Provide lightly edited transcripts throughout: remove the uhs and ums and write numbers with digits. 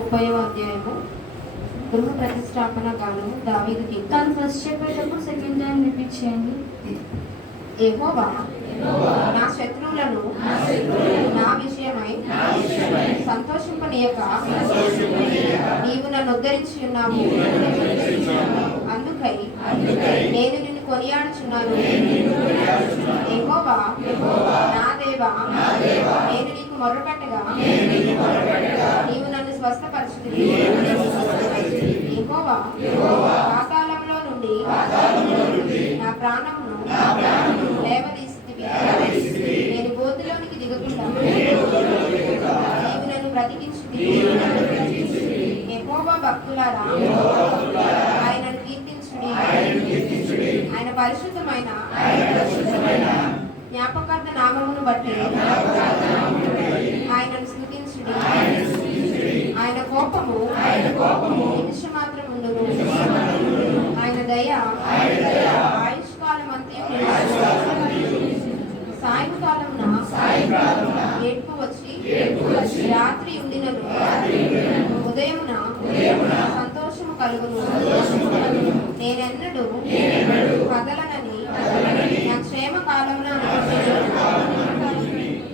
30వ అధ్యాయము గృహ ప్రతిష్టాపన గానము దావీదు కీర్తన. తను ఫస్ట్ చెప్పేటప్పుడు సెకండ్ టైం రిపీట్ చేయండి. యెహోవా నా శత్రువులను నా విషయమై సంతోషింపనీయక నీవు నన్ను ఉద్ధరించి ఉన్నావు. అందుకై నేను నిన్ను కొనియాడుచున్నాను. యెహోవా నా దేవా, నేను నీకు మొర్రపెట్టగా నీవు నన్ను స్వస్థపరచుతివి. యెహోవా పాతాళంలో నుండి నా ప్రాణమును లేవదీసితివి. నేను గోతిలోనికి దిగకుండా నీవు నన్ను బ్రతికించుతివి. యెహోవా భక్తులారా ఆయనను కీర్తించుడి. ఆయన పరిశుద్ధమైన జ్ఞాపకార్థ నామమును బట్టి ఆయనను స్తుతించుడి. ఆయన కోపము నిమిషం మాత్రం ఉండును. ఆయన దయ ఆయుష్కాలం అంతే. సాయంకాలమున ఏడ్పు వచ్చి రాత్రి ఉండినను ఉదయమున సంతోషము కలుగును. నేనెన్నడూ కదలనని నా క్షేమ కాలమున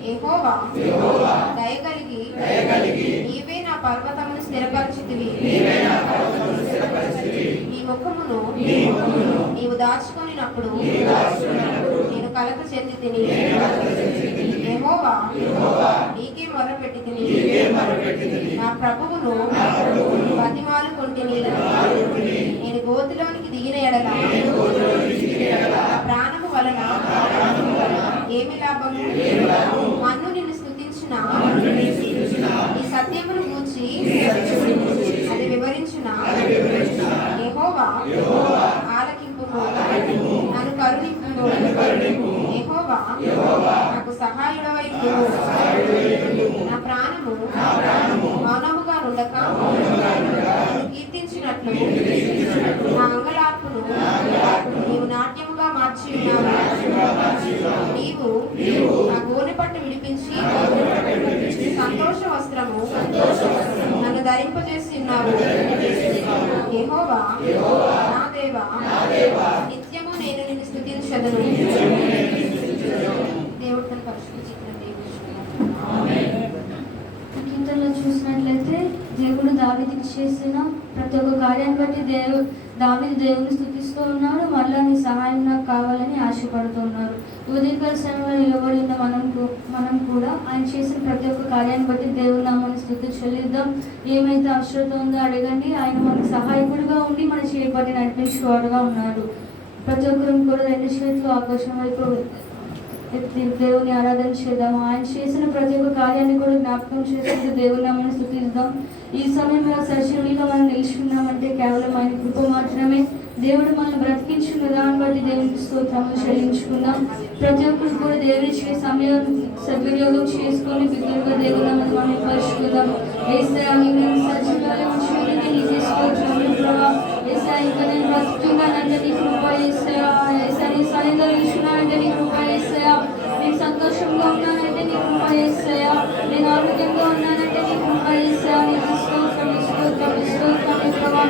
యెహోవా దయగలిగి నీవే నా పర్వతమును స్థిరపరచితివి. నీ ముఖమును నీవు దాచుకొనినప్పుడు నేను కలత చెంది తిని. యెహోవా నీకే మొర్రపెట్టి తిని. నా ప్రభువును బతిమాలు కొంటిని. నేను గోతిలోనికి దిగిన ఎడల ప్రాణము వలన ఏమి లాభము? మన్ను నిన్ను స్తుతించిన ఈ సత్యమును గూర్చి అది వివరించిన. యెహోవా ఆలకింపుము, నన్ను కరుణింపుము. యెహోవా నాకు సహాయుడవై ఉండుము. నా ప్రాణము మౌనముగా ఉండక కీర్తించినట్లు నా అంగలార్పును నీవు నాట్యముగా మార్చి ఉన్నావు. నీవు నా గోనె పట్టు విడిపించి సంతోష వస్త్రము నన్ను ధరింపజేసి ఉన్నావు. యెహోవా నా దేవా, నిత్యము నేను నిన్ను స్తుతించెదను. దేవుడు తన పరిశుద్ధ కీర్తనలో చూసినట్లయితే దేవుడు దావీదుకి చేసిన ప్రతి ఒక్క కార్యాన్ని బట్టి దావీదు దేవుని స్తుతిస్తూ ఉన్నాడు. మళ్ళా నీ సహాయం నాకు కావాలని ఆశపడుతున్నారు. ఉదయకాల సమయంలో నిలబడిన మనం కూడా ఆయన చేసిన ప్రతి ఒక్క కార్యాన్ని బట్టి దేవుని నామాన్ని స్తుతి చెల్లిద్దాం. ఏమైతే అవసరత ఉందో అడగండి. ఆయన మనకు సహాయకుడిగా ఉండి మన చేపట్టి నడిపించేవాడుగా ఉన్నాడు. ప్రతి ఒక్కరం కూడా రెండు చేతులు ఆకాశం వైపు దేవుని ఆరాధన చేద్దాము. ఆయన చేసిన ప్రతి ఒక్క కార్యాన్ని కూడా జ్ఞాపకం చేసుకుంటూ దేవుని నామాన్ని స్తుతిద్దాం. ఈ సమయంలో సజీవులుగా మనం నిలుచుకున్నామంటే కేవలం ఆయన కృప మాత్రమే. దేవుడు మనల్ని బ్రతికించుకున్న దాన్ని బట్టి దేవునికి స్తోత్రములు చెల్లించుకుందాం. ప్రతి ఒక్కరు కూడా దేవుని ఇచ్చే సమయం సద్వినియోగం చేసుకొని బిడ్డలుగా దేవుని నామాన్ని మనం పరుచుకుందాం. సజీవాలయం ఉంచుకుని నీకు స్తోత్రములు ప్రభా. ఏసయ్యా ఇంకా నేను బ్రతుకుతున్నానంటే నీ కృప ఏసయ్యా. ఏసయ్యా నీ సన్నిధిలో నిలుచున్నానంటే నీ కృప ఏసయ్యా. నేను సంతోషంగా ఉన్నానంటే నీ కృప ఏసయ్యా. నేను ఆరోగ్యంగా ఉన్నానంటే నీ కృప ఏసయ్యా. నీకు స్తోత్రములు స్తోత్రములు స్తోత్రములు ప్రభా.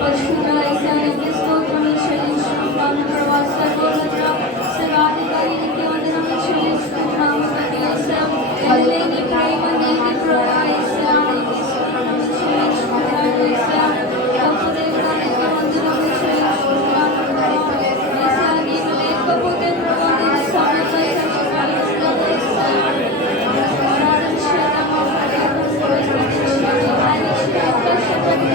పరిశుద్ధ ఏసయ్యా నీకు స్తోత్రములు చెల్లించుకుంటాను ప్రభా. సర్వోన్నత సర్వాధికారి నీకు వందనములు చెల్లించుకుంటున్నాము ఏసయ్యా. ఎనలేని ప్రేమ నీకు ప్రభా ఏసయ్యా. నీకు స్తోత్రములు చెల్లించుకుంటున్నాను ఏసయ్యా. గొప్ప దేవుడా నీకు వందనములు చెల్లించుకుంటున్నాను ప్రభా. ఏసయ్యా నీకు లేకపోతే ప్రభా నేను సమయపై సరిపోతాను ఏసయ్యా. ఆరాధన చేద్దాము. ఆయన ఇచ్చిన అవకాశం బట్టి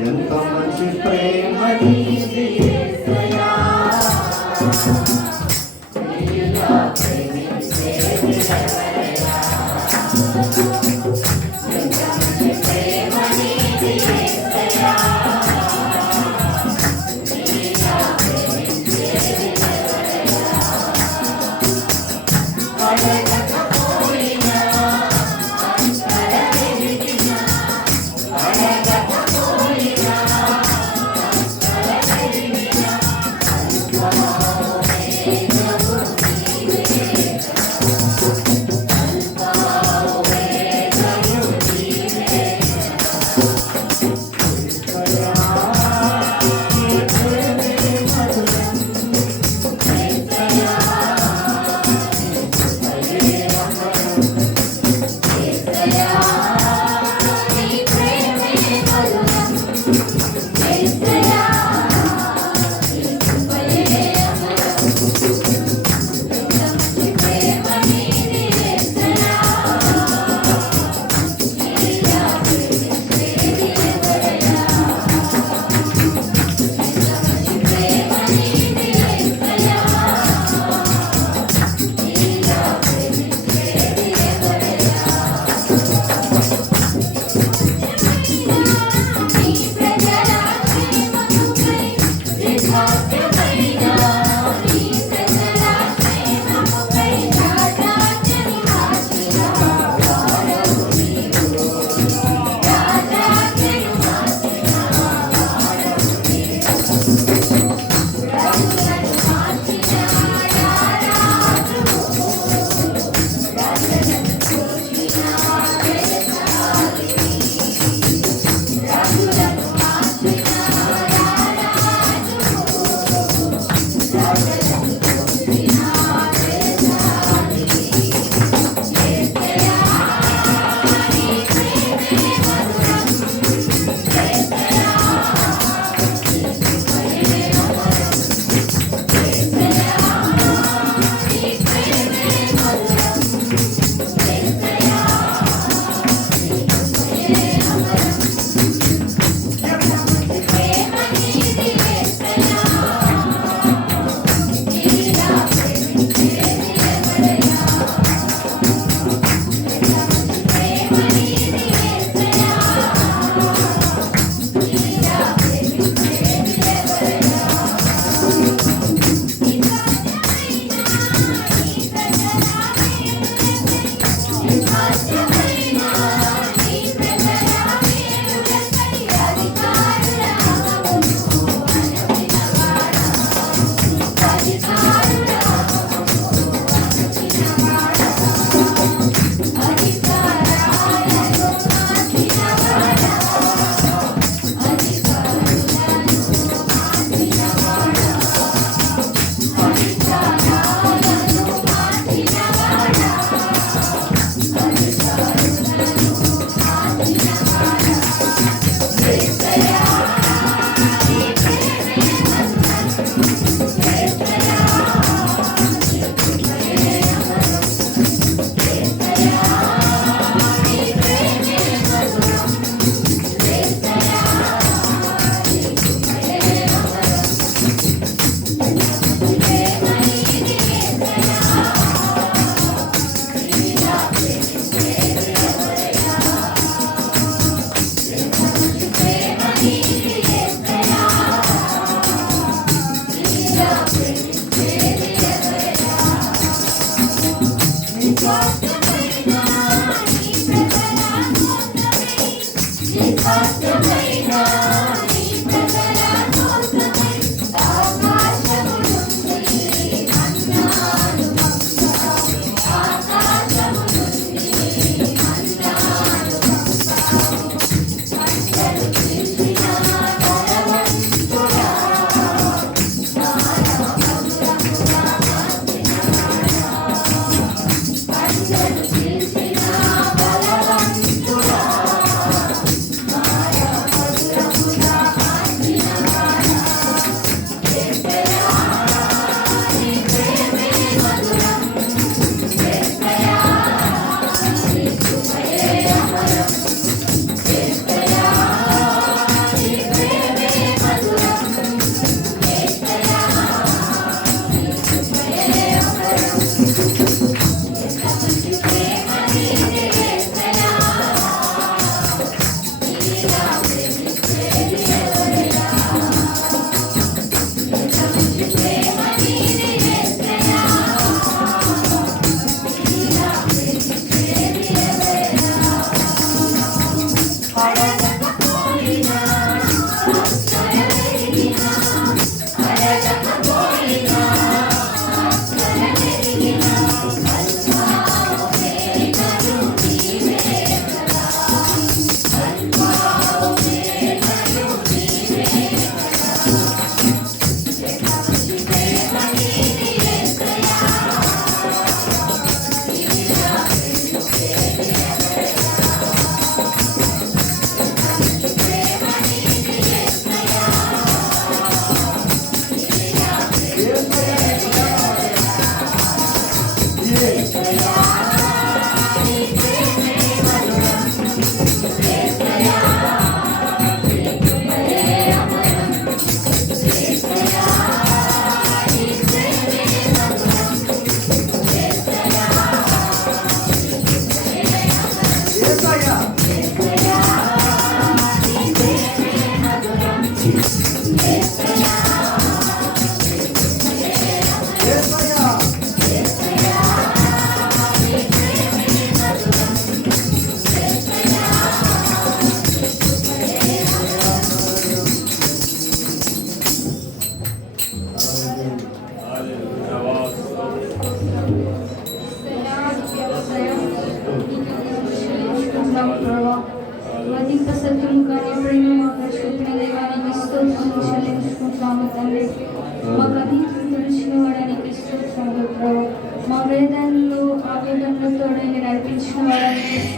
ఎంత మంచి ప్రేమ నీది యేసయ్యా నీలా ప్రేమించేది ఎవరయ్యా ఎంత మంచి ప్రేమ నీది యేసయ్యా నీలా ప్రేమించేది ఎవరయ్యా అడగకపోయినా అడగకపోయినా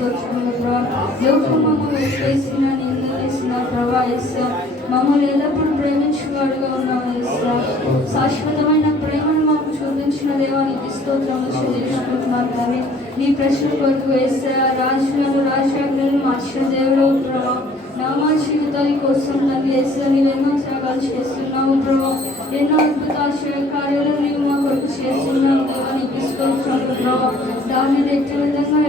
స్తోత్రములు ప్రభా. లోకం మమ్మల్ని వేసిన నింద వేసిన ప్రభా యేసయ్యా మమ్మల్ని ఎల్లప్పుడూ ప్రేమించువాడుగా ఉన్నావు యేసయ్యా. శాశ్వతమైన ప్రేమను మాకు చూపించిన దేవానికి స్తోత్రములు చెల్లించుకుంటున్నాను తండ్రి. నీ ప్రశ్న కొరకు యేసయ్యా రాజులను రాజాజ్ఞలను మార్చిన దేవుడు ప్రభా. నామా జీవితాల కోసం నన్ను యేసయ్యా నీవు ఎన్నో త్యాగాలు చేస్తున్నావు ప్రభా. ఎన్నో అద్భుత ఆశ్చర్య కార్యాలు నీవు మా కొరకు చేస్తున్నావు దేవానికి స్తోత్రములు ప్రభా. దాన్ని ఎట్టి విధంగా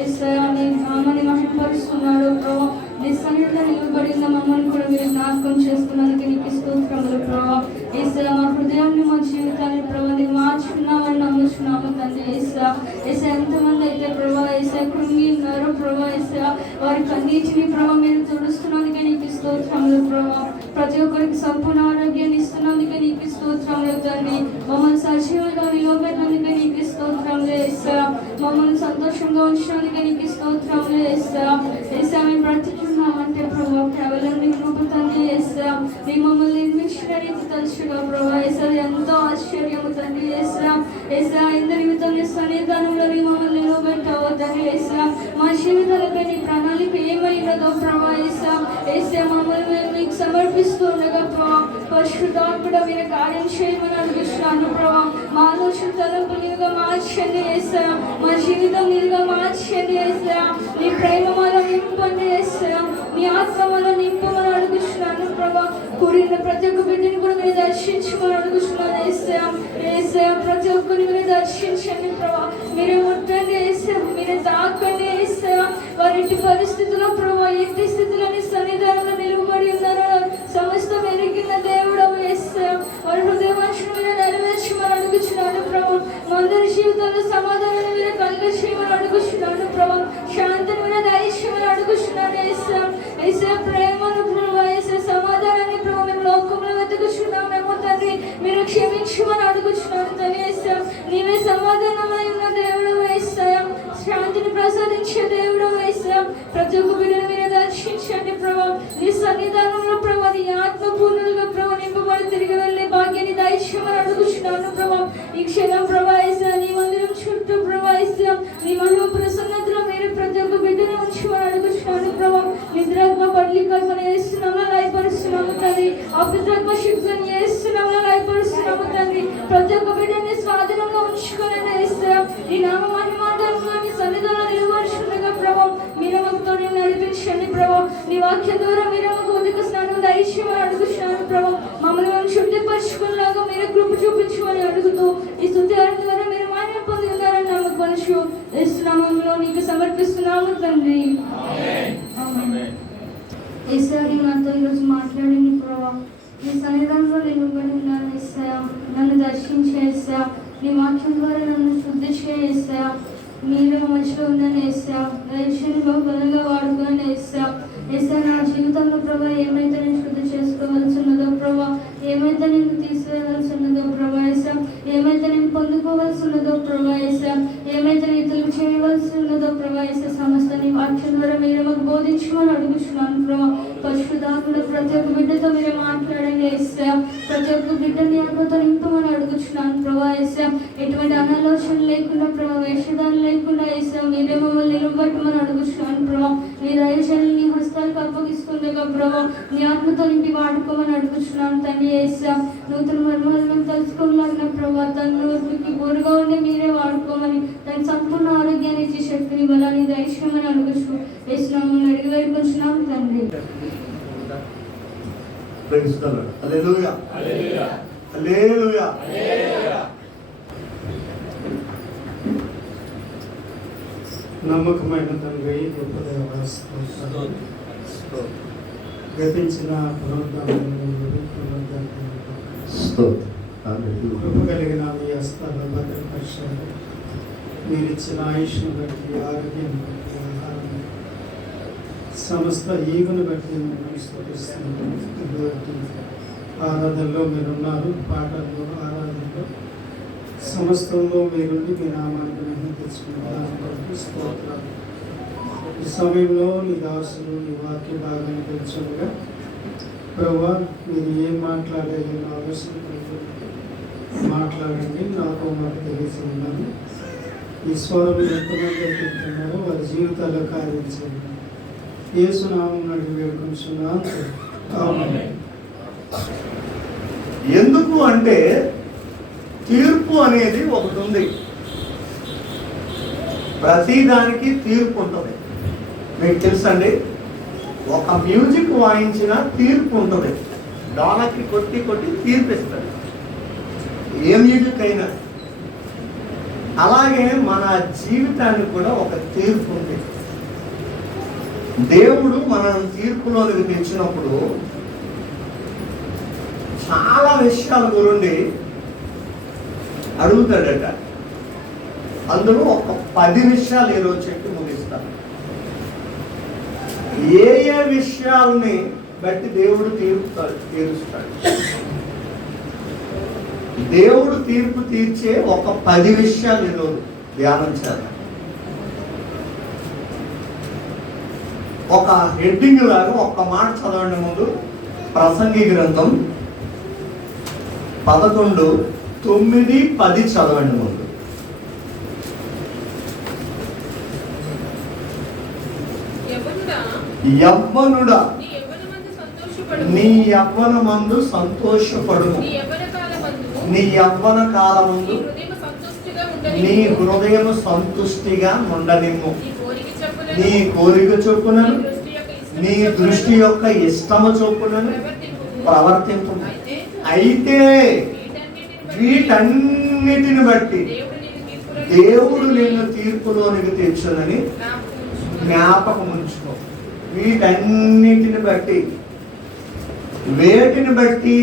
యేసయ్యా నీ నామాన్ని మహిమపరుస్తున్నాడు ప్రభా. నీ సన్నిధిలో నిలబడిన మమ్మల్ని కూడా మీరు జ్ఞాపకం చేసుకున్నందుకు నీకు స్తోత్రములు ప్రభా. యేసయ్యా మా హృదయాన్ని మా జీవితాన్ని ప్రభా నీవు మార్చుకున్నామని నమ్ముచున్నాము తండ్రి యేసయ్యా. యేసయ్యా ఎంతమంది అయితే ప్రభా యేసయ్యా కృంగి ఉన్నారో ప్రభా యేసయ్యా వారి కన్నీటిని ప్రభా మీరు తుడుస్తున్నందుకే నీకు స్తోత్రములు ప్రభా. ప్రతి ఒక్కరికి సంపూర్ణ ఆరోగ్యాన్ని ఇస్తున్నందుకే నీకు స్తోత్రములు తండ్రి. మమ్మల్ని సజీవులుగా నిలబెట్టినందుకే నీకు స్తోత్రములు యేసయ్యా. మమ్మల్ని సంతోషంగా ఉంచినందుకే నీకు స్తోత్రములు యేసయ్యా. యేసయ్యా మేము బ్రతికున్నామంటే ప్రభా కేవలం నీ కృప తండ్రి యేసయ్యా. నీ మమ్మల్ని నిర్మించిన రీతి తలుచుగా ప్రభా యేసయ్యా ఎంతో ఆశ్చర్యము తండ్రి యేసయ్యా. యేసయ్యా ఇంత నిమిత్తం నీ సన్నిధానంలో నీ మమ్మల్ని నిలబెట్టావు తండ్రి యేసయ్యా. మా జీవితాలపై నీ ప్రణాళిక ఏమైనదో ప్రభా యేసయ్యా. యేసయ్యా మమ్మల్ని మేము నీకు సమర్పిస్తూ ఉండగా ప్రభా పరిశుద్ధాత్ముడా మీరు కార్యం చేయమని అనిపిస్తున్నాను ప్రభా. మా ఆలోచన తలంపు నీరుగా మార్చండి యేసయ్యా. మా జీవితం నీరుగా మార్చండి యేసయ్యా. నీ ప్రేమ మాలో నింపండి యేసయ్యా. నీ ఆత్మ మాలో నింపమని అడుగుతున్నాను ప్రభా. కూడిన ప్రతి ఒక్క బిడ్డని కూడా మీరు దర్శించమని అడుగుతున్నాను యేసయ్యా. యేసయ్యా ప్రతి ఒక్కరిని మీరు దర్శించండి ప్రభా. మీరే ముట్టండి యేసయ్యా. మీరే తాకండి యేసయ్యా. వారి పరిస్థితుల్లో ప్రభా ఎట్టి స్థితిలోని సన్నిధానంలో నిలువబడి ఉన్నారో సమస్తం ఎరిగిన దేవుడవు యేసయ్యా. వారి హృదయవాంఛను మీరు నెరవేర్చమని అడుగుతున్నాను ప్రభా. మా అందరి జీవితాల్లో సమాధానాన్ని మీరు కలుగచేయమని అడుగుతున్నాను ప్రభా. శాంతిని మీరు దయచేయమని అడుగుతున్నాను యేసయ్యా. యేసయ్యా ప్రేమను ప్రభా యేసయ్యా సమాధానాన్ని ప్రభా మేము లోకంలో వెతుకుతున్నామేమో తండ్రి మీరు క్షమించమని అడుగుతున్నాను తండ్రి యేసయ్యా. నీవే సమాధానమై ఉన్న దేవుడవు యేసయ్యా. శాంతిని ప్రసాదించే దేవుడవు యేసయ్యా. ప్రతి ఒక్క బిడ్డను మీరు దర్శించండి ప్రభా. నీ సన్నిధానంలో ప్రభా నీ ఆత్మపూర్ణులుగా ప్రభా నింపబడి తిరిగి వెళ్ళే భాగ్యాన్ని దయచేయమని అడుగుతున్నాను ప్రభా. ఈ క్షణం ప్రభా యేసయ్యా నీ మందిరం చుట్టూ ప్రభా యేసయ్యా నీ మహిమ ప్రసన్నతలో మీరు ప్రతి ఒక్క బిడ్డను ఉంచమని అడుగుతున్నాను ప్రభా. నిద్రాత్మ పడ్లికల్పన చేస్తున్నాము లయపరుస్తున్నాము తండ్రి. అపిత్రాత్మ శక్తిని చేస్తున్నాము లయపరుస్తున్నాము తండ్రి. ప్రతి ఒక్క బిడ్డని స్వాధీనంలో ఉంచుకొని యేసయ్యా నీ నామ మహిమార్థంగా నీ సన్నిధిలో నిలబడుచుండగా ప్రభా మీరు మాతో నడిపించండి ప్రభా. నీ వాక్య ద్వారా మీరు మాకు ఉదక స్నానం దయచేయమని అడుగుతున్నాను ప్రభా. మమ్మల్ని మేము శుద్ధిపరచుకునేలాగా మీరు కృప చూపించమని అడుగుతూ ఈ స్తుతి ద్వారా మీరు మాన్యం పొంది ఉన్నారని నమ్మకం యేసు నామములో నీకు సమర్పిస్తున్నాము తండ్రి. యేసయ్యా నీ నాతో ఈరోజు మాట్లాడండి ప్రభా. నీ సన్నిధానంలో నిలబడి ఉన్నాను యేసయ్యా. నన్ను దర్శించే యేసయ్యా. నీ వాక్యం ద్వారా నన్ను శుద్ధి చేయేసయ్యా. మీరు మధ్యలో ఉందని యేసయ్యా. దయచేసి బలంగా వాడుకొని యేసయ్యా. యేసయ్యా నా జీవితంలో ప్రభా ఏమైతే నేను శుద్ధి చేసుకోవాల్సి ఉన్నదో ప్రభా, ఏమైతే నేను తీసివేయవలసి ఉన్నదో ప్రభా యేసయ్యా, ఏమైతే నేను పొందుకోవాల్సి ఉన్నదో ప్రభా యేసయ్యా, ఏమైతే నేను చేయవలసి ఉన్నదో ప్రభా యేసయ్యా సమస్త నీ వాక్యం ద్వారా మీరు మాకు బోధించమని అడుగుతున్నాను ప్రభా. పరిశుద్ధాత్ముడు ప్రతి ఒక్క బిడ్డతో మీరు మాట్లాడండి యేసయ్యా. ప్రతి ఒక్క బిడ్డని ఆత్మతో నింపమని అడుగుతున్నాను ప్రభా యేసయ్యా. ఎటువంటి అనాలోచన లేకుండా ప్రభా వేషధాలు లేకుండా యేసయ్యా మీరే మమ్మల్ని నిలబెట్టమని అడుగుతున్నాను ప్రభా. మీ దయచేసి నీ హస్తాలకు అప్పగిస్తుండగా ప్రభా నీ ఆత్మతో నింపి వాడుకోమని అడుగుతున్నాను తండ్రి యేసయ్యా. నూతన మర్మాలను తెలుసుకోవాలన్న ప్రభా తన నోటికి బోరుగా ఉండి మీరే వాడుకోమని తన సంపూర్ణ ఆరోగ్యాన్ని ఇచ్చే శక్తిని బలాన్ని దయచేయమని అడుగుచు యేసు నామములో అడిగి వేడుకొంచున్నాము తండ్రి. హల్లెలూయా హల్లెలూయా హల్లెలూయా. నమ్మకమైన తండ్రి గొప్ప దేవా స్తోత్రం. గతించిన కృప కలిగిన మీ హస్తాల భద్రపరిచారు. మీరు ఇచ్చిన ఆయుష్ను బట్టి ఆరోగ్యం బట్టి ఆహారం సమస్త ఈగును బట్టి మిమ్మల్ని స్తుతిస్తున్నాము. ఇటువంటి ఆరాధనలో మీరున్నారు, పాటల్లో ఆరాధనలో సమస్తంలో మీరుండి మీ నామాన్ని మహిమ స్తోత్రాలు. ఈ సమయంలో నీ దాసులు నీ వాక్య భాగాన్ని తెలుసుగా ప్రభువా మీరు ఏం మాట్లాడాలి ఆలోచన మాట్లాడండి. నాకు మాట తెలిసి ఉన్నాను. ఈ స్వరం ఎంతమంది ఎత్తుతున్నారో వారి జీవితాల్లో కార్యం చేయండి. యేసు నామమున అడిగి వేడుకొనుచున్నాను. ఆమేన్. ఎందుకు అంటే తీర్పు అనేది ఒకటి ఉంది. ప్రతిదానికి తీర్పు ఉంటుంది. మీకు తెలుసండి, ఒక మ్యూజిక్ వాయించిన తీర్పు ఉంటుంది. డోలకి కొట్టి కొట్టి తీర్పు ఇస్తాడు, ఏ మ్యూజిక్ అయినా. అలాగే మన జీవితానికి కూడా ఒక తీర్పు ఉంది. దేవుడు మనల్ని తీర్పులోనికి తెచ్చినప్పుడు చాలా విషయాల గురించి అడుగుతాడట. అందులో ఒక 10 విషయాలు ఈరోజు చెప్పి ముగిస్తాను. ఏ ఏ విషయాల్ని బట్టి దేవుడు తీరుస్తాడు. దేవుడు తీర్పు తీర్చే ఒక 10 విషయాలు ఈరోజు ధ్యానం చేద్దాం. ఒక హెడ్డింగ్ లాగా ఒక్క మాట చదవండి. ముందు ప్రసంగి గ్రంథం 11, 9, 10 చదవండి. ముందు యవ్వనుడా నీ యవ్వనమందు సంతోషపడుము, నీ యవ్వన కాలమందు నీ హృదయము సంతుష్టిగా ఉండనిమ్ము, నీ కోరిక చొప్పునను నీ దృష్టి యొక్క ఇష్టము చొప్పునను ప్రవర్తింపు. అయితే వీటన్నిటిని బట్టి దేవుడు నిన్ను తీర్పులోనికి తెచ్చునని జ్ఞాపకం ఉంచుకో. వీటన్నిటిని బట్టి, వేటిని బట్టి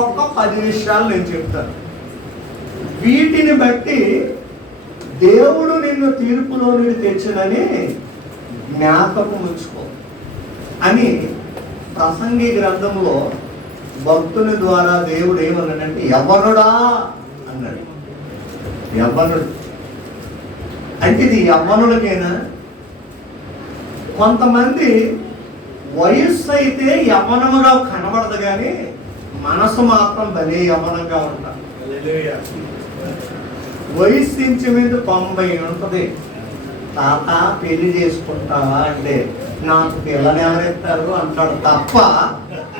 ఒక్క 10 విషయాలు నేను చెప్తాను. వీటిని బట్టి దేవుడు నిన్ను తీర్పులోనికి తెచ్చునని జ్ఞాపకం ఉంచుకో అని ప్రసంగి గ్రంథంలో భక్తుని ద్వారా దేవుడు ఏమన్నాడంటే యవ్వనుడా అన్నాడు. యవ్వనుడు అంటే ఇది యవ్వనులకైనా. కొంతమంది వయస్సు అయితే యవ్వనముగా కనబడదు, కానీ మనసు మాత్రం భలే యవ్వనంగా ఉంటారు. వయస్సు ఇంచుమించు 90 ఉంటుంది. తాత పెళ్లి చేసుకుంటావా అంటే నాకు పిల్లని ఎవరెత్తారు అంటాడు తప్ప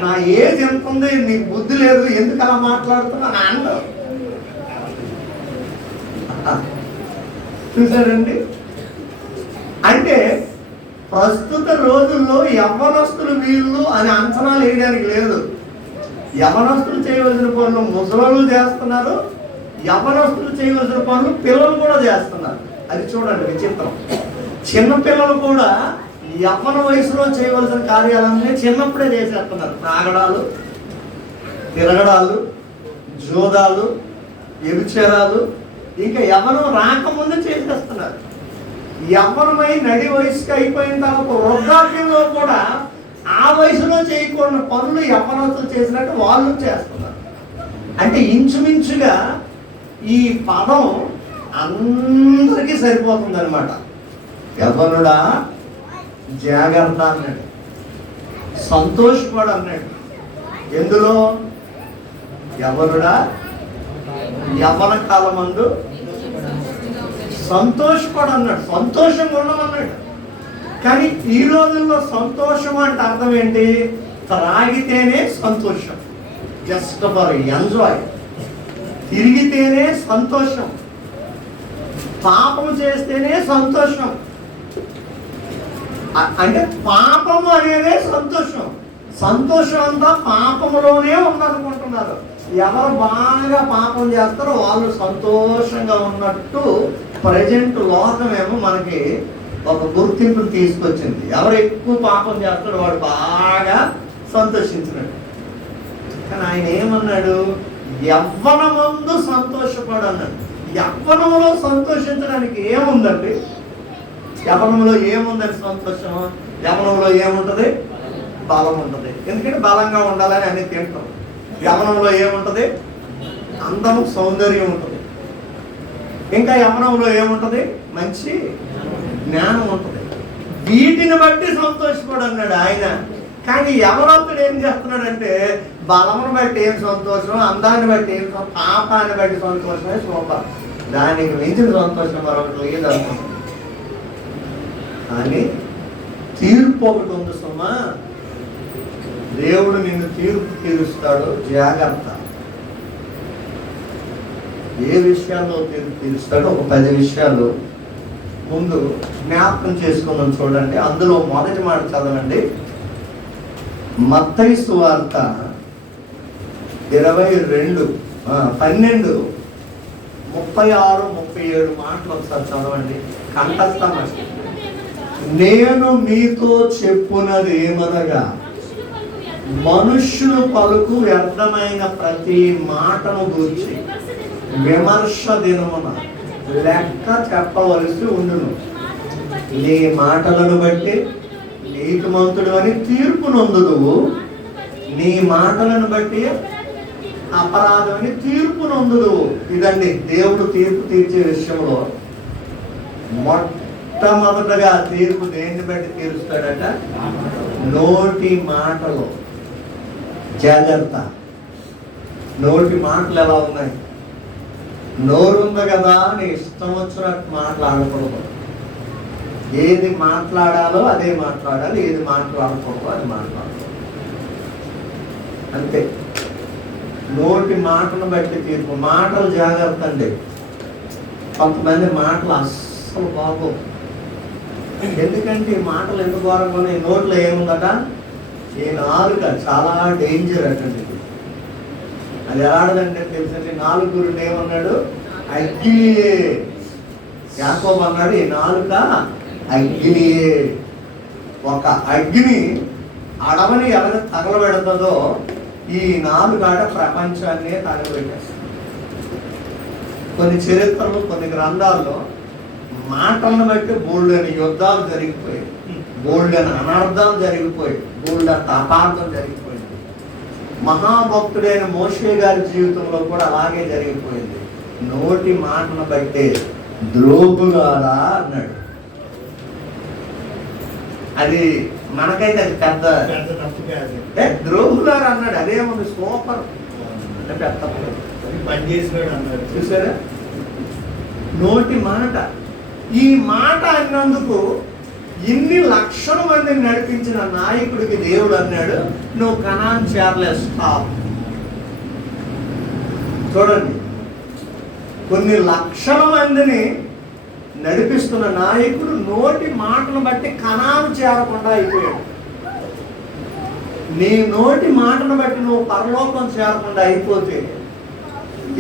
నా ఏజ్ ఎంత ఉంది, నీకు బుద్ధి లేదు, ఎందుకు అలా మాట్లాడుతున్నా అంటారు. చూసారండి? అంటే ప్రస్తుత రోజుల్లో యవ్వనస్తులు వీళ్ళు అని అంచనాలు వేయడానికి లేదు. యవ్వనస్తులు చేయవలసిన పనులు ముసలోళ్ళు చేస్తున్నారు, యవ్వనస్తులు చేయవలసిన పనులు పిల్లలు కూడా చేస్తున్నారు. అది చూడండి విచిత్రం. చిన్నపిల్లలు కూడా యవ్వన వయసులో చేయవలసిన కార్యాలన్నీ చిన్నప్పుడే చేసేస్తున్నారు. తాగడాలు, తిరగడాలు, జోదాలు, వ్యభిచారాలు ఇంకా యవ్వనం రాకముందు చేసేస్తున్నారు. యవ్వనమై నడి వయసుకి అయిపోయిన తర్వాత వృద్ధాప్యంలో కూడా ఆ వయసులో చేయకూడని పనులు యవ్వనస్తులు చేసినట్టు వాళ్ళు చేస్తున్నారు. అంటే ఇంచుమించుగా ఈ పదం అందరికీ సరిపోతుంది అనమాట. యవ్వనుడా జాగ్రత్త అన్నాడు, సంతోషపడు అన్నాడు. ఎందులో? యవ్వనుడా యవ్వన కాలమందు సంతోషపడు అన్నాడు, సంతోషంగా ఉండమన్నాడు. కానీ ఈ రోజుల్లో సంతోషం అంటే అర్థం ఏంటి? త్రాగితేనే సంతోషం, జస్ట్ ఫర్ ఎంజాయ్. తిరిగితేనే సంతోషం, పాపం చేస్తేనే సంతోషం. అంటే పాపము అనేదే సంతోషం. సంతోషం అంతా పాపములోనే ఉందనుకుంటున్నారు. ఎవరు బాగా పాపం చేస్తారో వాళ్ళు సంతోషంగా ఉన్నట్టు ప్రజెంట్ లోకమేమో మనకి ఒక గుర్తింపును తీసుకొచ్చింది. ఎవరు ఎక్కువ పాపం చేస్తారో వాడు బాగా సంతోషించినట్టు. కానీ ఆయన ఏమన్నాడు? యవ్వనమందు సంతోషపడు అన్నాడు. యవ్వనంలో సంతోషించడానికి ఏముందండి? యవ్వనంలో ఏముందని సంతోషం? యవ్వనంలో ఏముంటుంది? బలం ఉంటుంది. ఎందుకంటే బలంగా ఉండాలని అన్ని తింటాం. యవ్వనంలో ఏముంటుంది? అందము, సౌందర్యం ఉంటుంది. ఇంకా యవ్వనంలో ఏముంటుంది? మంచి జ్ఞానం ఉంటుంది. వీటిని బట్టి సంతోషపడు అన్నాడు ఆయన. కానీ యవనస్తుడు ఏం చేస్తున్నాడంటే బలమును బట్టి ఏం సంతోషం, అందాన్ని బట్టి ఏం, పాపాన్ని బట్టి సంతోషమే సూపర్. దానికి మించిన సంతోషం మరొకటి లేదు అనుకుంటున్నాను. కానీ తీర్పు ఒకటి ఉంది సుమా. దేవుడు నిన్ను తీర్పు తీరుస్తాడు, జాగ్రత్త. ఏ విషయాల్లో తీర్పు తీరుస్తాడో ఒక 10 విషయాలు ముందు జ్ఞాపకం చేసుకుందాం. చూడండి, అందులో మొదటి మాట చదవండి. మత్తయి సువార్త 22 12 36 37 మాటలు ఒకసారి చదవండి. కంఠస్థం. నేను మీతో చెప్పున్నది ఏమనగా, మనుష్యులు పలుకు వ్యర్థమైన ప్రతి మాటను గురించి విమర్శ దినమున లెక్క చెప్పవలసి ఉండును. నీ మాటలను బట్టి నీతిమంతుడు అని తీర్పు నొందుదువు, నీ మాటలను బట్టి అపరాధం అని తీర్పు నొందుదువు. ఇదండి దేవుడు తీర్పు తీర్చే విషయంలో మొట్టమొదటగా తీర్పు దేన్ని బట్టి తీరుస్తాడట? నోటి మాటలు. జాగ్రత్త. నోటి మాటలు ఎలా ఉన్నాయి? నోరుంది కదా అని ఇష్టం వచ్చినట్టు మాట్లాడకూడదు. ఏది మాట్లాడాలో అదే మాట్లాడాలి, ఏది మాట్లాడకూడదు అది మాట్లాడకూడదు. అంతే. నోటి మాటను బట్టి తీర్పు. మాటలు జాగ్రత్త అండి. కొంతమంది మాటలు అస్సలు బాగోవు. ఎందుకంటే ఈ మాటలు ఎందుకు ఘోరంగా ఈ నోట్లో ఏముందట? ఈ నాలుక చాలా డేంజర్ అటండి. అది ఎలాడదంటే తెలుసండి, నాలుగురు ఏమన్నాడు? అగ్నియే. యాకోబు అన్నాడు ఈ నాలుక అగ్నియే. ఒక అగ్ని అడవని ఎవరు తగలబెడుతుందో ఈ నాలుగాట ప్రపంచాన్నే తగలబెట్టేస్తుంది. కొన్ని చరిత్రలు, కొన్ని గ్రంథాల్లో మాటలను బట్టి బోల్డని యుద్ధాలు జరిగిపోయాయి, బోల్డని అనర్థాలు జరిగిపోయాయి, బోల్డని అపార్థం జరిగిపోయింది. మహాభక్తుడైన మోషే గారి జీవితంలో కూడా అలాగే జరిగిపోయింది. నోటి మాటను బట్టే ద్రోహులారా అన్నాడు. అది మనకైతే అది పెద్ద ద్రోహులారా అన్నాడు. అదేముంది, సూపర్ అంటే పెద్ద పని చేసినాడు అన్నాడు. చూసారా? నోటి మాట. ఈ మాట అన్నందుకు ఇన్ని లక్షల మందిని నడిపించిన నాయకుడికి దేవుడు అన్నాడు, నువ్వు కనాన్ చేరలేస్తావు. చూడండి, కొన్ని లక్షల మందిని నడిపిస్తున్న నాయకుడు నోటి మాటను బట్టి కనాను చేరకుండా అయిపోయాడు. నీ నోటి మాటను బట్టి నువ్వు పరలోకం చేరకుండా అయిపోతే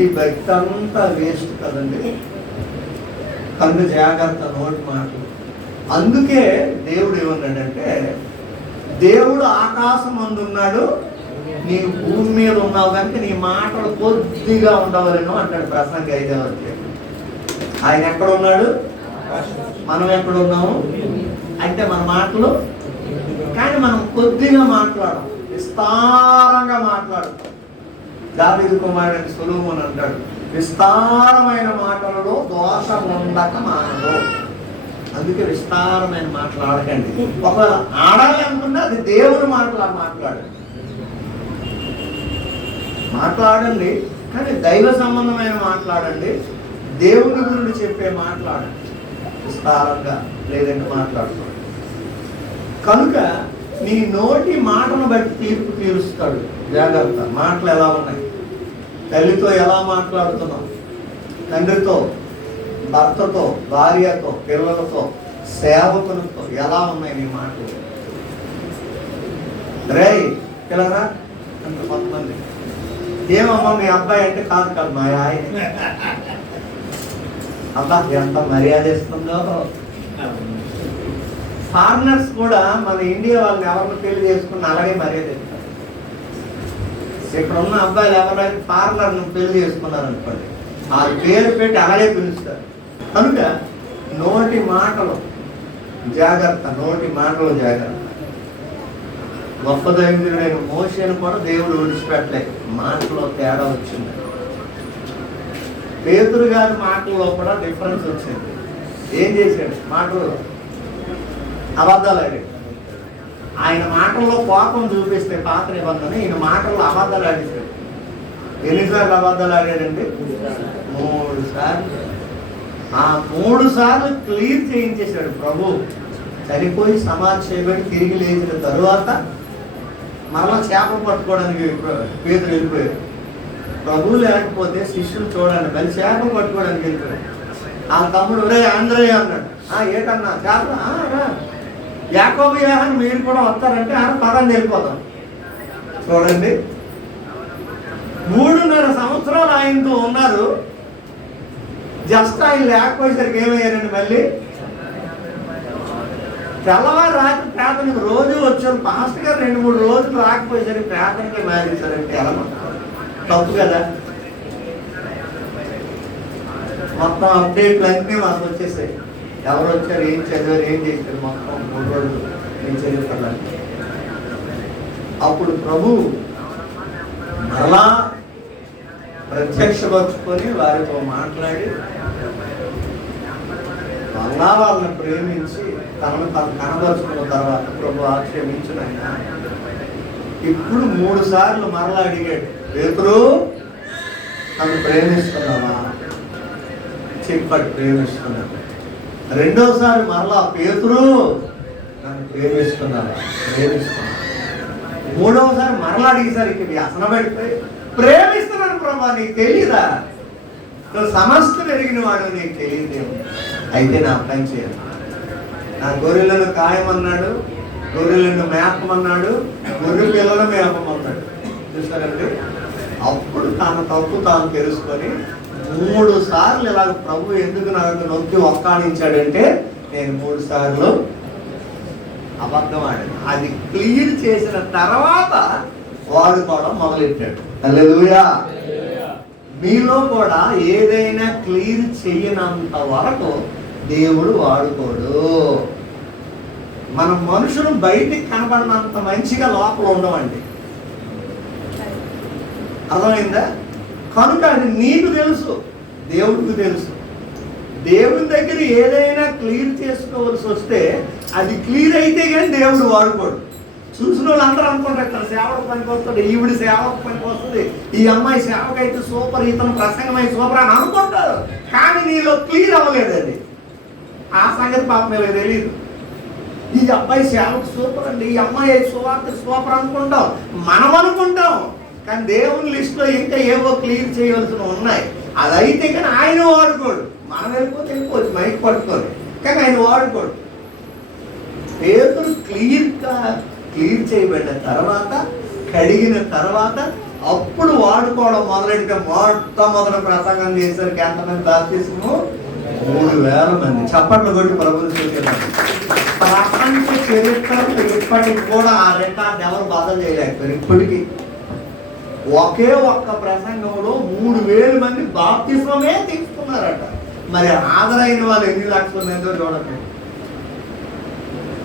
ఈ భక్తి అంతా వేస్ట్ కదండి. కనుక జాగ్రత్త నోటి మాటలు. అందుకే దేవుడు ఏమన్నాడంటే, దేవుడు ఆకాశం అందున్నాడు, నీ భూమి మీద ఉన్నావు కనుక నీ మాటలు కొద్దిగా ఉండవలను అంటాడు ప్రసంగి 5వ అధ్యాయం. ఆయన ఎక్కడ ఉన్నాడు? మనం ఎక్కడ ఉన్నాము? అంటే మన మాటలు, కానీ మనం కొద్దిగా మాట్లాడడం, విస్తారంగా మాట్లాడతాం. దావీదు కుమారుడు సొలొమోను అంటాడు, విస్తారమైన మాటలలో దోషం ఉండక మానదు. అందుకే విస్తారమైన మాటలు ఆడకండి. ఒకవేళ ఆడాలి అనుకున్నా అది దేవుని మాటలు మాట్లాడండి, కానీ దైవ సంబంధమైన మాట్లాడండి. దేవుని గురించి చెప్పే మాట్లాడండి విస్తారంగా, లేదంటే మాట్లాడుకోండి. కనుక నీ నోటి మాటను బట్టి తీర్పు తీరుస్తాడు. జాగ్రత్త. మాటలు ఎలా ఉన్నాయి? తల్లితో ఎలా మాట్లాడుతున్నావు? తండ్రితో, భర్తతో, భార్యతో, పిల్లలతో, సేవకులతో ఎలా ఉన్నాయి నీ మాటలు? రే పిల్లరా అంత కొంతమంది, ఏమమ్మా మీ అబ్బాయి అంటే కాదు మా ఆయన. అబ్బా ఎంత మర్యాద ఇస్తుందో. ఫారినర్స్ కూడా మన ఇండియా వాళ్ళని ఎవరిని పెళ్లి చేసుకుని అలాగే మర్యాద ఇస్తారు. ఇక్కడ ఉన్న అబ్బాయిలు ఎవరైనా ఫారినర్ని పెళ్లి చేసుకున్నారు అనుకోండి, ఆ పేరు పెట్టి అలాగే పిలుస్తారు. కనుక నోటి మాటలు జాగ్రత్త. నోటి మాటలు జాగ్రత్త. గొప్ప దైవజనుడైన మోషేను కూడా దేవుడు విడిచిపెట్టలేదు. మాటలో తేడా వచ్చింది. పేతురు గారి మాటల్లో కూడా డిఫరెన్స్ వచ్చింది. ఏం చేశాడు? మాటలు అబద్ధాలు ఆడాడు. ఆయన మాటల్లో కోపం చూపిస్తే పాత నిబంధన, ఈయన మాటల్లో అబద్ధాలు ఆడిస్తాడు. ఎన్నిసార్లు అబద్ధాలు ఆడాడంటే 3 సార్లు. ఆ 3 సార్లు క్లియర్ చేయించేశాడు ప్రభు. చనిపోయి సమాధి చేయబడి తిరిగి లేచిన తరువాత మరలా చేపలు పట్టుకోవడానికి పేతురు వెళ్ళిపోయాడు. ప్రభు లేకపోతే శిష్యులు చూడండి మళ్ళీ చేపలు పట్టుకోవడానికి వెళ్ళిపోయాడు. ఆ తమ్ముడు రే ఆంధ్రయ్య అన్నాడు. ఏటన్నా చేపలు రా, యాకోబు యోహాను మీరు కూడా వస్తారంటే పదండి వెళ్ళిపోతాం. చూడండి 3.5 సంవత్సరాలు ఆయనతో ఉన్నారు. జస్ట్ ఆయన లేకపోయేసరికి ఏమయ్యారండి, మళ్ళీ తెల్లవారు రాత్రి ప్రార్థనకు రోజు వచ్చారు. పాస్టర్ గారు 2-3 రోజులు రాకపోయేసరికి ప్రార్థనకి మారించారంటే ఎలా తప్పు కదా. మొత్తం అప్డేట్లు అన్నీ మాకు వచ్చేసాయి. ఎవరు వచ్చారు, ఏం చదివారు, ఏం చేశారు, మొత్తం 3 రోజులు నేను చదివిస్తాను. అప్పుడు ప్రభు మరలా ప్రత్యక్షపరుచుకొని వారితో మాట్లాడి మళ్ళా వాళ్ళని ప్రేమించి తనను తను కనబరుచుకున్న తర్వాత ప్రభు ఆక్షేపించునైనా ఇప్పుడు 3 సార్లు మరలా అడిగాడు, పేతురు నన్ను ప్రేమిస్తున్నావా? చెప్పాడు, ప్రేమిస్తున్నాను. 2వసారి మరలా పేతురు నన్ను ప్రేమిస్తున్నావా? ప్రేమిస్తున్నాను. 3వసారి మరలా అడిగేసరికి వ్యసన పడిపోయి ప్రేమిస్తున్నాను ప్రభా, నీకు తెలీదా? నువ్వు సమస్తం ఎరిగిన వాడు, నీకు తెలియదేమో. అయితే నా పని చేయాలి, నా గొర్రెలను కాయమన్నాడు, గొర్రెలను మేపమన్నాడు, గొర్రె పిల్లలు మేపమన్నాడు. చూసారండి, అప్పుడు తన తప్పు తాను తెలుసుకొని 3 సార్లు ఇలాగ ప్రభు ఎందుకు నాకు నొక్కి ఒక్కాడించాడంటే నేను 3 సార్లు అబద్ధం ఆడాను. అది క్లియర్ చేసిన తర్వాత వాడుకోవడం మొదలెట్టాడు. హల్లెలూయా. మీలో కూడా ఏదైనా క్లియర్ చేయనంత వరకు దేవుడు వాడుకోడు. మన మనుషులు బయటికి కనబడినంత మంచిగా లోపల ఉండవండి. అర్థమైందా? కనుక అది నీకు తెలుసు, దేవుడికి తెలుసు. దేవుని దగ్గర ఏదైనా క్లియర్ చేసుకోవాల్సి వస్తే అది క్లియర్ అయితే కానీ దేవుడు వాడుకోడు. చూసిన వాళ్ళు అందరూ అనుకుంటారు ఇతను సేవకు పనికి వస్తుంది, ఈవిడ సేవకు పనికి వస్తుంది, ఈ అమ్మాయి సేవకైతే సూపర్, ఇతను ప్రసంగమై సూపర్ అని అనుకుంటారు. కానీ నీలో క్లియర్ అవ్వలేదు అది. ఆ సంగతి పాపం వీళ్ళకి తెలియదు. ఈ అబ్బాయి సేవకు సూపర్ అండి, ఈ అమ్మాయి సువార్త సూపర్ అనుకుంటాం, మనం అనుకుంటాం. కానీ దేవుని లిస్టులో ఇంకా ఏవో క్లియర్ చేయవలసినవి ఉన్నాయి. అదైతే కానీ ఆయన వాడుకోడు. మనం వెళ్ళిపోవచ్చు మైక్ పట్టుకొని, కానీ ఆయన వాడుకోడు. పేతురు క్లియర్ చేయబడిన తర్వాత, కడిగిన తర్వాత అప్పుడు వాడుకోవడం మొదలెడితే మొట్టమొదటి ప్రసంగం చేసరికి ఎంతమంది బాప్తిస్మము? 3,000 మంది. చప్పట్లు కొట్టి ప్రభుత్వం చూసేవారు. ప్రపంచ చరిత్రలో ఇప్పటికి కూడా ఆ రికార్డు ఎవరు బదలు చేయలేకపోయారు. ఇప్పటికీ ఒకే ఒక్క ప్రసంగంలో 3,000 మంది బాప్తిస్మమే తీసుకున్నారట. మరి హాజరైన వాళ్ళు ఎన్ని లక్షల మందో చూడండి.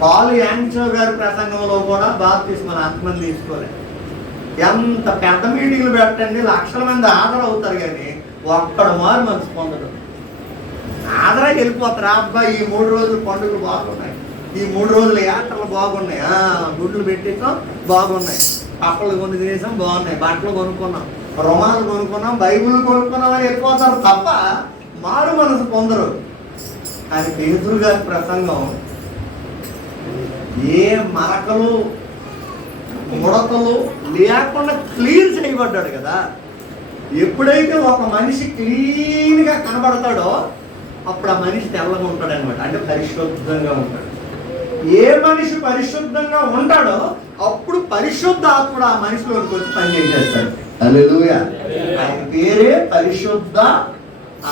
పాల్ యాంగ్చో గారి ప్రసంగంలో కూడా బాప్తిస్మని అంతమంది తీసుకోలేదు. ఎంత పెద్ద మీటింగ్లు పెట్టండి, లక్షల మంది హాజరవుతారు, కానీ ఒక్కడు మారు మనసు పొందడం. హాజరాకి వెళ్ళిపోతారు. అబ్బాయి ఈ 3 రోజులు పండుగలు బాగున్నాయి, ఈ 3 రోజులు యాత్రలు బాగున్నాయి, గుడ్లు పెట్టేసాం బాగున్నాయి, పప్పలు కొని తినేసాం బాగున్నాయి, బట్టలు కొనుక్కున్నాం, రుమాలు కొనుక్కున్నాం, బైబుల్ కొనుక్కున్నాం అని వెళ్ళిపోతారు తప్ప మారు మనసు పొందరు. కానీ పేతురు గారి ప్రసంగం ఏ మరకలు ముడతలు లేకుండా క్లీన్ చేయబడ్డాడు కదా. ఎప్పుడైతే ఒక మనిషి క్లీన్గా కనబడతాడో అప్పుడు ఆ మనిషి తెల్లగా ఉంటాడు అనమాట, అంటే పరిశుద్ధంగా ఉంటాడు. ఏ మనిషి పరిశుద్ధంగా ఉంటాడో అప్పుడు పరిశుద్ధ ఆత్ముడు ఆ మనిషిలోకి వచ్చి పనిచేసేస్తాడు. హల్లెలూయా. ఆయన పేరే పరిశుద్ధ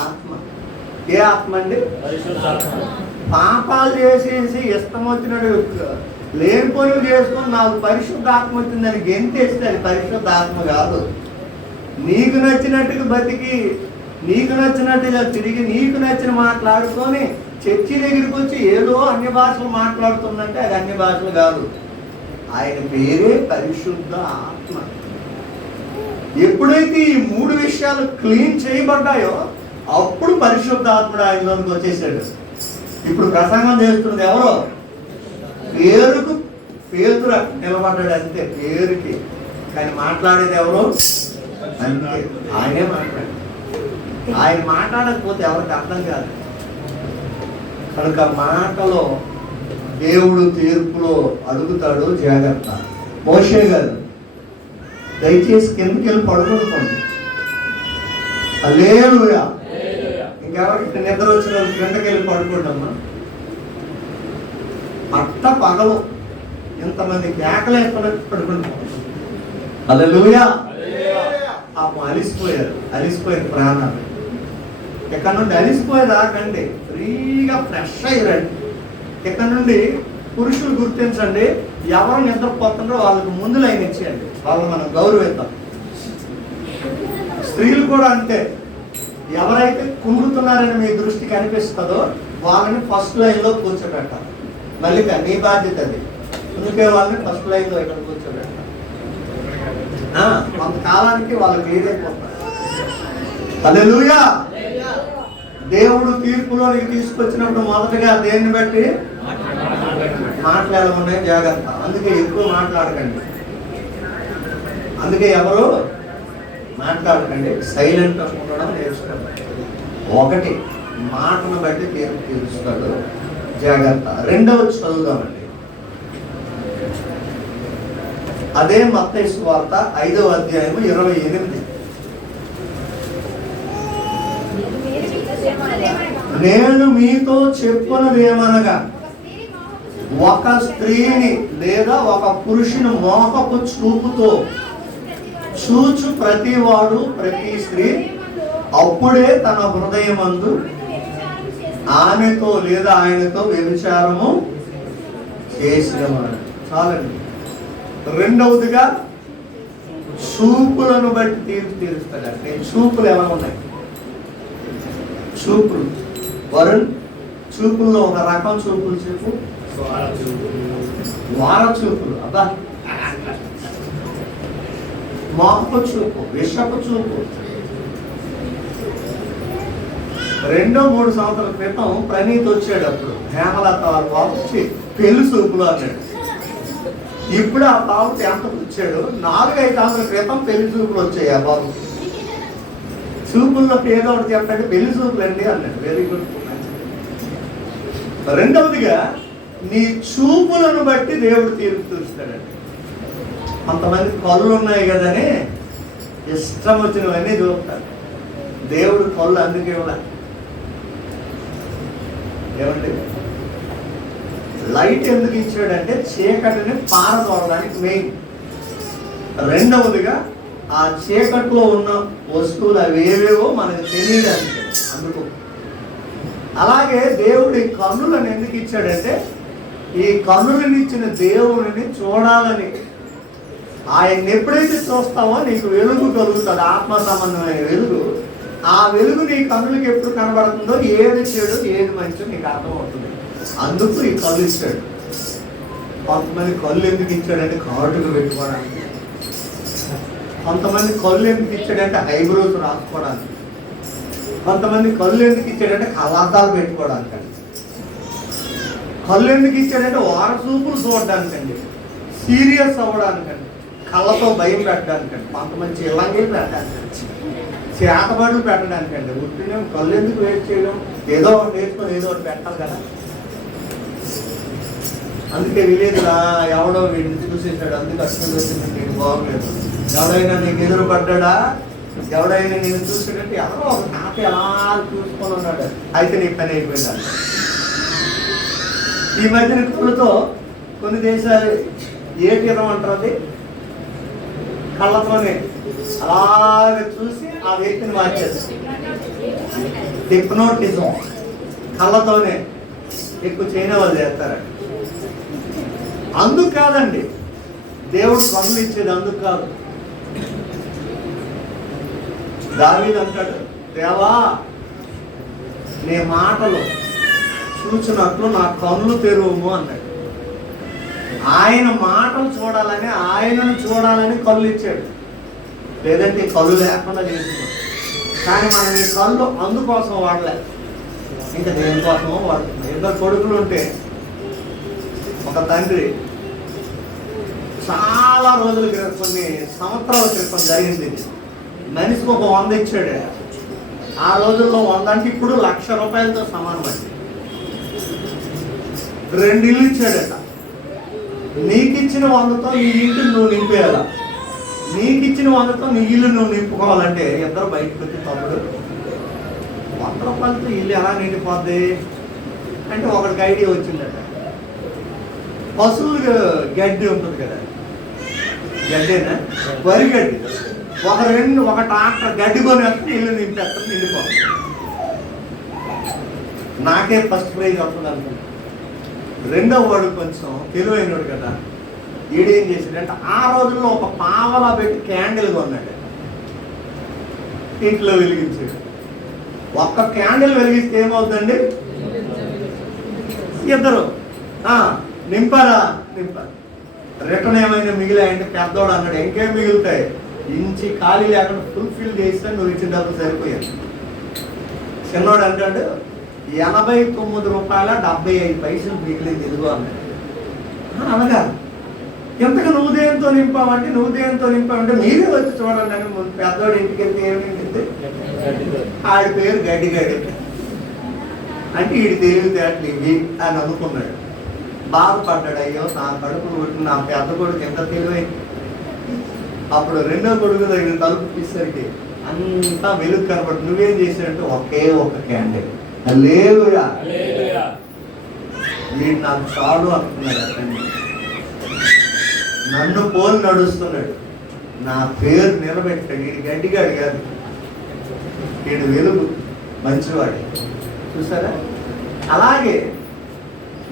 ఆత్మ. ఏ ఆత్మ అండి? పాపాలు చేసేసి ఇష్టం వచ్చినట్టు లేని పనులు చేసుకొని నాకు పరిశుద్ధ ఆత్మ వచ్చిందని గెంతేస్తే అది పరిశుద్ధ ఆత్మ కాదు. నీకు నచ్చినట్టుగా బతికి, నీకు నచ్చినట్టుగా తిరిగి, నీకు నచ్చిన మాట్లాడుకొని చర్చి దగ్గరికి వచ్చి ఏదో అన్ని భాషలు మాట్లాడుతుందంటే అది అన్ని భాషలు కాదు. ఆయన పేరే పరిశుద్ధ ఆత్మ. ఎప్పుడైతే ఈ 3 విషయాలు క్లీన్ చేయబడ్డాయో అప్పుడు పరిశుద్ధ ఆత్ముడు ఆయనలోకి వచ్చేసాడు. ఇప్పుడు ప్రసంగం చేస్తున్నది ఎవరో? పేరుకు పేతురు నిలబడ్డాడు అంతే, పేరుకి. కానీ మాట్లాడేది ఎవరు? అంతే, ఆయనే మాట్లాడాడు. ఆయన మాట్లాడకపోతే ఎవరికి అర్థం కాదు. కనుక మాటలో దేవుడు తీర్పులో అడుగుతాడు, జాగ్రత్త. మోషే గారు దయచేసి కిందకి వెళ్ళి పడుకోండి. హల్లెలూయా. ఇంకెవరికి నిద్ర వచ్చిన వాళ్ళు కిందకి వెళ్ళి పడుకోండమ్మా. పట్ట పగలు ఇంతమంది కేకలేకుండా పడుకుంటాం. హల్లెలూయా. పాపం అలిసిపోయిన ప్రాణాలు. ఇక్కడ నుండి అలిసిపోయి రాకండి, ఫ్రీగా ఫ్రెష్ అయ్యారండి. ఇక్కడ నుండి పురుషులు గుర్తించండి, ఎవరు నిద్రపోతుండ్రో వాళ్ళకి ముందు లైన్ ఇచ్చేయండి, వాళ్ళని మనం గౌరవిద్దాం. స్త్రీలు కూడా అంతే, ఎవరైతే కుంగుతున్నారని మీ దృష్టికి అనిపిస్తుందో వాళ్ళని ఫస్ట్ లైన్లో కూర్చోబెట్టాలి. మళ్ళీ నీ బాధ్యత అది. అందుకే వాళ్ళని ఫస్ట్ లైన్లో ఇక్కడ కూర్చోబెట్టాలి. కొంతకాలానికి వాళ్ళు వేరైపోతారు. హల్లెలూయా. దేవుడు తీర్పులోనికి తీసుకొచ్చినప్పుడు మొదటగా దేన్ని బట్టి మాట్లాడమనే జాగ్రత్త. అందుకే ఎక్కువ మాట్లాడకండి, అందుకే ఎవరు మాట్లాడకండి, సైలెంట్ ఉండడం నేర్చుకోండి. ఒకటి, మాటను బట్టి తీర్పు తీరుస్తాడు, జాగ్రత్త. రెండవది చదువుదామండి. అదే మత్తయి సువార్త 5వ అధ్యాయము 28. నేను మీతో చెప్పునదేమనగా, ఒక స్త్రీని లేదా ఒక పురుషుని మోహపు చూపుతో చూచు ప్రతివాడు, ప్రతి స్త్రీ అప్పుడే తన హృదయమందు ఆమెతో లేదా ఆయనతో వ్యభిచారము చేసినవాడు. చాలండి. రెండవదిగా చూపులను బట్టి తీర్పు తీరుస్తాడంటే, చూపులు ఎలా ఉన్నాయి? చూపులు వరుణ్, చూపుల్లో ఒక రకం చూపులు చెప్పు. వార చూపులు, అబ్బా, మోహపు చూపు, విషపు చూపు. 2-3 సంవత్సరాల క్రితం ప్రణీత్ వచ్చాడు. అప్పుడు హేమలత వాళ్ళ బాబు వచ్చి పెళ్లి చూపులు అన్నాడు. ఇప్పుడు ఆ బాబుకి ఎంత వచ్చాడు? 4-5 సంవత్సరాల క్రితం పెళ్లి చూపులు వచ్చాయి ఆ బాబు. చూపుల్లో ఏదో ఒకటి చెప్పండి, పెళ్లి చూపులు అండి అన్నాడు. Very good. రెండవదిగా నీ చూపులను బట్టి దేవుడు తీర్పు తీరుస్తాడండి. కొంతమంది కళ్ళు ఉన్నాయి కదని ఇష్టం వచ్చినవన్నీ చూపుతారు. దేవుడు కళ్ళు అందుకే ఇవ్వలే. ఏమంటే లైట్ ఎందుకు ఇచ్చాడంటే చీకటిని పారదోడడానికి మెయిన్. రెండవదిగా ఆ చీకట్లో ఉన్న వస్తువులు అవేవేవో మనకు తెలియడానికి అందుకు. అలాగే దేవుడి కన్నులను ఎందుకు ఇచ్చాడంటే ఈ కన్నులను ఇచ్చిన దేవుడిని చూడాలని. ఆయన ఎప్పుడైతే చూస్తావో నీకు వెలుగు కలుగుతుంది, ఆత్మ సంబంధమైన వెలుగు. ఆ వెలుగు నీ కన్నులకి ఎప్పుడు కనబడుతుందో ఏది చెడు ఏది మంచో నీకు అర్థమవుతుంది. అందుకు ఈ కళ్ళు ఇచ్చాడు. కొంతమంది కళ్ళు ఎందుకు ఇచ్చాడంటే కాటుకు పెట్టుకోవడానికి, కొంతమంది కళ్ళు ఎందుకు ఇచ్చాడంటే ఐబ్రోస్ రాసుకోవడానికి, కొంతమంది కళ్ళు ఎందుకు ఇచ్చాడంటే కళ్ళద్దాలు పెట్టుకోవడానికి, కళ్ళు ఎందుకు ఇచ్చాడంటే వారసూపులు చూడడానికండి, సీరియస్ అవ్వడానికండి, కళ్ళతో భయం పెట్టడానికండి, కొంతమంది చిల్లంగి పెట్టడానికండి, చేతబడులు పెట్టడానికండి. ఉట్టినే కళ్ళు ఎందుకు వేస్ట్ చేయడం? ఏదో ఒకటి వేసుకొని ఏదో ఒకటి పెట్టాలి కదా. అందుకే విలేజ్లా ఎవడో వీడిని చూసేసాడు, అందుకు అసలు వచ్చింది నీకు బాగలేదు. ఎవడైనా నీకు ఎదురు పడ్డా, ఎవడైనా నేను చూసాడంటే ఎవరో ఒక నాటి ఎలా చూసుకొని ఉన్నాడు, అయితే నీ పని అయిపోయింది. ఈ మధ్యన కళ్ళతో కొన్ని దేశాలు ఏటీఎం అంటారు, కళ్ళతోనే అలాగే చూసి ఆ వ్యక్తిని మార్చేస్తారు. హిప్నోటిజం కళ్ళతోనే ఎక్కువ చైనా వాళ్ళు చేస్తారండి. అందుకు కాదండి దేవుడు కన్నులు ఇచ్చేది, అందుకు కాదు. దావీదు అంటాడు, దేవా నీ మాటలు చూచినట్లు నా కన్నులు తెరువుము అన్నాడు. ఆయన మాటలు చూడాలని, ఆయనను చూడాలని కళ్ళు ఇచ్చాడు, లేదంటే కళ్ళు లేకుండా చేస్తున్నాడు. కానీ మనం ఈ కళ్ళు అందుకోసం వాడలే, ఇంకా దేనికోసమో వాడుతున్నాం. 2 కొడుకులు ఉంటే ఒక తండ్రి చాలా రోజుల క్రితం, కొన్ని సంవత్సరాల క్రితం జరిగింది. మనిషికి ఒక 100 ఇచ్చాడు. ఆ రోజుల్లో 100 అంటే ఇప్పుడు 1,00,000 రూపాయలతో సమానం అండి. 2 ఇల్లు ఇచ్చాడట. నీకు ఇచ్చిన 100తో నీ ఇంటిని నువ్వు నింపేయాల, నీకు ఇచ్చిన 100తో నీ ఇల్లు నువ్వు నింపుకోవాలంటే ఇద్దరు బయటకు వచ్చి తమ్ముడు 100 రూపాయలతో ఇల్లు ఎలా నిండిపోద్ది అంటే ఒకడికి ఐడియా వచ్చిందట. పశువులు గడ్డి ఉంటుంది కదా, గడ్డేనా, వరి గడ్డి, ఒక ట్రాక్టర్ గడ్డి కొనేస్తే ఇల్లు నింపేస్తారు, నిండిపోతుంది. నాకే ఫస్ట్ ప్రైజ్ వస్తుంది అనుకుంటా. రెండో వాడు కొంచెం తెలివైనడు కదా, ఈడేం చేశాడంటే ఆ రోజుల్లో ఒక పావలా పెట్టి క్యాండిల్ కొన్నాడు, ఇంట్లో వెలిగించాడు. ఒక్క క్యాండిల్ వెలిగిస్తే ఏమవుతుందండి? ఇద్దరు నింపారా? నింపారు. రిటర్న్ ఏమైనా మిగిలాయంటే పెద్దోడు అన్నాడు ఇంకేం మిగులుతాయి, ఇంచి ఖాళీ లేకుండా ఫుల్ఫిల్ చేస్తే నువ్వు ఇచ్చిన డబ్బులు సరిపోయాడు. చిన్నోడు అంటాడు 89 రూపాయల 75 మిగిలింది ఇదిగో అన్నాడు. అనగా ఎంతగా నువ్వు దేంతో నింపావంటే నువ్వు దేంతో నింపావంటే మీరే వచ్చి చూడండి అని పెద్దోడు ఇంటికి వెళ్తే ఏమిటి, ఆడి పేరు గడ్డి గడ్డి అంటే వీడి తెలివితేటలు ఇవి అని అనుకున్నాడు. బాధపడ్డాడు, అయ్యో నా కడుపును పుట్టిన నా పెద్ద కొడుకు ఎంత తెలివైంది. అప్పుడు రెండో కొడుకు దగ్గర తలుపు తీసరికి అంతా వెలుగు కనబడి నువ్వేం చేశాడంటే ఒకే ఒక క్యాండిల్. హల్లెలూయా, వీడు నాకు చాలు అనుకున్నాడు. అతన్ని నన్ను పోలు నడుస్తున్నాడు, నా పేరు నిలబెట్టాడు. వీడు గడ్డిగాడు కాదు, వీడు వెలుగు, మంచివాడు. చూసారా? అలాగే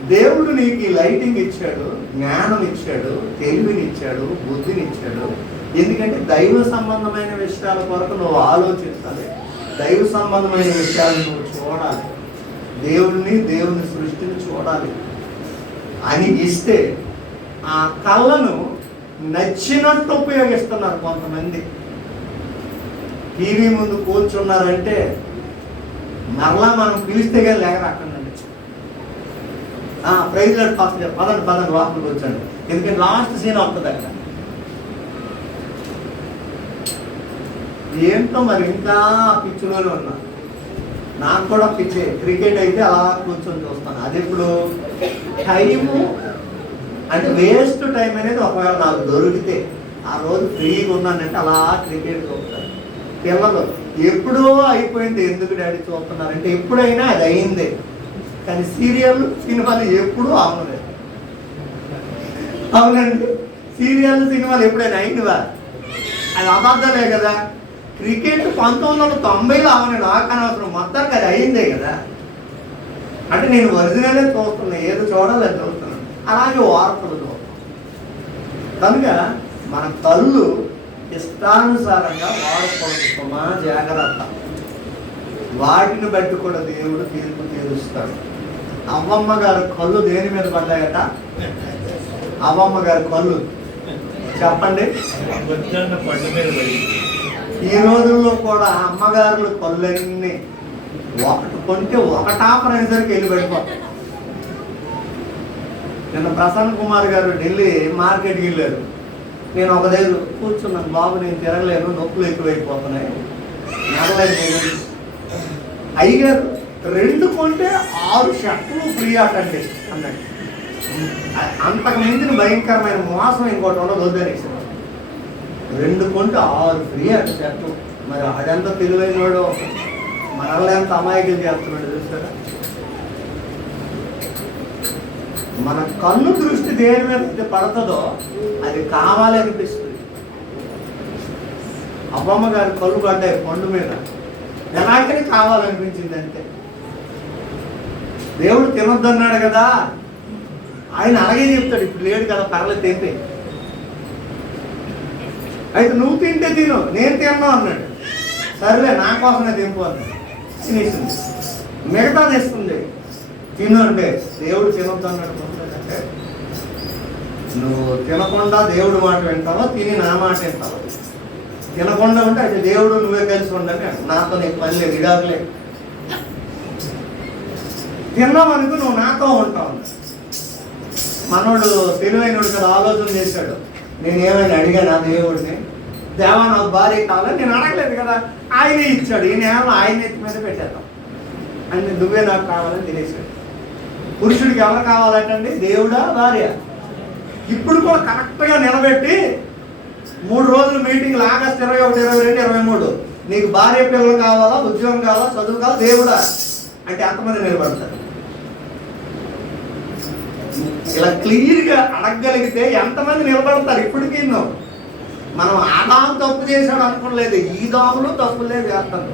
దేవుడు నీకు ఈ లైటింగ్ ఇచ్చాడు, జ్ఞానం ఇచ్చాడు, తెలివినిచ్చాడు, బుద్ధినిచ్చాడు. ఎందుకంటే దైవ సంబంధమైన విషయాల కొరకు నువ్వు ఆలోచించాలి, దైవ సంబంధమైన విషయాలను నువ్వు చూడాలి, దేవుడిని దేవుని సృష్టిని చూడాలి అని ఇస్తే ఆ కళ్ళను నచ్చినట్టు ఉపయోగిస్తున్నారు కొంతమంది. టీవీ ముందు కూర్చున్నారంటే మరలా మనం పిలిస్తే కానీ లేకరాకండి. ప్రైజ్ లార్డ్ పాస్టర్ పదండి వాపసు వచ్చండి, ఎందుకంటే లాస్ట్ సీన్ వస్తుంది అక్కడ. ఏంటో మరి ఇంకా పిచ్చిలోనే ఉన్నా. నాకు కూడా పిచ్చే, క్రికెట్ అయితే అలా కూర్చొని చూస్తాను. అది ఇప్పుడు టైము అంటే వేస్ట్ టైం అనేది ఒకవేళ నాకు దొరికితే ఆ రోజు ఫ్రీగా ఉన్నానంటే అలా క్రికెట్ చూస్తాను. పిల్లలు ఎప్పుడో అయిపోయింది, ఎందుకు డాడీ చూస్తున్నారంటే ఎప్పుడైనా అది అయిందే, కానీ సీరియల్ సినిమాలు ఎప్పుడూ అవనలేదు. అవునండి, సీరియల్ సినిమాలు ఎప్పుడైనా అయిందివా? అది అబద్ధాలే కదా. క్రికెట్ 1990లో అవనండి, నాకు అనవసరం, మొత్తానికి అది అయిందే కదా. అంటే నేను ఒరిజినలే చూస్తున్నా, ఏదో చూడాలి అది చూస్తున్నాను. అలాగే వార్తలు చూస్తాం. కనుక మన కళ్ళు ఇష్టానుసారంగా వాడుకోవడం జాగ్రత్త. వాటిని బట్టి కూడా దేవుడు తీర్పు తీరుస్తాడు. అవ్వమ్మ గారు కళ్ళు దేని మీద పడ్డాయట? అవ్వమ్మ గారి కళ్ళు చెప్పండి. ఈ రోజుల్లో కూడా అమ్మగారుల కళ్ళన్నీ ఒకటి కొంటే ఒకటి ఆఫర్ అనేసరికి వెళ్ళి పడిపోతాయి. నిన్న ప్రసన్న కుమార్ గారు ఢిల్లీ మార్కెట్కి వెళ్ళారు. నేను ఒక దగ్గర కూర్చున్నాను, బాబు నేను తిరగలేను, నొప్పులు ఎక్కువైపోతున్నాయి, నడలేదు. అయ్యగారు 2 కొంటే 6 షర్టులు ఫ్రీ అటండి అన్నాడు. అంతకు మించిన భయంకరమైన మోసం ఇంకోటి ఉండదు, వద్దనేసి 2 కొంటే 6 ఫ్రీ అట షర్టు. మరి ఆడెంత తెలివైనవాడు, మనల్ని ఎంత అమాయకులు చేస్తున్నాడు చూస్తారా? మన కన్ను దృష్టి దేని మీద పడుతుందో అది కావాలి అనిపిస్తుంది. అవ్వమ్మ గారి కళ్ళు పడ్డాయి పండు మీద, ఎలాంటివి కావాలనిపించింది అంతే. దేవుడు తినొద్దన్నాడు కదా, ఆయన అలాగే చెప్తాడు, ఇప్పుడు లేడు కదా పర్లేదు తింటే. అయితే నువ్వు తింటే తిను, నేను తిన్నా అన్నాడు. సరేలే నా కోసమే తింపు అన్నాడు. తినేసింది, మిగతా తెస్తుంది తిను అంటే. దేవుడు తినొద్దు అన్నాడు అంటే నువ్వు తినకుండా దేవుడు మాట వింటావా, తిని నా మాట వింటావా? తినకుండా ఉంటే అయితే దేవుడు నువ్వే కలిసి ఉండని నాతో నీకు పని లేదు, ఇడాకులే. తిన్నావనుకో నువ్వు నాతో ఉంటావు. మనోడు తెలివైనడు కదా, ఆలోచన చేశాడు. నేను ఏమైనా అడిగాను ఆ దేవుడిని, దేవా నాకు భార్య కావాలని? నేను అడగలేదు కదా, ఆయనే ఇచ్చాడు. ఈయన ఆయన ఎత్తి మీద పెట్టేద్దాం అని, నువ్వే నాకు కావాలని తినేసాడు. పురుషుడికి ఎవరు కావాలంటండి? దేవుడా, భార్య? ఇప్పుడు కూడా కరెక్ట్గా నిలబెట్టి 3 రోజులు మీటింగ్లు ఆగస్టు 21, 22, 23 నీకు భార్య పిల్లలు కావాలా, ఉద్యోగం కావాలా, చదువు కావాలా, దేవుడా అంటే ఎంతమంది నిలబడతారు? ఇలా క్లియర్గా అడగగలిగితే ఎంతమంది నిలబడతారు? ఇప్పటికీ మనం ఆదాము తప్పు చేశాడు అనుకోలేదు, ఈ దాములు తప్పులే చేస్తారు.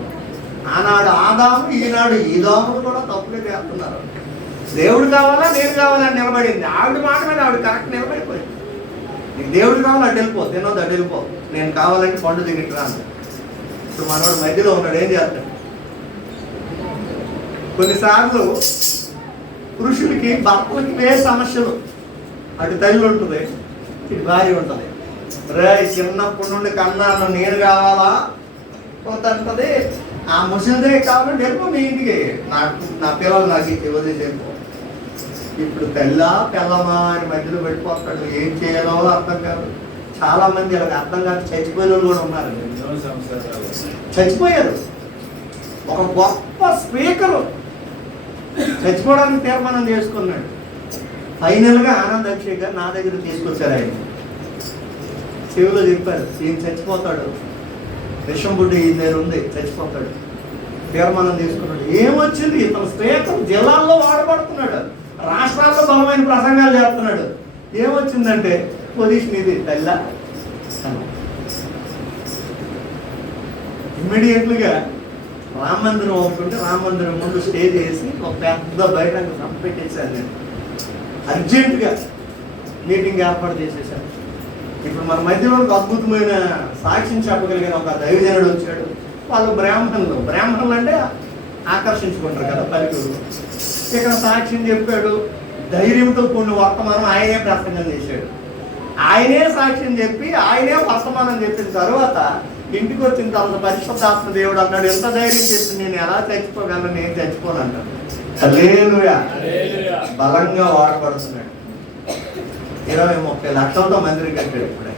ఆనాడు ఆదాము, ఈనాడు ఈ దాములు కూడా తప్పులే చేస్తున్నారు. దేవుడు కావాలా, నేను కావాలని నిలబడింది. ఆవిడ మాట మీద ఆవిడ కరెక్ట్ నిలబడిపోయింది. నీకు దేవుడు కావాలి, అడ్డు వెళ్ళిపో, తినొద్దు, అడ్డు వెళ్ళిపో, నేను కావాలంటే పండు దిగిట్రా అంత. ఇప్పుడు మనోడు మధ్యలో ఉన్నాడు, ఏం చేస్తాడు? కొన్నిసార్లు పురుషులకి భర్తలకి వేరే సమస్యలు. అటు తల్లి ఉంటుంది, ఇటు భార్య ఉంటుంది. రే చిన్నప్పటి నుండి కన్నాను, నేను కావాలా పోతుంటది. ఆ ముసలిదే కావాలంటే వెళ్ళిపో మీ ఇంటికి, నా పిల్లలు నాకు ఇచ్చి వదిలేసేపో. ఇప్పుడు పిల్లమా అని మధ్యలో పెట్టిపోతాడు. ఏం చేయాలో అర్థం కాదు. చాలా మంది ఇలా అర్థం కాదు, చచ్చిపోయిన వాళ్ళు కూడా ఉన్నారు. చచ్చిపోయారు. ఒక గొప్ప స్పీకరు చచ్చిపోవడానికి తీర్మానం చేసుకున్నాడు. ఫైనల్గా ఆనంద్ అభిషేక్ గారు నా దగ్గర తీసుకొచ్చారు. ఆయన చెవిలో చెప్పారు, ఈయన చచ్చిపోతాడు, విషం బుడ్డి ఈయన దగ్గర ఉంది, చచ్చిపోతాడు. తీర్మానం తీసుకున్నాడు. ఏమొచ్చింది? ఇతను స్పీకర్ జిల్లాల్లో వాడబడుతున్నాడు, రాష్ట్రాల్లో బలమైన ప్రసంగాలు చేస్తున్నాడు. ఏమొచ్చిందంటే పొజిషన్ ఇది తెల్ల. ఇమ్మీడియట్లుగా రామ మందిరం అవుతుంటే రామ మందిరం ముందు స్టేజ్ వేసి ఒక పెద్ద బయట పెట్టేశాను. నేను అర్జెంటుగా మీటింగ్ ఏర్పాటు చేసేసాను. ఇప్పుడు మన మధ్యలో ఒక అద్భుతమైన సాక్ష్యం చెప్పగలిగిన ఒక దైవజనుడు వచ్చాడు. వాళ్ళు బ్రాహ్మణులు అంటే ఆకర్షించుకుంటారు కదా పలుకులు. ఇక్కడ సాక్ష్యం చెప్పాడు. ధైర్యంతో కొన్ని వర్తమానం ఆయనే ప్రసంగం చేశాడు. ఆయనే సాక్ష్యం చెప్పి ఆయనే వర్తమానం చెప్పిన తర్వాత ఇంటికి వచ్చిన తర్వాత పరిశుద్ధాత్మ దేవుడు అన్నాడు, ఎంత ధైర్యం చేసి నేను ఎలా చచ్చిపోగలను, నేను చచ్చిపోను అంటాడు. హల్లెలూయా. బలంగా వాడబడుతున్నాడు. 20-30 లక్షలతో మందిరం కట్టాడు. ఇప్పుడే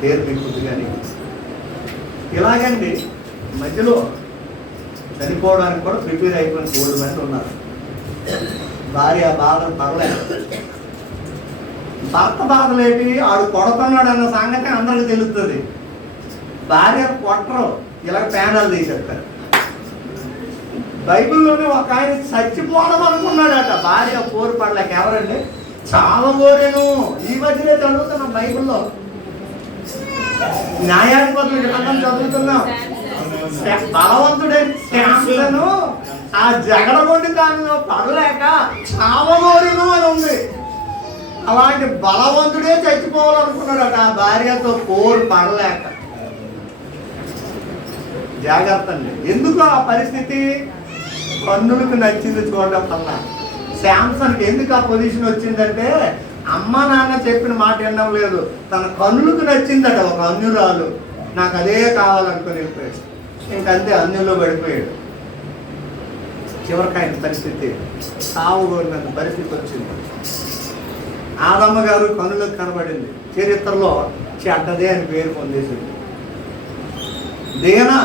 పేరు మీకు కానీ ఇలాగండి. మధ్యలో చనిపోవడానికి కూడా ప్రిపేర్ అయిపోయిన 3 మంది ఉన్నారు. భార్య బాధలు పడలేదు. భర్త బాధలేటి, ఆడు కొడుతున్నాడు అన్న సంగతి అందరికి తెలుస్తుంది. భార్య కొట్టరు, ఇలా ప్యానల్ తీసేస్తారు. బైబిల్లోనే ఒక ఆయన చచ్చిపోవడం అనుకున్నాడట, భార్య పోరు పడలేక. ఎవరండి? చావగోరేను. ఈ మధ్యనే చదువుతున్నాం బైబిల్లో, న్యాయాధిపతులు గ్రంథం చదువుతున్నాం. బలవంతుడే శాంసను ఆ జగడగొండి దానిలో పడలేక చావగోరేను అని ఉంది. అలాంటి బలవంతుడే చచ్చిపోవాలనుకున్నాడట ఆ భార్యతో పోరు పడలేక. జాగ్రత్త అండి. ఎందుకు ఆ పరిస్థితి? కన్నులకు నచ్చింది చూడడం వల్ల. శాంసన్కి ఎందుకు ఆ పొజిషన్ వచ్చిందంటే అమ్మ నాన్న చెప్పిన మాట వినడం లేదు, తన కన్నులకు నచ్చిందట. ఒక అన్యురాలు నాకు అదే కావాలనుకుని వెళ్ళిపోయాడు. ఇంకంతే అన్యుల్లో పడిపోయాడు. చివరికి ఆయన పరిస్థితి సావుగోరినంత పరిస్థితి వచ్చింది. ఆదమ్మ గారు కన్నులకు కనబడింది, చరిత్రలో చెడ్డదే అని పేరు పొందేసింది. దేనా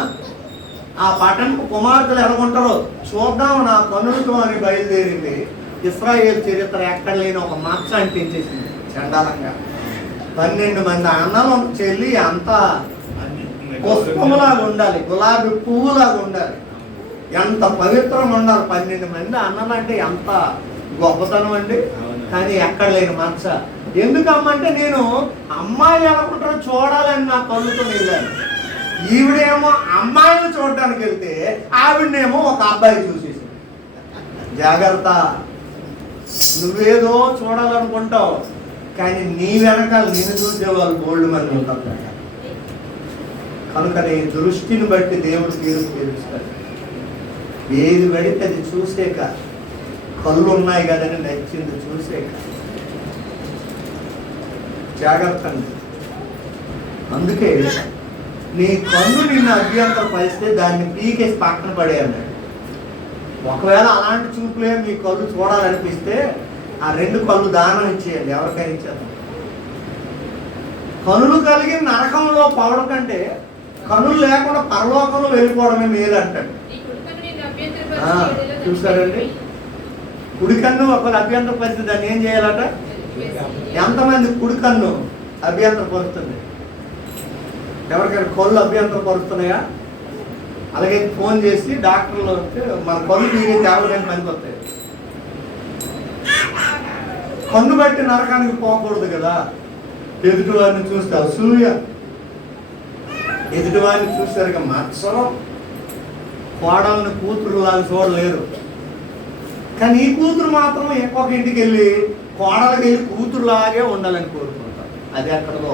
ఆ పట్టణపు కుమార్తెలు ఎలాగుంటారో చూద్దాం నా కన్నులతో అని బయలుదేరింది. ఇశ్రాయేలు చరిత్ర ఎక్కడ లేని ఒక మచ్చ అంటించేసింది చండాలంగా. 12 మంది అన్నలు చెల్లి అంతా పుష్పములాగా ఉండాలి, గులాబీ పువ్వులాగా ఉండాలి, ఎంత పవిత్రంగా ఉండాలి. 12 మంది అన్నలు అంటే ఎంత గొప్పతనం అండి. కానీ ఎక్కడ లేని మచ్చ. ఎందుకమ్మంటే నేను అమ్మాయి ఎలాగుంటారో చూడాలని నా కళ్ళుతో వెళ్ళాను. ఈవిడేమో అమ్మాయిని చూడడానికి వెళ్తే ఆవిడనేమో ఒక అబ్బాయి చూసేసి. జాగ్రత్త, నువ్వేదో చూడాలనుకుంటావు కానీ నీ వెనకాల నిన్ను చూసేవాళ్ళు గోల్డ్ మంది ఉంటారు. కనుక నీ దృష్టిని బట్టి దేవుడు తీర్పు తీరుస్తాడు. ఏది పడితే అది చూసేక, కళ్ళు ఉన్నాయి కదని నచ్చింది చూసేక. జాగ్రత్త అండి. అందుకే నీ కన్ను నిన్ను అభ్యంతరం పరిస్తే దాన్ని పీకేసి పక్కన పడే అన్నాడు. ఒకవేళ అలాంటి చూపులే మీ కళ్ళు చూడాలనిపిస్తే ఆ 2 కళ్ళు దానం ఇచ్చేయండి. ఎవరికైనా ఇచ్చేద్దాం. కనులు కలిగి నరకంలో పవడం కంటే కనులు లేకుండా పరలోకంలో వెళ్ళిపోవడమే మేలు అంటాడు. చూసారండి, కుడి కన్ను ఒకరు అభ్యంతర పరిస్థితి, దాన్ని ఏం చేయాలట? ఎంతమంది కుడి కన్ను అభ్యంతర పరుస్తుంది? ఎవరికైనా కళ్ళు అభ్యంతర పరుస్తున్నాయా? అలాగే ఫోన్ చేసి డాక్టర్లు వస్తే మన కళ్ళు తీరే తేవడానికి పనికి వస్తాయి. కన్ను బట్టి నరకానికి పోకూడదు కదా. ఎదుటివారిని చూస్తే అసూయ, ఎదుటివారిని చూసేసరికి మత్సరం, కోడలను కూతురు లాగా చూడలేరు. కానీ ఈ కూతురు మాత్రం ఇంకొక ఇంటికి వెళ్ళి కోడలకి వెళ్ళి కూతురులాగే ఉండాలని కోరుకుంటారు. అది అక్కడలో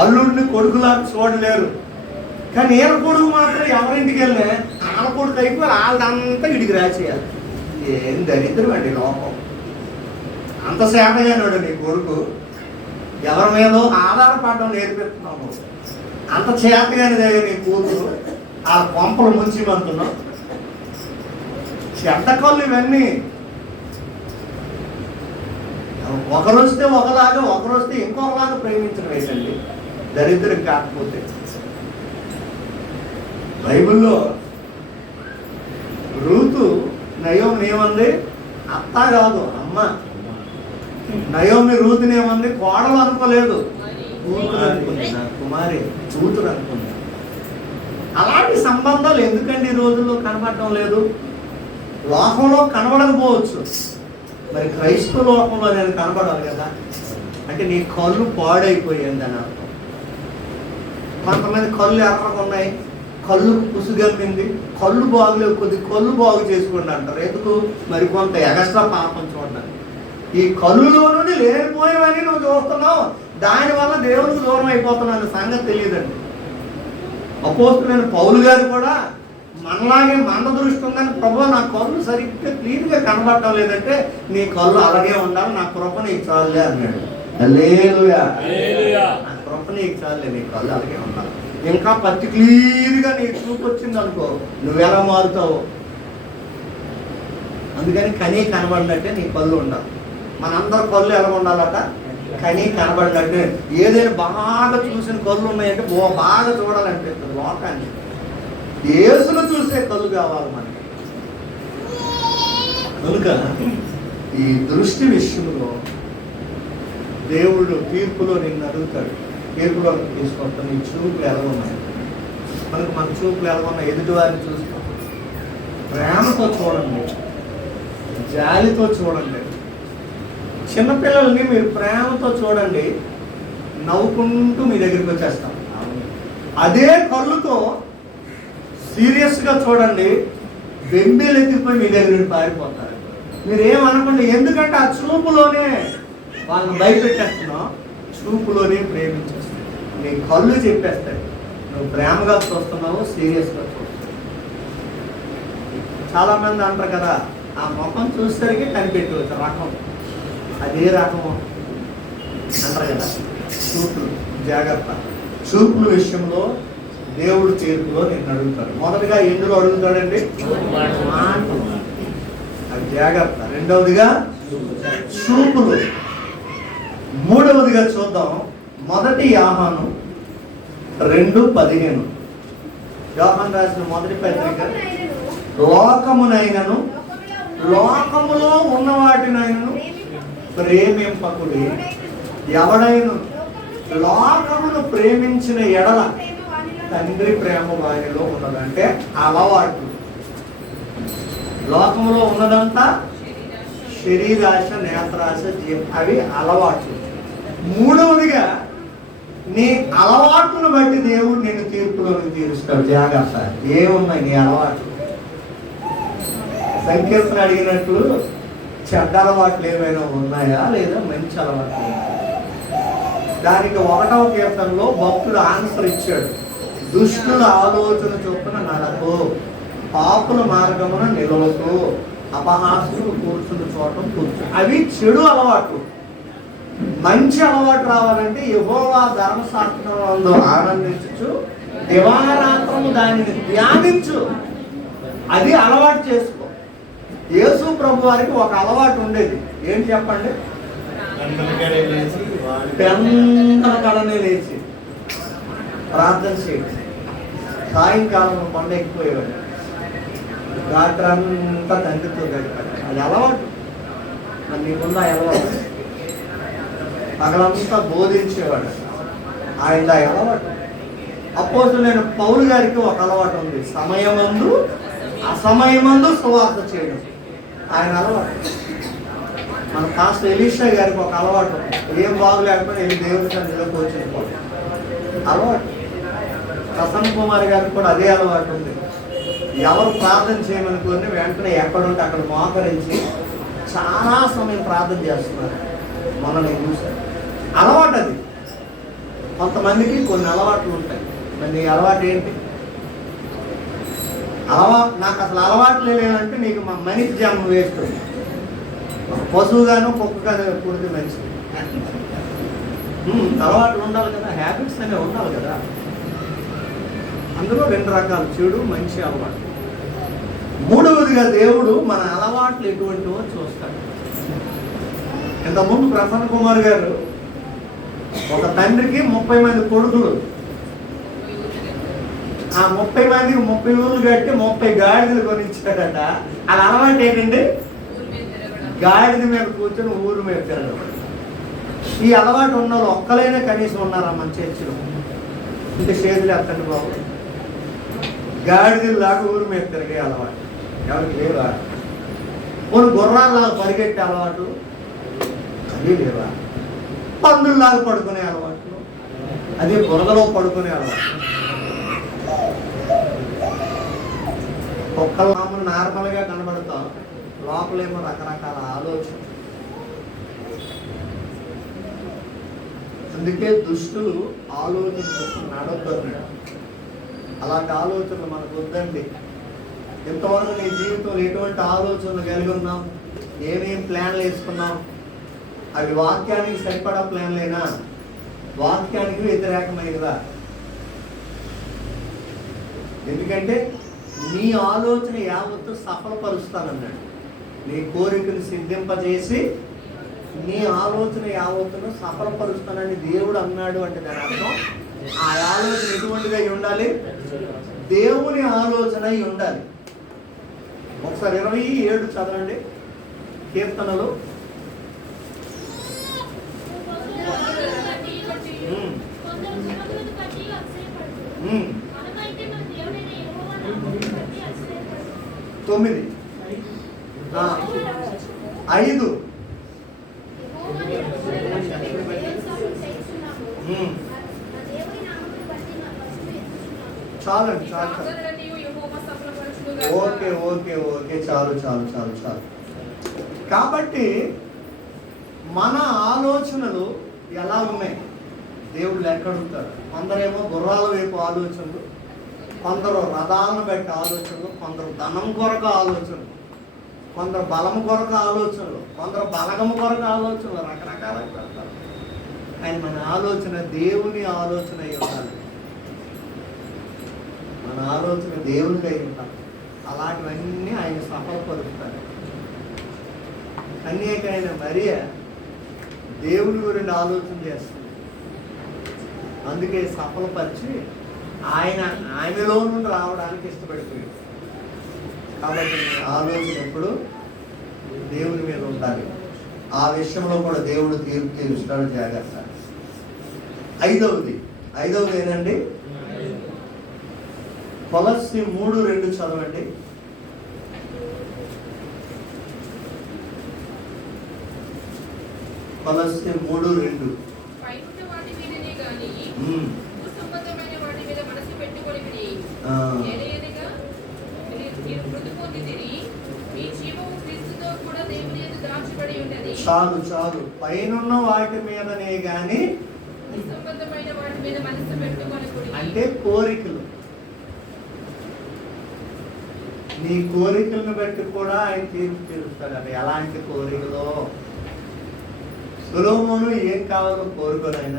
అల్లుడిని కొడుకులాగా చూడలేరు. కానీ ఈయన కొడుకు మాత్రం ఎవరింటికి వెళ్ళినా వాళ్ళ కొడుకు అయిపోయి వాళ్ళంతా ఇడికి రాసేయాలి. ఏం దరిద్రం అండి లోపం. అంత సేవగానాడు నీ కొడుకు, ఎవరి మీద ఆధారపడడం నేర్పిస్తున్నాము. అంత చేతగానే నీ కూతురు ఆ కొంపలు ముంచిమంటున్నాం. చెడ్డ కళ్ళు ఇవన్నీ. ఒకరు వస్తే ఒకలాగా, ఒకరు వస్తే ఇంకొకలాగా ప్రేమించడం ఏంటండి దరిద్రం కాకపోతే. బైబిల్లో రూతు నయోమిని ఏమంది? అత్త కాదు, అమ్మ. నయోమి రూతుని ఏమంది? కోడలు అనుకోలేదు, కూతురు అనుకుంది. నా కుమారి కూతురు అనుకుంది. అలాంటి సంబంధాలు ఎందుకండి ఈ రోజుల్లో కనబడటం లేదు? లోకంలో కనబడకపోవచ్చు, మరి క్రైస్తవ లోకంలో నేను కనబడాలి కదా. అంటే నీ కళ్ళు పాడైపోయింది అని అర్థం. కొంతమంది కళ్ళు ఎర్రగా ఉన్నాయి, కళ్ళుకు పుసుగమ్మింది, కళ్ళు బాగులేవు, కొద్ది కళ్ళు బాగు చేసుకోండి అంటారు. ఎందుకు? మరి కొంత ఎగస్ట్రా పాపం చూడండి. ఈ కళ్ళులో నుండి లేనిపోయేవని నువ్వు చూస్తున్నావు, దానివల్ల దేవునికి దూరం అయిపోతున్నావు సంగతి తెలియదండి. అపోస్తులైన పౌలు గారు కూడా మనలాగే మంద దృష్టి ఉందని, ప్రభు నా కళ్ళు సరిగ్గా క్లీన్గా కనబడటం లేదంటే నీ కళ్ళు అలాగే ఉండాలి, నా కృప నీకు చాలులే అన్నాడు. హల్లెలూయా. నా కృప నీకు చాలులే, నీ కళ్ళు అలాగే ఉండాలి. ఇంకా పర్టిక్యులర్గా నీ చూపు వచ్చింది అనుకో, నువ్వెలా మారుతావు. అందుకని కనీ కనబడినట్టే నీ కళ్ళు ఉండాలి. మనందరి కళ్ళు ఎలా ఉండాలట? కనీ కనబడినట్టే. ఏదైనా బాగా చూసిన కళ్ళు ఉన్నాయంటే బాగా చూడాలనిపిస్తుంది లోకాన్ని. యేసును చూసే కళ్ళు కావాలి మనకి. కనుక ఈ దృష్టి విషయంలో దేవుడు తీర్పులో నిన్ను అడుగుతాడు. తీర్పులో తీసుకొస్తాను, నీ చూపులు ఎలా ఉన్నాయి. మనకు మన చూపులు ఎలా ఉన్నాయి? ఎదుటి వారిని చూస్తాం, ప్రేమతో చూడండి, జాలితో చూడండి. చిన్నపిల్లల్ని మీరు ప్రేమతో చూడండి, నవ్వుకుంటూ మీ దగ్గరికి వచ్చేస్తాం. అదే కళ్ళుతో సీరియస్గా చూడండి, బెంబేలు ఎత్తిపోయి మీ దగ్గర పారిపోతారు. మీరేమనుకోండి, ఎందుకంటే ఆ చూపులోనే వాళ్ళని భయపెట్టేస్తున్నావు. చూపులోనే ప్రేమించేస్తావు. నీ కళ్ళు చెప్పేస్తాయి నువ్వు ప్రేమగా చూస్తున్నావు, సీరియస్గా చూస్తున్నావు. చాలామంది అంటారు కదా, ఆ ముఖం చూసేసరికి కనిపెట్టవచ్చు రకం, అదే రకం అంటారు కదా. చూపులు జాగ్రత్త. చూపుల విషయంలో దేవుడు తీర్పులో నిన్ను అడుగుతాడు. మొదటిగా ఎందులో అడుగుతాడండి? మాటలు. అది జాగ్రత్త. రెండవదిగా చూపులు. మూడవదిగా చూద్దాం. మొదటి యోహాను 2:15. యోహాను రాసిన మొదటి పత్రిక, లోకమునైనను లోకములో ఉన్న వాటినైనను ప్రేమింపకుడి. ఎవడైనా లోకమును ప్రేమించిన ఎడల తండ్రి ప్రేమ వారిలో ఉన్నదంటే అలవాటు. లోకంలో ఉన్నదంతా శరీరాశ, నేత్రాశ, అవి అలవాట్లు. మూడవదిగా నీ అలవాటును బట్టి దేవుడు నిన్ను తీర్పులోకి తీరుస్తాడు. జాగ్రత్త. ఏమున్నాయి నీ అలవాట్లు? సంకీర్తన అడిగినట్లు చెడ్డ అలవాట్లు ఏమైనా ఉన్నాయా లేదా మంచి అలవాట్లు ఉన్నాయా? దానికి 1వ కీర్తనలో భక్తుడు ఆన్సర్ ఇచ్చాడు. దుష్టుల ఆలోచన చొప్పున నడకు, పాపుల మార్గమున నిలవకు, అపహాసులు కూర్చుని చోటం కూర్చు. అవి చెడు అలవాట్లు. మంచి అలవాటు రావాలంటే యెహోవా ధర్మశాస్త్రమునందు ఆనందించు, దివారాత్రము దానిని ధ్యానించు. అది అలవాటు చేసుకో. యేసు ప్రభు వారికి ఒక అలవాటు ఉండేది. ఏం చెప్పండి? పెందల కడనే లేచి ప్రార్థన చేయండి. సాయంకాలం కొండ ఎక్కిపోయేవాడు. రాత్రి అంతా తండ్రితో గడిపాడు. అది అలవాటు. మరి నీకున్న అలవాటు. పగలంతా బోధించేవాడు. ఆయన అలవాటు. అపోస్తలుడైన పౌలు గారికి ఒక అలవాటు ఉంది. సమయమందు అసమయమందు సువార్త చేయడం ఆయన అలవాటు. మన పాస్టర్ ఎలీషా గారికి ఒక అలవాటు. ఏం బాగులేకపోతే వెళ్ళి దేవుడి సన్నిధిలో కూర్చుని అలవాటు. ప్రసన్న కుమార్ గారికి కూడా అదే అలవాటు ఉంది. ఎవరు ప్రార్థన చేయమనుకోని వెంటనే ఎక్కడుంటే అక్కడ మోకరించి చాలా సమయం ప్రార్థన చేస్తున్నారు. మొన్న నేను చూశాను. అలవాటు అది. కొంతమందికి కొన్ని అలవాట్లు ఉంటాయి. మరి నీ అలవాటు ఏంటి? నాకు అసలు అలవాట్లు లేవంటే నీకు మా మనిషి జన్మ వేస్ట్. పశువుగాను కుక్కగాను పుడితే మంచిది. అలవాట్లు ఉండాలి కదా, హ్యాబిట్స్ అనేవి ఉండాలి కదా. అందులో 2 రకాలు, చెడు మంచి అలవాటు. మూడవదిగా దేవుడు మన అలవాట్లు ఎటువంటివో చూస్తాడు. ఇంతకుముందు ప్రసన్న కుమార్ గారు ఒక తండ్రికి 30 మంది కొడుకులు. ఆ 30 మందికి 30 ఊళ్ళు కట్టి 30 గాడిదలు కొనిచ్చాడట. అది అలవాటు ఏంటండి? గాడిద మీద కూర్చొని ఊరు మీద తిరగడం. ఈ అలవాటు ఉన్న వాళ్ళు ఒక్కలైనా కనీసం ఉన్నారా మన చర్చిలో? ఇంక చేతులు ఎత్తండి బాబు. గాడిదలాగా ఊరు మీద తిరిగే అలవాటు ఎవరికి లేవా? కొన్ని గుర్రాల్లాగా పరిగెట్టే అలవాటు అదే లేవా? పందుల్లాగా పడుకునే అలవాట్లు, అదే బురదలో పడుకునే అలవాటు. ఒక్కళ్ళ మామూలు నార్మల్గా కనబడతాం, లోపలేమో రకరకాల ఆలోచన. అందుకే దుష్టులు ఆలోచించుకు నడవద్దన్నాడు. అలాంటి ఆలోచనలు మనకు వద్దండి. ఎంతవరకు నీ జీవితంలో ఎటువంటి ఆలోచనలు కలిగి ఉన్నాం, ఏమేం ప్లాన్లు వేసుకున్నాం, అవి వాక్యానికి సరిపడా ప్లాన్లేనా, వాక్యానికి వ్యతిరేకమైనదా? ఎందుకంటే నీ ఆలోచన యావత్తు సఫలపరుస్తానన్నాడు. నీ కోరికను సిద్ధింపజేసి నీ ఆలోచన యావత్తును సఫలపరుస్తానని దేవుడు అన్నాడు. అంటే దాని అర్థం ఆ ఆలోచన ఎటువంటిగా ఉండాలి? దేవుని ఆలోచన ఉండాలి. ఒకసారి 27 చదవండి కీర్తనలు. తొమ్మిది 5 చాలండి, చాలు. ఓకే ఓకే ఓకే చాలు చాలు చాలు చాలు. కాబట్టి మన ఆలోచనలు ఎలా ఉన్నాయి దేవుడు లెక్క అడుగుతాడు. కొందరేమో గుర్రాల వైపు ఆలోచనలు, కొందరు రథాలను బట్టి ఆలోచనలు, కొందరు ధనం కొరకు ఆలోచనలు, కొందరు బలము కొరకు ఆలోచనలు, కొందరు బలగము కొరకు ఆలోచనలు, రకరకాల. ఆయన మన ఆలోచన దేవుని ఆలోచన అయి ఉండాలి. మన ఆలోచన దేవునికి అయి ఉండాలి. అలాంటివన్నీ ఆయన సఫలపరుస్తాడు. కన్యకైన మరియ దేవుని గురించి ఆలోచన చేస్తుంది. అందుకే సఫలపరిచి ఆయన ఆమెలో నుండి రావడానికి ఇష్టపడిపోయాడు. కాబట్టి ఆలోచన ఎప్పుడు దేవుని మీద ఉండాలి. ఆ విషయంలో కూడా దేవుడు తీర్పు తీరుస్తాడు. జాగ్రత్త. ఐదవది ఏనండి, కొలస్సీ 3:2 చదవండి. కొలస్సీ 3:2. చాలు చాలు. పైనున్న వాటి మీదనే గాని, అంటే కోరికలు, నీ కోరికలను బట్టి కూడా ఆయన తీర్పు తీరుస్తాడు. అంటే ఎలాంటి కోరికలో? సొలొమోను ఏం కావాలో కోరుకోను. ఆయన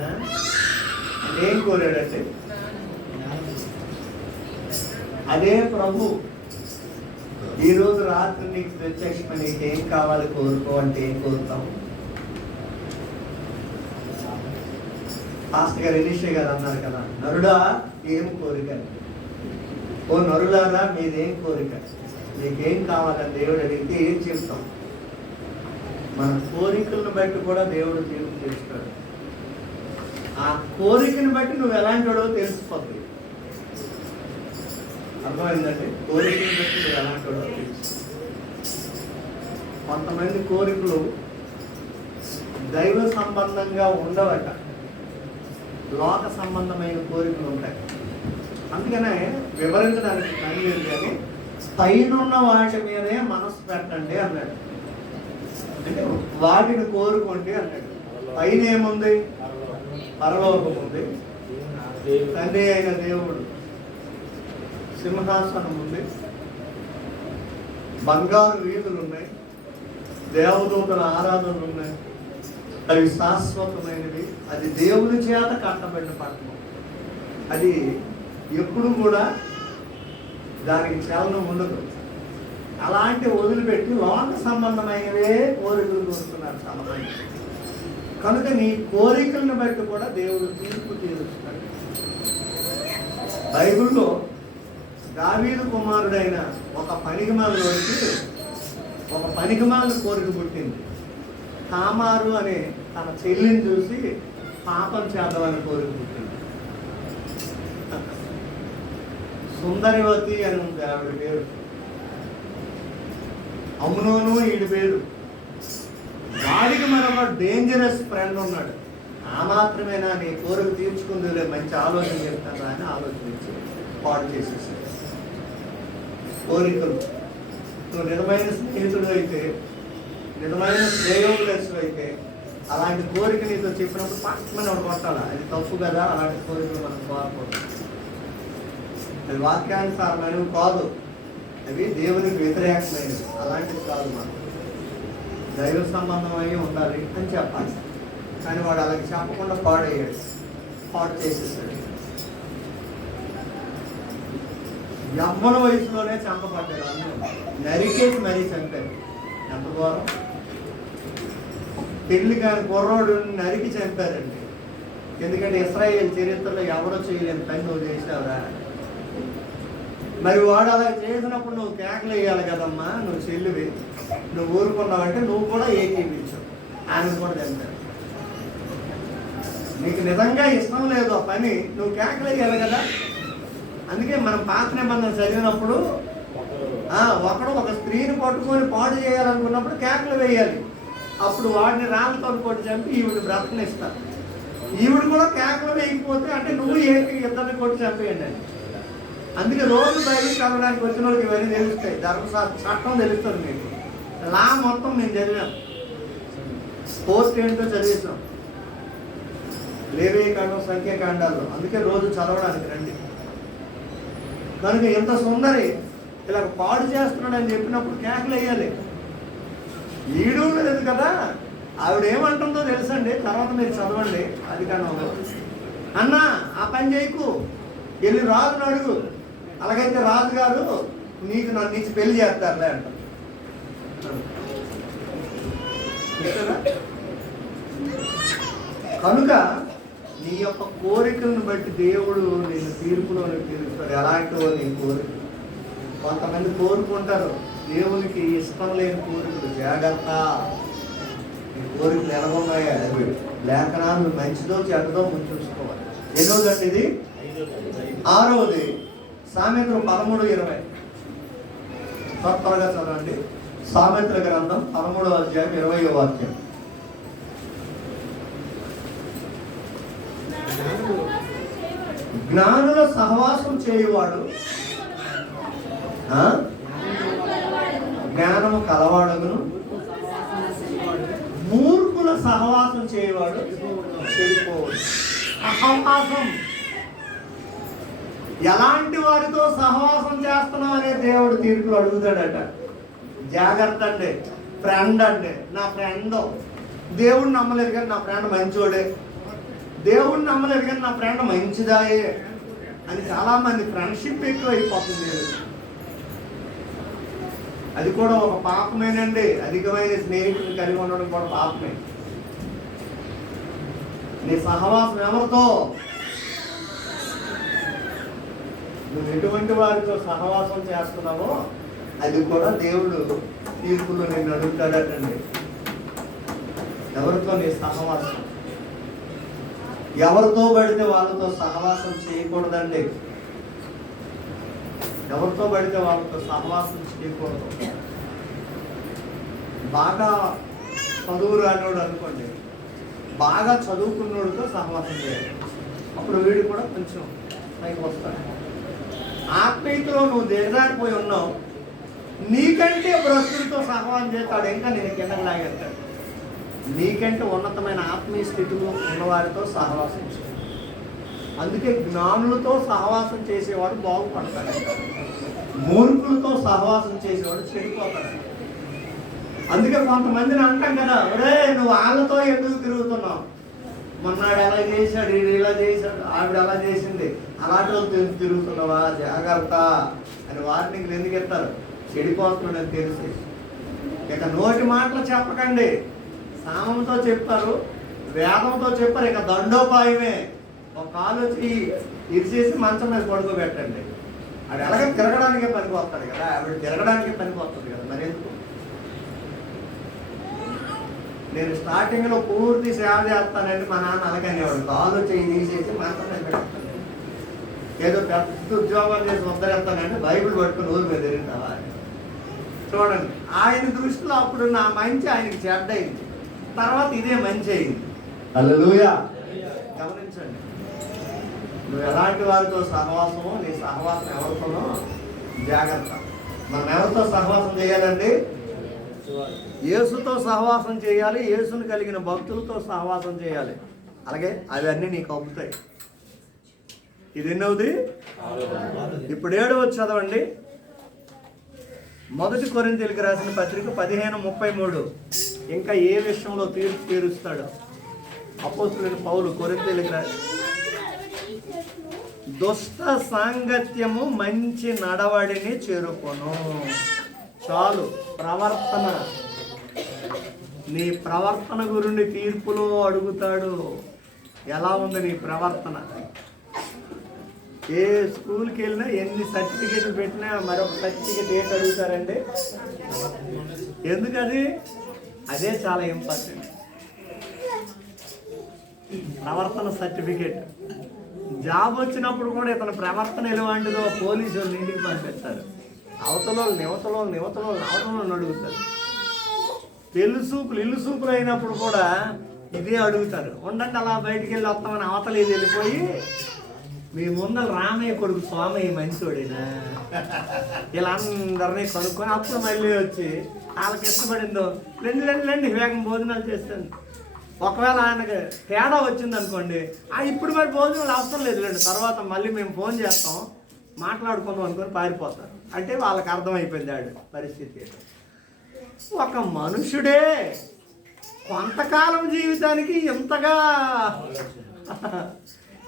ఏం కోరాడంటే అదే ప్రభు ఈరోజు రాత్రి నీకు ప్రత్యక్షమై నీకు ఏం కావాలి కోరుకో అంటే ఏం కోరుతాం? పాస్టర్ గారు ఎలీషా గారు అన్నారు కదా, నరుడా ఏం కోరిక? ఓ నరులారా మీదేం కోరిక? నీకేం కావాలని దేవుడు అడిగితే ఏం చెప్తాం? మన కోరికలను బట్టి కూడా దేవుడు తీర్పు చేస్తాడు. ఆ కోరికను బట్టి నువ్వు ఎలాంటి వాడో తెలిసిపోతుంది. అర్థమైందండి? కోరికను బట్టి నువ్వు ఎలాంటి వాడో తెలుసు. కొంతమంది కోరికలు దైవ సంబంధంగా ఉండవట, లోక సంబంధమైన కోరికలు ఉంటాయి. అందుకనే వివరించడానికి పని లేదు, కానీ పైనున్న వాటి మీదే మనసు పెట్టండి అన్నాడు. అంటే వాటిని కోరుకోండి అన్నాడు. పైన ఏముంది? పరలోకం ఉంది, తండ్రి అయిన దేవుడు సింహాసనం ఉంది, బంగారు వీధులు ఉన్నాయి, దేవదూతల ఆరాధనలు ఉన్నాయి. అవి శాశ్వతమైనవి. అది దేవుని చేత కట్టబడిన పట్టణం. అది ఎప్పుడు కూడా దానికి చలనం ఉండదు. అలాంటి వదిలిపెట్టి లోక సంబంధమైనవే కోరికలు కోరుతున్నారు చాలామంది. కనుక నీ కోరికలను బట్టి కూడా దేవుడు తీర్పు తీరుస్తాడు. బైబిల్లో దావీదు కుమారుడైన ఒక పనికిమాలినోడికి ఒక పనికిమాలిన కోరిక పుట్టింది. తామారు అనే తన చెల్లిని చూసి పాపం చేద్దామని కోరిక పుట్టింది. సుందరివతి అని ఉంది ఆవిడ పేరు. అమ్నోను ఈడి పేరు. వాడికి మరొక డేంజరస్ ఫ్రెండ్ ఉన్నాడు. ఆ మాత్రమేనా నీ కోరిక తీర్చుకుందిలే, మంచి ఆలోచన చెప్తాను అని ఆలోచించి పాడు చేసేసాడు. కోరికలు నువ్వు నిజమైన స్నేహితుడు అయితే, నిజమైన శ్రేయోగులస్సు అయితే, అలాంటి కోరిక నీతో చెప్పినప్పుడు పక్కన ఒకటి కొట్టాలి. అది తప్పు కదా. అలాంటి కోరికలు మనం కోరకూడదు. అది వాక్యానుసారమైనవి కాదు, అవి దేవునికి వ్యతిరేకమైనవి. అలాంటివి కాదు. మనం దైవ సంబంధమై ఉండాలి అని చెప్పాలి. కానీ వాడు అలాగే చెప్పకుండా పాడయ్యాడు, పాడు చేసేసాడు. యవ్వన వయసులోనే చంపబడ్డాడు. అందరూ నరికేసి మరీ చంపారు. ఎంత ఘోరం! పెళ్లి కాని కుర్రోడు నరికి చంపారండి. ఎందుకంటే ఇశ్రాయేల్ చరిత్రలో ఎవరో చేయలేని పని నువ్వు చేసావురా. మరి వాడు అలా చేసినప్పుడు నువ్వు కేకలు వేయాలి కదమ్మా. నువ్వు చెల్లివి, నువ్వు ఊరుకున్నావంటే నువ్వు కూడా ఏకీపించావు. ఆయన కూడా చంపారు. నీకు నిజంగా ఇష్టం లేదు ఆ పని, నువ్వు కేకలు వేయాలి కదా. అందుకే మనం పాత నిబంధన చదివినప్పుడు ఒకడు ఒక స్త్రీని పట్టుకొని పాడు చేయాలనుకున్నప్పుడు కేకలు వేయాలి. అప్పుడు వాడిని రాళ్ళతో కొట్టి చంపి ఈవిడ బ్రతకనిస్తారు. ఈవిడ కూడా కేకలు వేయకపోతే అంటే నువ్వు ఇద్దరిని కొట్టి చంపేయండి అని. అందుకే రోజు బయలు చదవడానికి వచ్చిన వాళ్ళకి ఇవన్నీ తెలుస్తాయి. ధర్మశాస్త్ర చట్టం తెలుస్తుంది మీకు. లా మొత్తం మేము చదివాం. పోస్ట్ ఏంటో చదివేసాం. లేవీకాండం, సంఖ్యాకాండాల్లో. అందుకే రోజు చదవడానికి రండి. కనుక ఎంత సుందరి ఇలా పాడు చేస్తున్నాడని చెప్పినప్పుడు కేకలు వేయాలి. ఈడు లేదు కదా. ఆవిడ ఏమంటుందో తెలుసండి. తర్వాత మీరు చదవండి. అది కాను అన్నా ఆ పని చేయకు, వెళ్ళి రాజును అడుగు. అలాగైతే రాజుగారు నీకు నన్ను ఇచ్చి పెళ్లి చేస్తారులే అంట. కనుక నీ యొక్క కోరికలను బట్టి దేవుడు నేను తీర్పులోనే తీరుస్తాడు. ఎలాంటివో నీ కోరిక. కొంతమంది కోరుకుంటారు దేవునికి ఇష్టం లేని కోరికలు. జాగ్రత్త, నీ కోరికలు ఎలాగున్నాయా అవి లేఖనాలు మంచిదో చెడ్డదో ముందు చూసుకోవాలి. ఎన్నోదండి ఇది? 6వది సామెతలు 13:20. త్వరగా చదవండి. సామెతల గ్రంథం 13వ అధ్యాయం 20వ వాక్యం. జ్ఞానుల సహవాసం చేయువాడు జ్ఞానము కలవాడగును, మూర్ఖుల సహవాసం చేయవాడు చెడిపోవడు. సహవాసం, ఎలాంటి వారితో సహవాసం చేస్తున్నావు అనే దేవుడు తీర్పులు అడుగుతాడట. జాగ్రత్త అండి. ఫ్రెండ్ అంటే నా ఫ్రెండ్, దేవుడిని నమ్మలేదు కానీ నా ఫ్రెండ్ మంచోడే, దేవుడిని నమ్మలేదు కానీ నా ఫ్రెండ్ మంచిదాయే అని చాలామంది ఫ్రెండ్షిప్ ఎక్కువ అయిపోతుంది. అది కూడా ఒక పాపమేనండి. అధికమైన స్నేహితులు కలిగి ఉండడం కూడా పాపమే. నీ సహవాసం ఎవరితో, నువ్వు ఎటువంటి వారితో సహవాసం చేస్తున్నావో అది కూడా దేవుడు తీర్పులో నిన్ను అడుగుతాడటండి. ఎవరితో నీ సహవాసం, ఎవరితో పడితే వాళ్ళతో సహవాసం చేయకూడదండి. ఎవరితో పడితే వాళ్ళతో సహవాసం చేయకూడదు. బాగా చదువు రానివాడు అనుకోండి, బాగా చదువుకున్నోడితో సహవాసం చేయాలి. అప్పుడు వీడు కూడా కొంచెం పైకి వస్తాడు. ఆత్మీయతలో నువ్వు దిగజారిపోయి ఉన్నావు, నీకంటే భ్రష్టులతో సహవాసం చేస్తాడు, ఇంకా నేను కిందకి లాగేస్తాడు. నీకంటే ఉన్నతమైన ఆత్మీయ స్థితిలో ఉన్నవారితో సహవాసం చేయాలి. అందుకే జ్ఞానులతో సహవాసం చేసేవాడు బాగుపడతాడు, మూర్ఖులతో సహవాసం చేసేవాడు చెడిపోతాడు. అందుకే కొంతమందిని అంటాం కదా, ఒరే నువ్వు వాళ్ళతో ఎందుకు తిరుగుతున్నావు, మొన్నాడు ఎలా చేశాడు, వీడు ఇలా చేశాడు, ఆవిడ అలా చేసింది, అలాంటి వాళ్ళతో ఎందుకు తిరుగుతున్నావా, జాగ్రత్త అని వార్నింగ్లు ఎందుకు ఇస్తారు, చెడిపోతున్నాడని తెలిసి. ఇక నోటి మాటలు చెప్పకండి, సామంతో చెప్తారు, వేదంతో చెప్పారు, ఇక దండోపాయమే. ఒక కాలు వచ్చి ఇరిచేసి మంచం మీద పడుకోబెట్టండి. ఆవిడ ఎలాగ తిరగడానికే పనికొస్తాడు కదా, ఆవిడ తిరగడానికే పనికొస్తుంది కదా, మరి ఎందుకు? నేను స్టార్టింగ్లో పూర్తి సేవ చేస్తానండి, మా నాన్న అలాగనేవాడు, కాలు చేయి తీసేసి మంచం మీద పెడతాను. ఏదో పెద్ద ఉద్యోగం చేసి వద్దరేస్తానండి, బైబిల్ పట్టుకుని ఊరి మీద తిరుగుతావా. చూడండి, ఆయన దృష్టిలో అప్పుడు నా మంచి ఆయనకి చెడ్డ అయింది, తర్వాత ఇదే మంచి అయింది. హల్లెలూయా. గమనించండి, నువ్వు ఎలాంటి వారితో సహవాసమో, నీ సహవాసం ఎవరితోనో జాగ్రత్త. మనం ఎవరితో సహవాసం చేయాలండి? యేసుతో సహవాసం చేయాలి, యేసును కలిగిన భక్తులతో సహవాసం చేయాలి. అలాగే అవన్నీ నీకు అవుతాయి. ఇది ఎన్నవుది? ఇప్పుడు 7వ చదవండి. 1 కొరింథీయులకు రాసిన పత్రిక 15:33. ఇంకా ఏ విషయంలో తీర్పు తీరుస్తాడు అపోస్తలుడైన పౌలు కొరింథీయులకు రాసి, దుష్ట సాంగత్యము మంచి నడవడిని చేరుకొను. చాలు. ప్రవర్తన, నీ ప్రవర్తన గురించి తీర్పులో అడుగుతాడు. ఎలా ఉంది నీ ప్రవర్తన? ఏ స్కూల్కి వెళ్ళినా ఎన్ని సర్టిఫికేట్లు పెట్టినా మరొక సర్టిఫికేట్ ఏంటి అడుగుతారండి? ఎందుకది? అదే చాలా ఇంపార్టెంట్. ప్రవర్తన సర్టిఫికేట్. జాబ్ వచ్చినప్పుడు కూడా ఇతని ప్రవర్తన ఎలాంటిదో పోలీసు వాళ్ళు ఇంటికి పంపిస్తారు. అవతల అవతల అడుగుతారు. పెళ్లి సూపులు ఇల్లు సూపులు అయినప్పుడు కూడా ఇదే అడుగుతారు. ఉండండి అలా బయటికి వెళ్ళి వస్తామని అవతల ఇది వెళ్ళిపోయి, మీ ముందర రామయ్య కొడుకు స్వామయ్య మంచోడేనా ఇలా అందరినీ కనుక్కొని అప్పుడు మళ్ళీ వచ్చి వాళ్ళకి ఇష్టపడిందో రండి వేగం భోజనాలు చేస్తాను. ఒకవేళ ఆయనకి తేడా వచ్చింది అనుకోండి, ఇప్పుడు మరి భోజనాలు అవసరం లేదు రండి, తర్వాత మళ్ళీ మేము ఫోన్ చేస్తాం మాట్లాడుకుందాం అనుకొని పారిపోతారు. అంటే వాళ్ళకి అర్థమైపోయింది ఆడు పరిస్థితి. ఒక మనుషుడే కొంతకాలం జీవితానికి ఎంతగా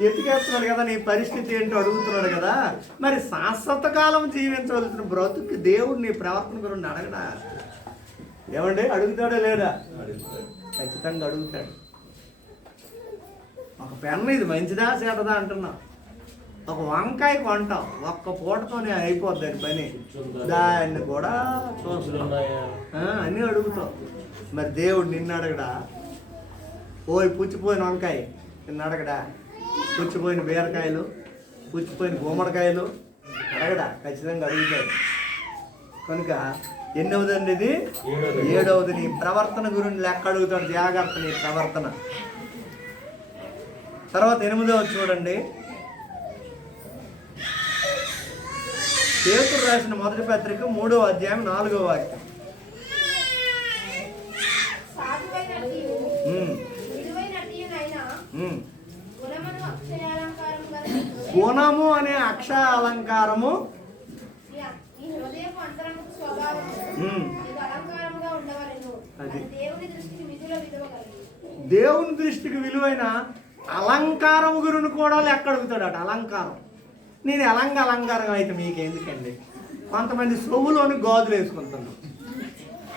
ఎత్తుకేస్తున్నాడు కదా, నీ పరిస్థితి ఏంటో అడుగుతున్నాడు కదా. మరి శాశ్వత కాలం జీవించవలసిన బ్రతుకు దేవుడు నీ ప్రవర్తన గురించి అడగడా? ఏమండి, అడుగుతాడా లేదా? ఖచ్చితంగా అడుగుతాడు. ఒక పెన్ను ఇది మంచిదా చెడ్డదా అంటున్నాం, ఒక వంకాయ కొంటాం, ఒక్క పూటతోనే అయిపోద్ది పని, దాన్ని కూడా చూస్తున్నాం, అన్నీ అడుగుతాం. మరి దేవుడు నిన్ను అడగడా? ఓయ్ పుచ్చిపోయిన వంకాయ నిన్ను అడగడా? పుచ్చిపోయిన బీరకాయలు, పుచ్చిపోయిన గుమ్మడికాయలు అడగడా? ఖచ్చితంగా అడుగుతాడు. కనుక ఎన్నవదండి ఇది? 7వది. నీ ప్రవర్తన గురించి లెక్క అడుగుతాడు. జాగ్రత్త నీ ప్రవర్తన. తర్వాత 8వది చూడండి. పేతురు రాసిన మొదటి పత్రిక 3వ అధ్యాయం 4వ వాక్యం. గుణము అనే అక్షర అలంకారము అది దేవుని దృష్టికి విలువైన అలంకారం గురిని కూడా లెక్క అడుగుతాడట. అలంకారం. నేను అలంకారం అయితే మీకెందుకండి? కొంతమంది సొవ్వులోని గాజులు వేసుకుంటున్నాం.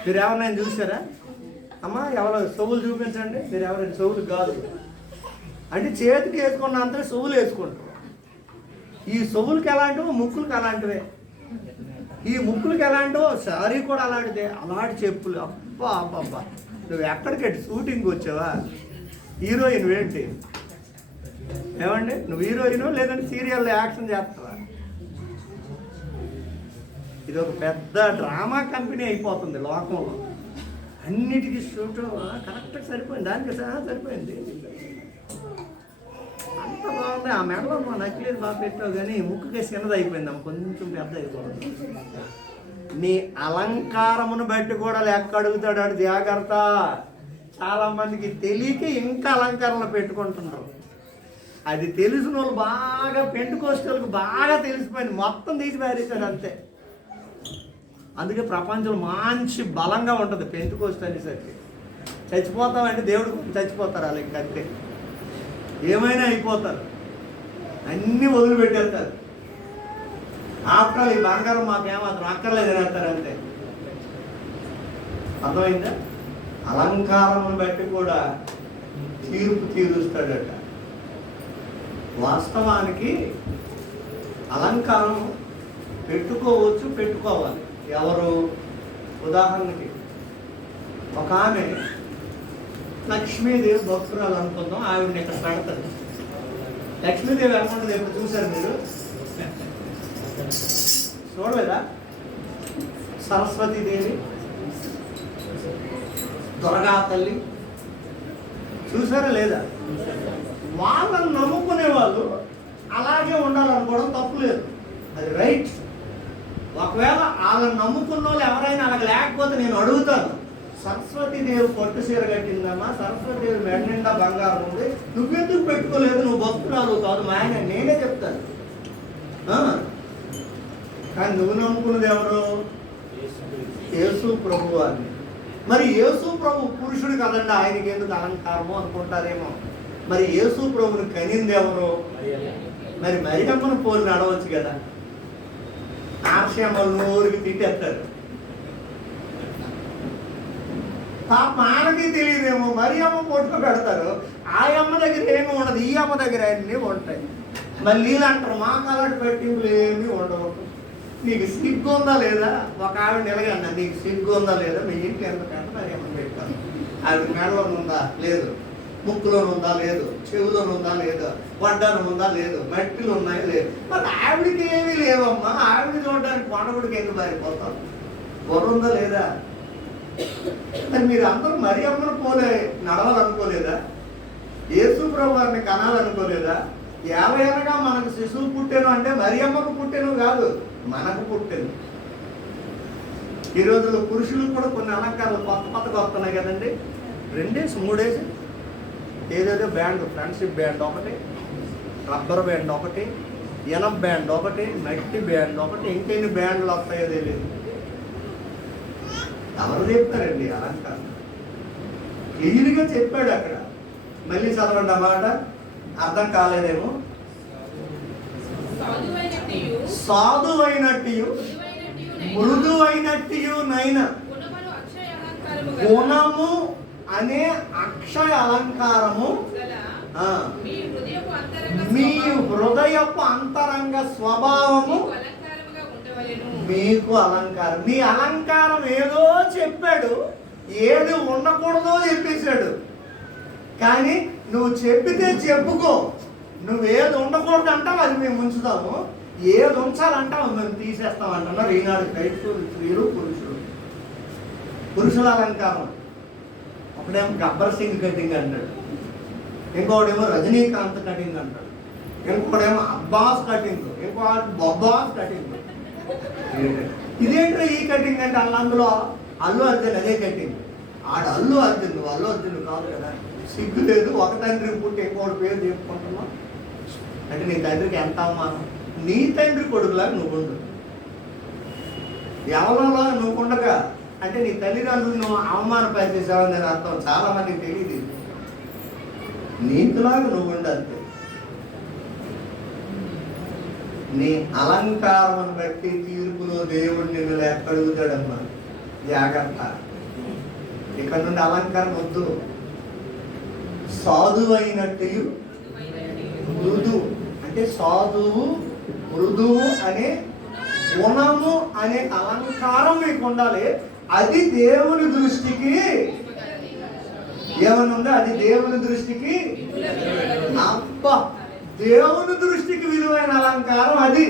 మీరు ఎవరినైనా చూసారా? అమ్మా ఎవరో సొవ్వులు చూపించండి. మీరు ఎవరైనా సొవ్వులు గాజులు అంటే చేతికి వేసుకున్నంత సొవ్వులు వేసుకుంటారు. ఈ సొవ్వులకి ఎలాంటివో ముక్కులకి అలాంటివే. ఈ ముక్కులకి ఎలాంటో సారీ కూడా అలాంటిదే, అలాంటి చెప్పులు. అబ్బా అబ్బా, నువ్వు ఎక్కడికి షూటింగ్కి వచ్చావా? హీరోయిన్ ఏంటి? ఏమండి, నువ్వు హీరోయిన్ లేదంటే సీరియల్లో యాక్షన్ చేస్తావా? ఇది ఒక పెద్ద డ్రామా కంపెనీ అయిపోతుంది లోకంలో. అన్నిటికీ షూట్ కరెక్ట్గా సరిపోయింది, దానికి సహా సరిపోయింది. అంత బాగుంది. ఆ మెడలో మా నకిలేదు బాగా పెట్టావు, కానీ ముక్కుకే చిన్నది అయిపోయింది, అమ్మ కొంచెం పెద్ద అయిపోతుంది. నీ అలంకారమును బట్టి కూడా లెక్క అడుగుతాడు వాడు, జాగ్రత్త. చాలా మందికి తెలియక ఇంకా అలంకరణలు పెట్టుకుంటున్నారు. అది తెలిసిన వాళ్ళు బాగా పెంటుకోస్టోళ్ళకి బాగా తెలిసిపోయింది, మొత్తం తీసి పారేశాడు అంతే. అందుకే ప్రపంచం మంచి బలంగా ఉంటుంది పెంటుకోస్ట్ అనేసరికి. చచ్చిపోతామంటే దేవుడు చచ్చిపోతారు వాళ్ళు, ఇంకంతే. ఏమైనా అయిపోతారు, అన్నీ వదిలిపెట్టేస్తారు. ఆఫ్టర్ ఈ బంగారం మాకేమాత్రం అక్కర్లేదు అనేస్తారు అంతే. అర్థమైందా? అలంకారం బట్టి కూడా తీర్పు తీరుస్తాడట. వాస్తవానికి అలంకారం పెట్టుకోవచ్చు, పెట్టుకోవాలి. ఎవరు? ఉదాహరణకి ఒక ఆమె లక్ష్మీదేవి భక్తురాలు అనుకుందాం, ఆవిడని ఇక్కడ పెడతారు. లక్ష్మీదేవి అనుకుంటుంది, ఎప్పుడు చూశారు మీరు? చూడలేదా? సరస్వతీదేవి, దుర్గా తల్లి చూసారా లేదా? వాళ్ళని నమ్ముకునే వాళ్ళు అలాగే ఉండాలనుకోవడం తప్పు లేదు, అది రైట్. ఒకవేళ వాళ్ళని నమ్ముకున్న వాళ్ళు ఎవరైనా అలాగ లేకపోతే నేను అడుగుతాను, సరస్వతీదేవి పట్టు చీర కట్టిందమ్మా, సరస్వతీదేవి మెడ నిండా బంగారం ఉంది, నువ్వెందుకు పెట్టుకోలేదు? నువ్వు భక్తురాలు కాదు మా ఆయన, నేనే చెప్తాను. కానీ నువ్వు నమ్ముకున్నది ఎవరు? యేసు ప్రభు అని. మరి యేసు ప్రభు పురుషుడు కదండి, ఆయనకి ఎందుకు అలంకారము అనుకుంటారేమో. మరి యేసు ప్రభుని కనింది ఎవరు? మరి మరియమ్మను పోలి నడవచ్చు కదా. ఆర్షమ్మలు నోరుకి తిట్టేస్తారు. పాప ఆయనకి తెలియదేమో, మరియమ్మ పొట్టుకు పెడతారు. ఆ అమ్మ దగ్గర ఏమి ఉండదు, ఈ అమ్మ దగ్గర అన్నీ ఉంటాయి. మళ్ళీ నీళ్ళు అంటారు, మా కలటి పెట్టింపులు ఏమీ ఉండవు. నీకు సిగ్గు ఉందా లేదా? ఒక ఆవిడ నిలగండి, నీకు సిగ్గు ఉందా లేదా? మీ ఇంట్లో ఎందుకంటే మరి ఏమన్నా పెట్టాను. ఆవిడ మెడలో ఉందా లేదు, ముక్కులో ఉందా లేదు, చెవులో ఉందా లేదు, వడ్డాను ఉందా లేదు, మట్టిలు ఉన్నాయి లేదు. మరి ఆవిడకి ఏమీ లేవమ్మా, ఆవిడ చూడడానికి పండుగడికి ఎందుకు పారిపోతాం? బుర్ర ఉందా లేదా? మరి మీరు అందరూ మరి అమ్మను పోలే నడవాలనుకోలేదా? యేసు ప్రభు వారిని కనాలనుకోలేదా? ఏమైనా మనకు శిశువు పుట్టెను అంటే మరి అమ్మకు పుట్టెను కాదు, మనకు పుట్టెను. ఈ రోజుల్లో పురుషులకు కూడా కొన్ని అలంకారాలు కొత్తగా వస్తున్నాయి కదండి. 2 డేస్ 3 డేస్ ఏదేదో బ్యాండ్, ఫ్రెండ్షిప్ బ్యాండ్ ఒకటి, రబ్బర్ బ్యాండ్ ఒకటి, ఎనప్ బ్యాండ్ ఒకటి, మట్టి బ్యాండ్ ఒకటి, ఇంకెన్ని బ్యాండ్లు వస్తాయో తెలియదు. ఎవరు చెప్తారండి అలంకారం? క్లియర్గా చెప్పాడు అక్కడ. మళ్ళీ చదవండి అన్నమాట, అర్థం కాలేదేమో. సాధువైనట్టు మృదువైనట్టు నైనా గుణము అనే అక్షయ అలంకారము మీ హృదయపు అంతరంగ స్వభావము మీకు అలంకారం. నీ అలంకారం ఏదో చెప్పాడు, ఏది ఉండకూడదో చెప్పేశాడు. కానీ నువ్వు చెప్పితే చెప్పుకో, నువ్వు ఏది ఉండకూడదు అంటావు అది మేము ఉంచుతాము, ఏది ఉంచాలంటావు మేము తీసేస్తాం అంటున్నారు ఈనాడు క్రైస్తవులు, స్త్రీలు, పురుషులు. పురుషుల అలంకారం ఒకడేమో గబ్బర్ సింగ్ కటింగ్ అంటాడు, ఇంకోడేమో రజనీకాంత్ కటింగ్ అంటాడు, ఇంకోడేమో అబ్బాస్ కటింగ్, ఇంకోటి బొబ్బాస్ కటింగ్. ఇదేంటో ఈ కటింగ్ అంటే అందులో అల్లు అర్జున్ అదే కటింగ్. ఆడ అల్లు అర్జున్, నువ్వు అల్లు అర్జున్ కాదు కదా. సిగ్గు లేదు, ఒక తండ్రికి పుట్టి ఇంకోటి పేరు చెప్పుకుంటున్నావు అంటే నీ తండ్రికి ఎంత అవమానం. నీ తండ్రి కొడుకులాగా నువ్వు ఉండు, ఎవరిలో నువ్వు ఉండగా అంటే నీ తల్లిదండ్రులు నువ్వు అవమానపరిచేసావని నేను అర్థం. చాలా మందికి తెలియదు. నీకులాగా నువ్వు ఉండంతే. నీ అలంకారం బట్టి తీర్పులో దేవుడు నిన్ను లెక్కడుగుతాడమ్మా, జాగ్రత్త. ఇక్కడ నుండి అలంకారం వద్దు. సాధువైనట్టు మృదు అంటే సాధువు, మృదువు అనే గుణము అనే అలంకారం మీకు ఉండాలి. అది దేవుని దృష్టికి ఏమనుందో అది దేవుని దృష్టికి అబ్బా, దేవుని దృష్టికి విలువైన అలంకారం అది.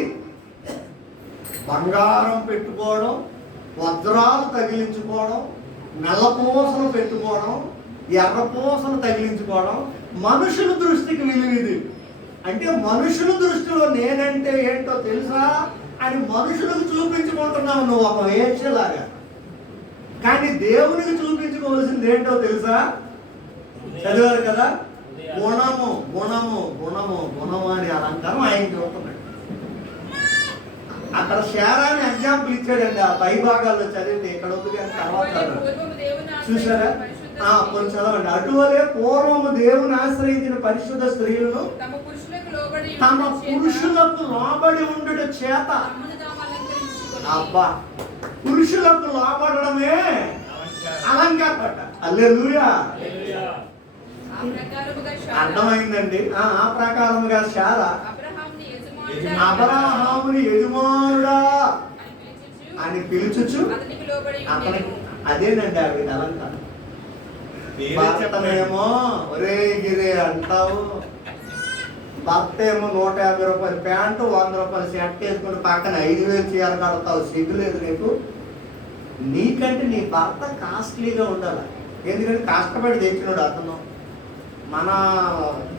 బంగారం పెట్టుకోవడం, వజ్రాలు తగిలించుకోవడం, నల్ల పూసలు పెట్టుకోవడం, ఎర్ర పూసలు తగిలించుకోవడం మనుషుల దృష్టికి విలువ ఇది. అంటే మనుషుల దృష్టిలో నేనంటే ఏంటో తెలుసా అని మనుషులకు చూపించుకుంటున్నావు నువ్వు ఒక వేశ్యలాగా. కానీ దేవునికి చూపించుకోవాల్సింది ఏంటో తెలుసా? చదివారు కదా, గుణము గుణము గుణము గుణము అనే అలంకారం ఆయన చూస్తున్నాడు. అక్కడ శారాన్ని ఎగ్జాంపుల్ ఇచ్చాడండి. ఆ పై భాగాల్లో చదివితే ఇక్కడ వద్దు కానీ తర్వాత చూసారా? కొంచెం చదవండి. అటువలే పూర్వము దేవుని ఆశ్రయించిన పరిశుద్ధ స్త్రీలను తమ పురుషులకు లోబడి ఉండుట చేత, అబ్బా, పురుషులకు లోబడమే అలంకారపడ్డ. హల్లెలూయా. అర్థమైందండి. ఆ ప్రకారముగా శారా అబ్రహాముని యజమానుడా అని పిలుచుచు అతనికి, అదేనండి ఆవిడ అలంకారం. భర్తనేమో ఒరే గిరే అంటావు, భర్త ఏమో 150 రూపాయల ప్యాంటు 100 రూపాయల షర్ట్ వేసుకుని పక్కన 5,000 చీర కడతావు. సిగ్గులేదు నీకు? నీకంటే నీ భర్త కాస్ట్లీగా ఉండాలి. ఎందుకంటే కష్టపడి తెచ్చినాడు అతను. మన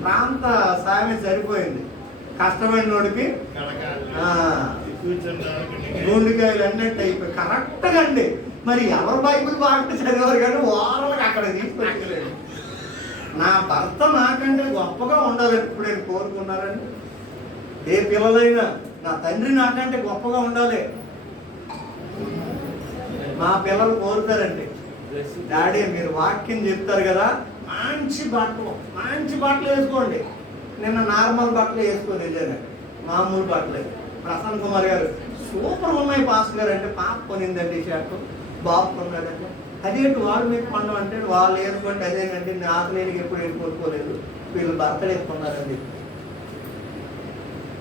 ప్రాంత సామె సరిపోయింది. కష్టపడినోడికి గుండెకాయలు అన్నట్టు అయిపోయి కరెక్ట్గా అండి. మరి ఎవరు బైబిల్ బాగా చదివారు కానీ వారాలకు అక్కడ తీసుకొచ్చలేదు. నా భర్త నాకంటే గొప్పగా ఉండాలని ఎప్పుడైనా కోరుకున్నారండి? ఏ పిల్లలైనా నా తండ్రి నాకంటే గొప్పగా ఉండాలి. మా పిల్లలు కోరుతారండి, డాడీ మీరు వాక్యం చెప్తారు కదా, మంచి బట్టలు వేసుకోండి. నిన్న నార్మల్ బట్టలు వేసుకొని వెళ్ళాను, మామూలు బట్టలే. ప్రసన్న కుమార్ గారు సూపర్ ఉన్నాయి పాస్ గారు అంటే, పాప కొనిందండి షర్ట్, బాబు కొన్నాడంటే. అదేంటి వాళ్ళు మీకు కొనడం అంటే, వాళ్ళు వేసుకోండి అదేనంటే నాకు నేను ఎప్పుడు ఏం కోరుకోలేదు, వీళ్ళు భర్తలు వేసుకున్నారండి.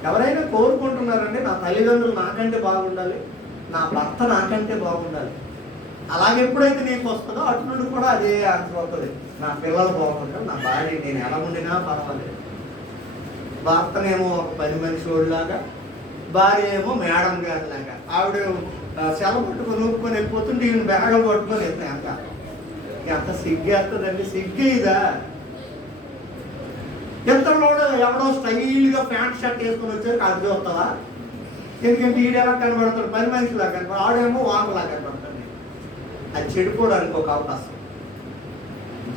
ఎవరైనా కోరుకుంటున్నారండి నా తల్లిదండ్రులు నాకంటే బాగుండాలి, నా భర్త నాకంటే బాగుండాలి. అలాగే ఎప్పుడైతే నీకు వస్తుందో అటు నుండి కూడా అదే ఆన్సర్ వస్తుంది. నా పిల్లలు బాగుంటారు, నా భార్య నేను ఎలా ఉండినా పర్వాలేదు. భర్తనేమో ఒక పని మనిషి లాగా, భార్య ఏమో మేడం గారి లాగా. ఆవిడ సెలవు పట్టుకొని ఊపుకొని వెళ్ళిపోతుంటే ఈయన బ్యాగలు పట్టుకొని వెళ్తాయి. ఎంత సిగ్గేస్తుందండి, సిగ్గే ఇదా? ఇతరులో ఎవడో స్టైల్గా ప్యాంట్ షర్ట్ వేసుకొని వచ్చారు, అది చూస్తావా? ఎందుకంటే ఈడు ఎలా కనబడతాడు, పని మనిషిలా కనబడతాడు, ఆడేమో వాంకలా కనబడతాడు. అది చెడిపోవడానికి ఒక అవకాశం.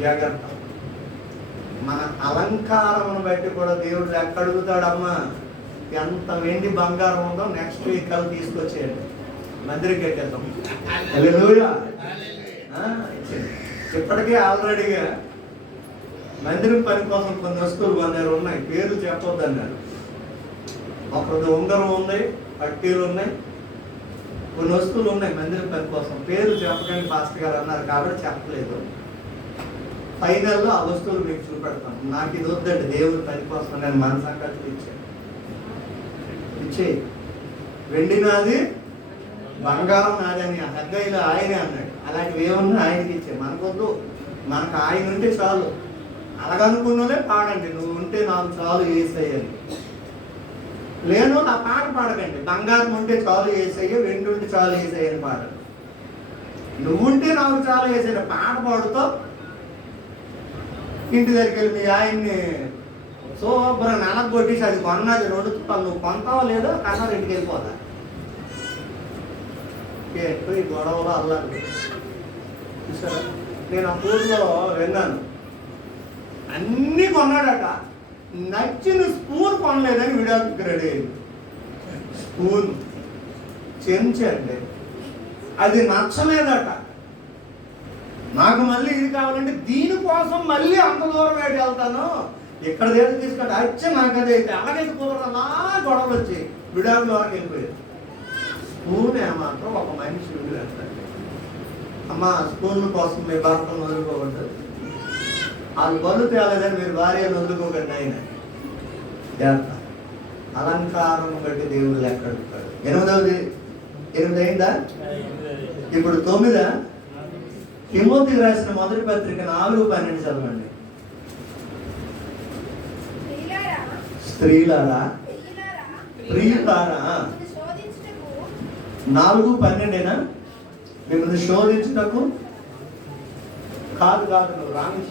జాగ్రత్త. మన అలంకారమును బట్టి కూడా దేవుడు ఎక్కడ అడుగుతాడమ్మా, ఎంత వెండి బంగారం ఉందో నెక్స్ట్ వీక్ కల్ తీసుకొచ్చేయండి, మందిరికి కట్టేద్దాం. హల్లెలూయా. ఇప్పటికే ఆల్రెడీగా మందిరం పని కోసం కొన్ని వస్తువులు కొన్నారు, ఉన్నాయి, పేర్లు చెప్పొద్దు అన్నారు. ఒకరిది ఉంగరం ఉంది, పట్టీలు ఉన్నాయి, కొన్ని వస్తువులు ఉన్నాయి మందిరం పని కోసం. పేర్లు చెప్పకండి పాస్టర్ గారు అన్నారు కాబట్టి చెప్పలేదు. ఫైనల్లో ఆ వస్తువులు మీకు చూపెడతాను. నాకు ఇది వద్దండి, దేవుడి పని కోసం నేను మన సంకల్పం ఇచ్చేయి. వెండి నాది, బంగారం నాదని ఆ హగ్గయిలో ఆయనే అన్నాడు. అలాంటివి ఏమన్నా ఆయనకి ఇచ్చే, మనకొద్దు, మనకు ఆయన ఉంటే చాలు. అలాగనుకున్నోలే పాడండి, నువ్వు ఉంటే నాకు చాలు యేసయ్యని. లేను నా పాట పాడకండి, బంగారం ఉంటే చాలు యేసయ్య, వెండి ఉంటే చాలు యేసయ్య అని పాడండి. నువ్వుంటే నాకు చాలు యేసయ్య పాట పాడుతో ఇంటి దగ్గరికి వెళ్ళి మీ ఆయన్ని శుభ్రం నలగొట్టేసి అది కొన్నది 2 రూపాయలు నువ్వు కొంటావా లేదో కన్నారు ఇంటికి వెళ్ళిపోతా. ఈ గొడవలో అల్లారు చూసారా? నేను ఆ ఊరిలో విన్నాను, అన్నీ కొన్నాడట, నచ్చిన స్పూన్ కొనలేదని విడాకుకి రెడీ అయింది. స్పూన్, చెంచా అంటే అది నచ్చలేదట. నాకు మళ్ళీ ఇది కావాలంటే దీనికోసం మళ్ళీ అంత దూరం వేడి వెళ్తాను, ఇక్కడ దగ్గర తీసుకుంటే వచ్చి నాకు అదే అయితే అలాగైతే కుదరదు, అలా గొడవలు వచ్చి విడాకుల వరకు వెళ్ళిపోయారు. స్పూన్ మాత్రం ఒక మనిషి విడివేస్తాడు. అమ్మ స్పూన్ల కోసం మీ భర్తను వదులుకోవద్దు, వాళ్ళు బలు తేలేదని మీరు భార్యను వదులుకోకండి. ఆయన జాగ్రత్త. అలంకారం బట్టి దేవుడు లెక్క అడుగుతాడు. 8వది 8 అయిందా? ఇప్పుడు 9. తిమోతికి రాసిన మొదటి పత్రిక 4:12 చదవండి. స్త్రీలారా ప్రియులారా 4:12 మిమ్మల్ని శోధించుటకు కాదు నువ్వు రాని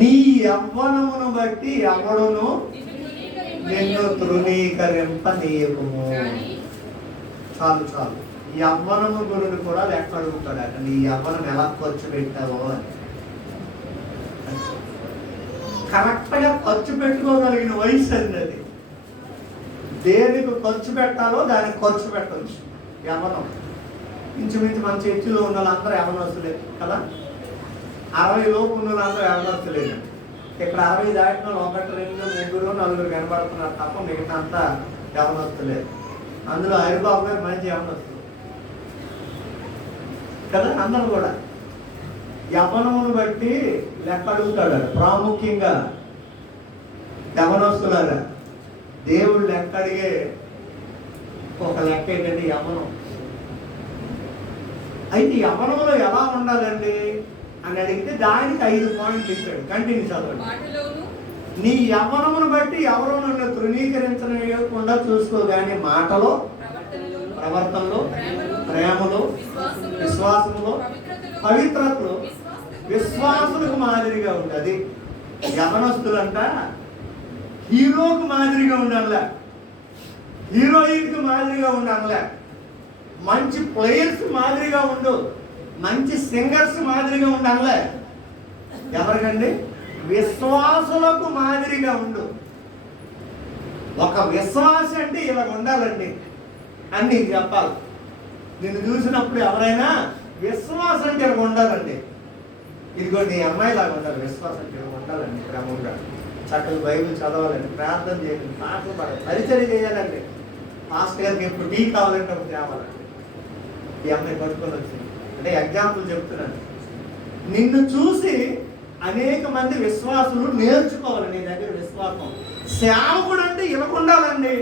నీ యవ్వనమును బట్టి ఎవడును నిన్ను తృణీకరింపనీయకుము. చాలు యవ్వనము గురుడు కూడా లెక్క అడుగుతాడట. నీ యవ్వనం ఎలా ఖర్చు పెట్టావో అని. కరెక్ట్గా ఖర్చు పెట్టుకోగలిగిన వయసు అండి అది. దేనికి ఖర్చు పెట్టాలో దానికి ఖర్చు పెట్టవచ్చు. యవ్వనం ఇంచుమించు మన చర్చిలో ఉన్న వాళ్ళందరూ యవ్వనస్తులే కదా. 60 లోపు ఉన్న వాళ్ళందరూ యవ్వనస్తులేదు. ఇక్కడ 60 దాటిన 1, 2, 3, 4 కనబడుతున్నారు తప్ప మిగతా అంతా యవ్వనస్తులేదు. అందులో హరిబాబు గారు మంచి యవ్వనస్తులు కదా. అందరూ కూడా యవ్వనమును బట్టి లెక్క అడుగుతాడు. ప్రాముఖ్యంగా యవ్వనస్తులారా దేవుడు లెక్క అడిగే ఒక లెక్క ఏంటంటే యవ్వనం. అయితే యవ్వనంలో ఎలా ఉండాలండి అని అడిగితే దానికి 5 పాయింట్లు ఇచ్చాడు. కంటిన్యూ చదవండి. నీ యవ్వనమును బట్టి ఎవరో నన్ను తృణీకరించకుండా చూసుకో కానీ మాటలో, ప్రవర్తనలో, ప్రేమలో, విశ్వాసంలో, పవిత్రతలో విశ్వాసులకు మాదిరిగా ఉంటుంది. యవ్వనస్తులంట హీరోకు మాదిరిగా ఉండాలే, హీరోయిన్కి మాదిరిగా ఉండాలే, మంచి ప్లేయర్స్ మాదిరిగా ఉండు, మంచి సింగర్స్ మాదిరిగా ఉండాలే. ఎవరికండి? విశ్వాసులకు మాదిరిగా ఉండు. ఒక విశ్వాస అంటే ఇలా ఉండాలండి అని నీకు చెప్పాలి. నిన్ను చూసినప్పుడు ఎవరైనా విశ్వాసం అంటే ఇలా ఉండాలండి. ఇదిగో నీ అమ్మాయిలాగా ఉండాలి. విశ్వాసం అంటే ఇలా ఉండాలండి. క్రమంగా చక్కగా బైబిల్ చదవాలండి, ప్రార్థన చేయాలి, పాటలు పాడాలి, పరిచయం చేయాలండి. మాస్టర్ గారికి ఎప్పుడు టీ కావాలంటే అప్పుడు తేవాలండి. ఈ అమ్మాయి పట్టుకొని వచ్చింది అంటే ఎగ్జాంపుల్ చెప్తున్నాను. నిన్ను చూసి అనేక మంది విశ్వాసులు నేర్చుకోవాలి నీ దగ్గర విశ్వాసం. సేవకుడు అంటే ఇలా ఉండాలండి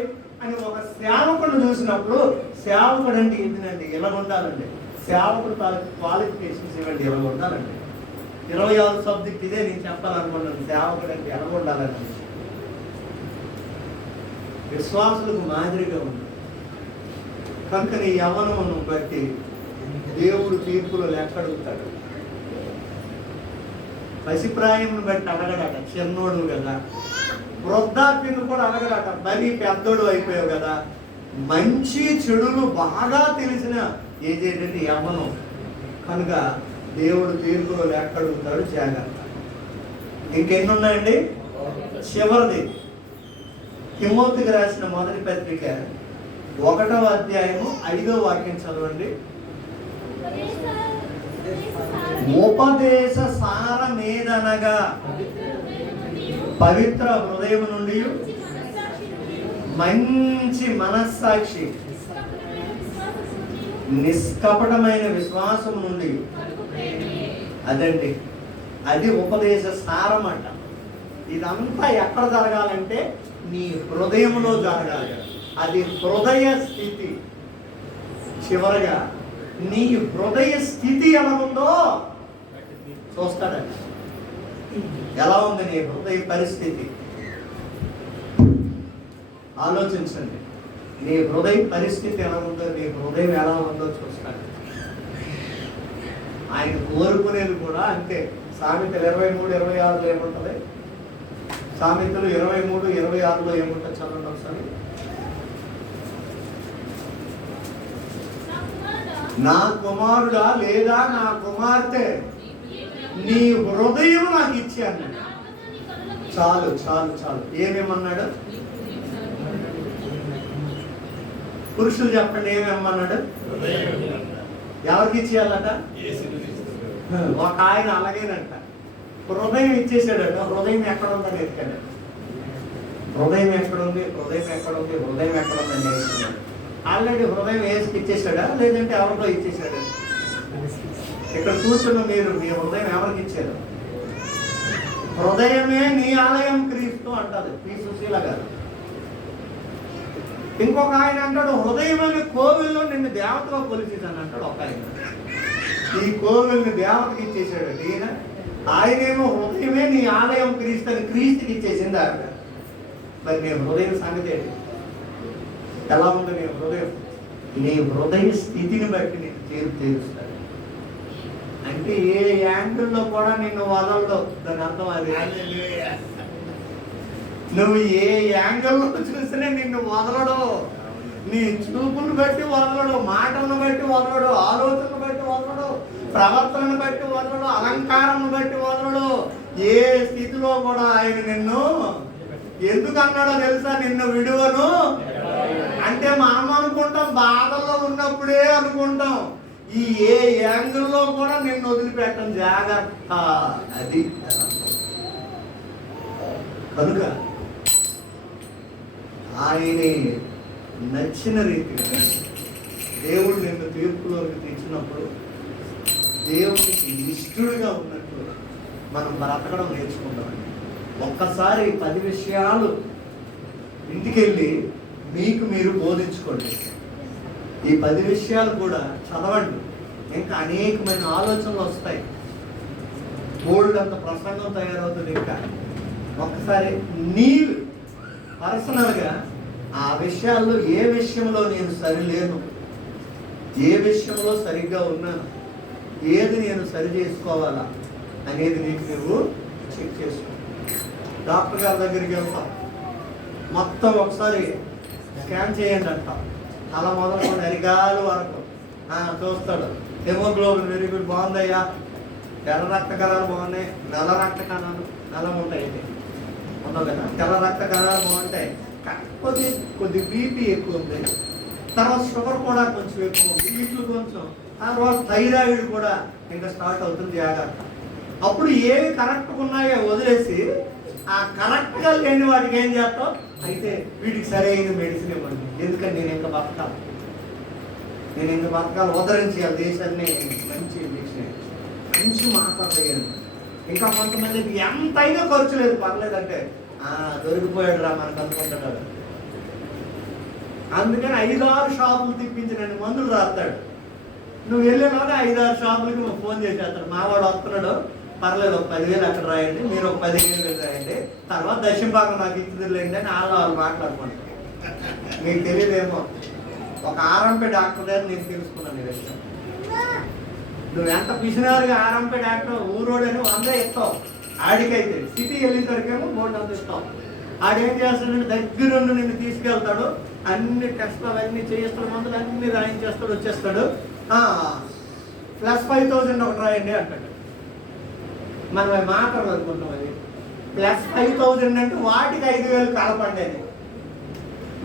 అని ఒక సేవకుడు చూసినప్పుడు సేవకుడు అంటే ఏంటండి ఇలా ఉండాలండి. సేవకుడు క్వాలిఫికేషన్స్ ఇవ్వండి ఇలా ఉండాలండి. 26 సబ్జెక్ట్ ఇదే నేను చెప్పాలనుకున్నాను. సేవకుడు అంటే ఎలా ఉండాలని విశ్వాసులకు మాదిరిగా ఉంది. కనుక నీ యవ్వనమును బట్టి దేవుడు తీర్పులో లెక్క అడుగుతాడు. పసిప్రాయమును బట్టి అడగడట, చిన్నోడు కదా. వృద్ధాప్యం కూడా అడగడట, మరీ పెద్దోడు అయిపోయావు కదా. మంచి చెడులు బాగా తెలిసిన ఏజ్ ఏంటంటే యవ్వనం. కనుక దేవుడు తీర్పులో లెక్క అడుగుతాడు. జాగ్రత్త. ఇంకెన్ని ఉన్నాయండి? చివరిది తిమోతికి రాసిన మొదటి పత్రిక 1వ అధ్యాయము 5వ వాక్యం చదవండి. ఉపదేశ సారమేదనగా పవిత్ర హృదయం నుండి మంచి మనస్సాక్షి నిష్కపటమైన విశ్వాసం నుండి. అదండి, అది ఉపదేశ సారం అంట. ఇదంతా ఎక్కడ జరగాలంటే నీ హృదయంలో జరగాలి. అది హృదయ స్థితి. చివరగా నీ హృదయ స్థితి ఎలా ఉందో చూస్తాడండి. ఎలా ఉంది నీ హృదయ పరిస్థితి? ఆలోచించండి. నీ హృదయ పరిస్థితి ఎలా ఉందో, నీ హృదయం ఎలా ఉందో చూస్తాడు. ఆయన కోరుకునేది కూడా అంతే. సామెతలు 23:26 ఏముంటుంది? సామెతలు 23:26 ఏముంటుంది? చదవండి ఒకసారి. నా కుమారుడా లేదా నా కుమార్తె నీ హృదయం నాకు ఇచ్చాను. చాలు చాలు చాలు. ఏమేమన్నాడు? పురుషులు చెప్పండి, ఏమేమన్నాడు? ఎవరికి ఇచ్చేయాలట? ఒక ఆయన అలాగేనంట, హృదయం ఇచ్చేసాడట. హృదయం ఎక్కడ ఉందని ఎత్తుకాడు. హృదయం ఎక్కడుంది, హృదయం ఎక్కడుంది, హృదయం ఎక్కడుందని నేర్చుకున్నాడు. ఆల్రెడీ హృదయం వేసుకు ఇచ్చేసాడా లేదంటే ఎవరితో ఇచ్చేసాడు? ఇక్కడ కూర్చున్న మీరు మీ హృదయం ఎవరికి ఇచ్చారు? హృదయమే నీ ఆలయం క్రీస్తు అంటారు పి. సుశీల గారు. ఇంకొక ఆయన అంటాడు హృదయమైన కోవిల్లో నిన్ను దేవతగా కొలిచేసాను అంటాడు ఒక ఆయన. ఈ కోవిల్ని దేవతకి ఇచ్చేసాడు ఈయన. ఆయనేమో హృదయమే నీ ఆలయం క్రీస్తుకి ఇచ్చేసింది ఆవిడ. మరి నీ హృదయం సంగతి ఏంటి? ఎలా ఉంది నీ హృదయం? నీ హృదయ స్థితిని బట్టి నేను తీరుస్తాడు. అంటే ఏ యాంగిల్లో కూడా నిన్ను వదలడు. దాని అర్థం అది. నువ్వు ఏ యాంగిల్లో చూసినా నిన్ను వదలడు. నీ చూపులను బట్టి వదలడు, మాటలను బట్టి వదలడు, ఆలోచనను బట్టి వదలడు, ప్రవర్తనను బట్టి వదలడు, అలంకారం బట్టి వదలడు. ఏ స్థితిలో కూడా ఆయన నిన్ను ఎందుకు అన్నాడో తెలుసా? నిన్ను విడువను అంటే మనం అనుకుంటాం బాధల్లో ఉన్నప్పుడే అనుకుంటాం. ఈ ఏ యాంగిల్లో కూడా నిన్ను వదిలిపెట్టం, జాగ్రత్త. అది కనుక ఆయనే నచ్చిన రీతిగా దేవుడు నిన్ను తీర్పులోకి తెచ్చినప్పుడు దేవునికి ఇష్టడుగా ఉన్నట్లు మనం బ్రతకడం నేర్చుకుంటామండి. ఒక్కసారి 10 విషయాలు ఇంటికెళ్ళి మీకు మీరు బోధించుకోండి. ఈ 10 విషయాలు కూడా చదవండి. ఇంకా అనేకమైన ఆలోచనలు వస్తాయి. బోల్డ్ అంత ప్రసంగం తయారవుతుంది. ఇంకా ఒక్కసారి నీవు పర్సనల్గా ఆ విషయాల్లో ఏ విషయంలో నేను సరిలేను, ఏ విషయంలో సరిగ్గా ఉన్నాను, ఏది నేను సరి చేసుకోవాలా అనేది నీకు నువ్వు చెక్ చేసుకో. డాక్టర్ గారి దగ్గరికి వెళ్తాం, మొత్తం ఒకసారి స్కాన్ చేయండి అంటాం. అలా మొదలుకొని అరిగాలు వరకు చూస్తాడు. హెమోగ్లోబిన్ వెరీ గుడ్, బాగుందయ్యా. ఎర్ర రక్త కణాలు బాగున్నాయి, నల్ల రక్త కణాలు నల్ల ఉంటాయి, ఉండవు కదా. తెల్ల రక్త కణాలు బాగుంటాయి, కొద్ది బీపీ ఎక్కువ ఉంది, తర్వాత షుగర్ కూడా కొంచెం ఎక్కువ ఉంది, వీటిలో కొంచెం తర్వాత థైరాయిడ్ కూడా ఇంకా స్టార్ట్ అవుతుంది, జాగ్రత్త. అప్పుడు ఏవి కరెక్ట్గా ఉన్నాయో వదిలేసి ఆ కరెక్ట్గా లేని వాటికి ఏం చేస్తాం? అయితే వీటికి సరైన మెడిసిన్ ఇవ్వండి. ఎందుకంటే నేను ఇంకా బతకాలి, ఉద్ధరించాలి దేశాన్ని. మంచి మెడిసిన్, మంచి మాట్లాడేయండి. ఇంకా కొంతమందికి ఎంతైనా ఖర్చు లేదు, పర్లేదంటే దొరికిపోయాడు రా మనకు అనుకుంటున్నాడు. అందుకని 5-6 షాపులు తిప్పించినండి మందులు రాస్తాడు. నువ్వు వెళ్ళేలాగా 5-6 షాపులకి నువ్వు ఫోన్ చేసేస్తాడు. మావాడు వస్తున్నాడు, పర్లేదు ఒక 10,000 అక్కడ రాయండి, మీరు ఒక 15,000 రాయండి, తర్వాత దశంభాగం నాకు ఇచ్చిదిలేండి అని వాళ్ళు మాట్లాడుకుంటారు. మీకు తెలియదేమో, ఒక ఆర్ఎంపీ డాక్టర్ గారు నేను తెలుసుకున్నాను ఈ విషయం. నువ్వు ఎంత పిసినారుగా ఆర్ఎంపీ డాక్టర్ ఊరోడు అని 100 ఇస్తావు, ఆడికైతే సిటీ వెళ్ళేసరికేమో 300 ఇస్తాం. ఆడేం చేస్తాడంటే దగ్గరుండి నిన్ను తీసుకెళ్తాడు, అన్ని టెస్ట్లు అవన్నీ చేయిస్తాడు, మందులు అన్ని రాయించేస్తాడు, వచ్చేస్తాడు. +5,000 ఒకటి రాయండి అంటాడు. మనం మాటలు అనుకుంటాం. అది +5,000 అంటే వాటికి 5,000 కలపండి అని.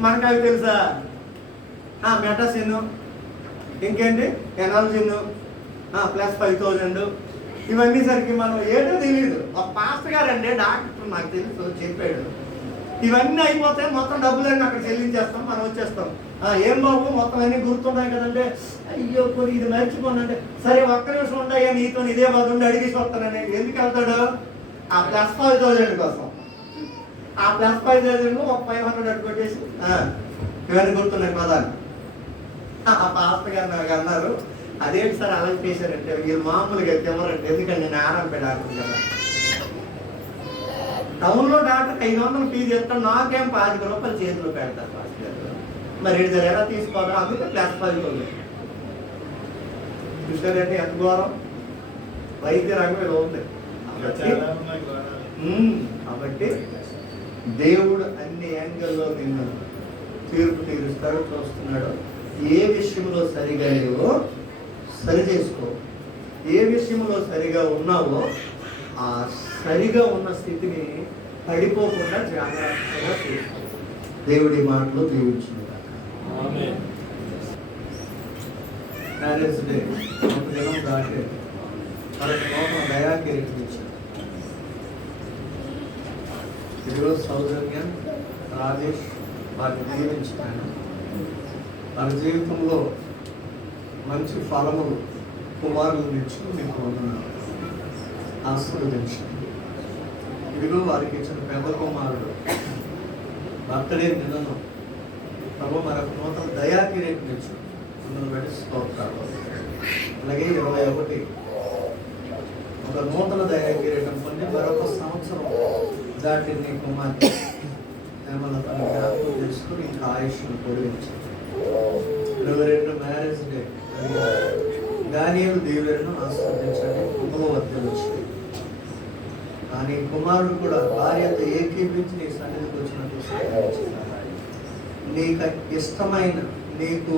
మనకు అవి తెలుసా? మెటసిన్, ఇంకేంటి ఎనాల్జిన్, +5,000 ఇవన్నీ సరికి మనం ఏదో తెలియదు. ఒక పాస్టర్ గారు అండి డాక్టర్ నాకు తెలుసు చెప్పాడు, ఇవన్నీ అయిపోతే మొత్తం డబ్బులన్నీ అక్కడ చెల్లించేస్తాం, మనం వచ్చేస్తాం. ఏం బాబు మొత్తం అన్నీ గుర్తున్నాయి కదంటే, అయ్యో కొన్ని ఇది మర్చిపోనంటే, సరే ఒక్క నిమిషం ఉండయ్యా నీతో ఇదే బాధ అడిగేసి వస్తానని. ఎందుకు వెళ్తాడు? ఆ +5,000 కోసం. ఆ +5,000 ఒక 500 అటు కొట్టేసి ఇవన్నీ గుర్తున్నాయి పదాలు. ఆ పాస్టర్ గారు నాకు అన్నారు, అదేంటి సార్ అలా చేశారంటే, వీళ్ళు మామూలుగా ఎవరంటే, ఎందుకంటే నేను ఆరంభ డాక్టర్ కదా, టౌన్లో డాక్టర్ 500 ఫీజు ఇస్తాను, నాకేం 5 రూపాయలు చేతిలో పెడతారు పాస్టర్ గారు. మరి ఇది ఎలా తీసుకోవాలి? అందుకే +5,000 చూసారంటే ఎంత ఘోరం. వైద్య రంగం ఇలా ఉంది. కాబట్టి దేవుడు అన్ని యాంగిల్లో నిన్ను తీర్పు తీరుస్తాడు, చూస్తున్నాడు. ఏ విషయంలో సరిగా లేవో సరి చేసుకో, ఏ విషయంలో సరిగా ఉన్నావో ఆ సరిగా ఉన్న స్థితిని పడిపోకుండా జాగ్రత్తగా చేసుకో. దేవుడి మాటలు దీవించును గాక. మ్యారేజ్ డే ఒక దినం దాటే మన దయాకిరీటం ఇచ్చారు. ఈరోజు సౌజన్యం రాజేష్ వారిని దీవించుతాను. వారి జీవితంలో మంచి ఫలములు కుమారులు తెచ్చుకుని మీకు వందనాలు, ఆశీర్వదించండి. ఇదిగో వారికి ఇచ్చిన పెద్ద కుమారుడు బర్త్డే నిన్నను ప్రభు మరొక నూతన దయా కిరీటం ఇచ్చు అందును బట్టి స్తోత్రాలు. అలాగే 21 ఒక నూతన దయా కిరీటం పొంది మరొక సంవత్సరం దాటి నీ కుమార్తె తన జ్ఞాపకం చేసుకుని ఇంకా ఆయుష్ను పొడిగించు. 22 మ్యారేజ్ డే దానియేలు దేవులను ఆస్వాదించండి, కుటుంబవర్తులు కానీ కుమారుడు కూడా భార్యతో ఏకీపించి నీ సన్నిధికి వచ్చినట్టు నీకు ఇష్టమైన నీకు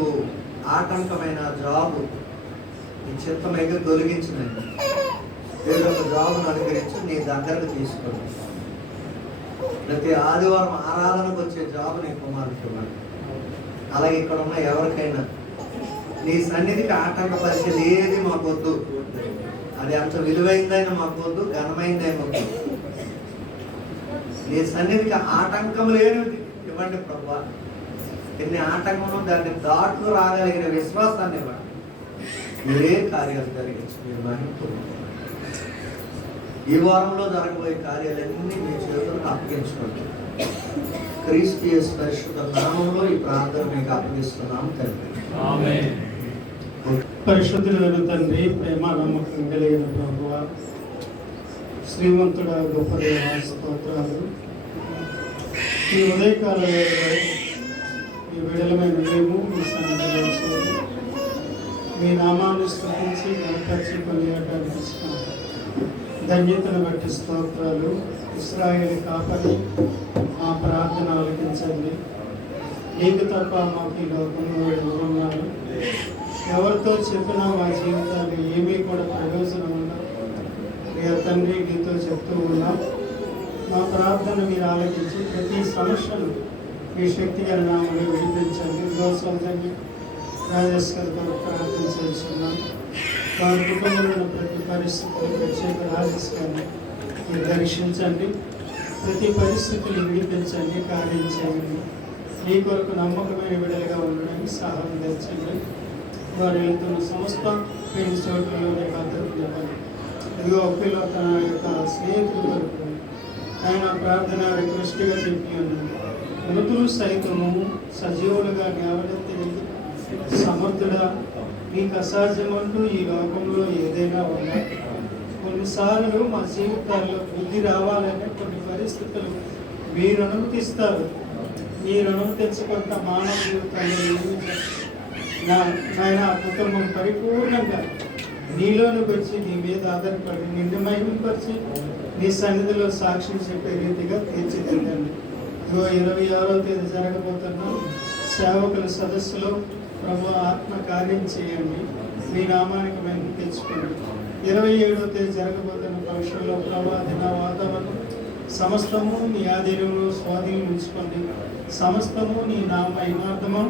ఆటంకమైన జాబు నీ చిత్తమైతే తొలగించినది వేరొక జాబును అనుకరించి నీ దగ్గరకు తీసుకోండి. ప్రతి ఆదివారం ఆరాధనకు వచ్చే జాబు నీ కుమారుడికి ఇవ్వండి. అలాగే ఇక్కడ ఉన్న ఎవరికైనా నీ సన్నిధికి ఆటంకపరిచేది ఏది మాకొద్దు, అది అంత విలువైందైనా మాకొద్దు, ఘనమైందైనా వద్దు, నీ సన్నిధికి ఆటంకం లేనిది ఇవ్వండి ప్రభా. ఎన్ని ఆటంకము దాన్ని దాటుకు రాగలిగిన విశ్వాసాన్ని ఇవ్వండి. మీరే కార్యాలు జరిగించి మీరు మహిమపూర్వకం ఈ వారంలో జరగబోయే కార్యాలన్నీ మీ చేతులకు అప్పగించుకోండి. క్రీస్తు యేసు పరిశుద్ధ నామములో ఈ ప్రార్థన మీకు అప్పగిస్తున్నాం తండ్రి. ఆమేన్. పరిశుద్ధులైన తండ్రి, ప్రేమ నమ్మకం కలిగిన ప్రభువా, శ్రీమంతుడ గొప్ప దేవా, స్తోత్రాలు. ఈ ఉదయకాల వేళలో ఈ విడలమైన మేము మీ సన్నిధిలో చేరి మీ నామాన్ని స్తుతించి గణపరిచి కొనియాడడానికి ధన్యతను బట్టి స్తోత్రాలు. ఇశ్రాయేలు కాపరి మా ప్రార్థన ఆలకించండి. నీకు తప్ప మాకు ఈ లోకంలో ఎవరున్నారు? ఎవరితో చెప్పినా మా జీవితాలు ఏమీ కూడా ప్రయోజనం ఉండవు. ప్రియ తండ్రి, నీతో చెప్తూ ఉన్నాం. మా ప్రార్థన మీరు ఆలకించి ప్రతి సమస్యను మీ శక్తిగా నామని విడిపించండి. దోషంజండి రాజేష్ గారితో ప్రార్థన చేస్తున్నాం. వారి కుటుంబంలో ప్రతి పరిస్థితులు ప్రత్యేక రాజేష్ గారిని మీరు దర్శించండి. ప్రతి పరిస్థితులు విడిపించండి, కార్యం చేయండి. మీ కొరకు నమ్మకమైన విడలుగా ఉండడానికి సహాయం తెచ్చండి. వారు వెళ్తున్న సమస్త పెళ్లి చోట్లలోనే భద్రత ఇవ్వండి. ఇదిగో ఒప్పిలో తన యొక్క స్నేహితుల కొరకు ఆయన ప్రార్థన రిక్వెస్ట్గా చెప్పి ఉన్నాడు. మృతులు సైతము సజీవులుగా న్యాయతి సమర్థుడా, మీకు అసాధ్యం అంటూ ఈ లోకంలో ఏదైనా ఉన్నా? కొన్నిసార్లు మా జీవితాల్లో బుద్ధి రావాలనే కొన్ని పరిస్థితులు మీరు అనుమతిస్తారు. మీరు అనుమతించకుండా మానవ జీవితాల్లో నాయన కుటుంబం పరిపూర్ణంగా నీలోనికి వచ్చి నీ మీద ఆధారపడి నిన్ను మహిమపరిచి నీ సన్నిధిలో సాక్ష్యం చెప్పే రీతిగా తీర్చిదిద్దండి. 26వ తేదీ జరగబోతున్న సేవకుల సదస్సులో ప్రభు ఆత్మ కార్యం చేయండి. మీ నామానికి మహిమ తెచ్చుకోండి. 27వ తేదీ జరగబోతున్న పరీక్షల్లో ప్రభు దిన వాతావరణం సమస్తము నీ ఆధీనంలో స్వాధీనం ఉంచుకోండి. సమస్తము నీ నామ మహిమార్థము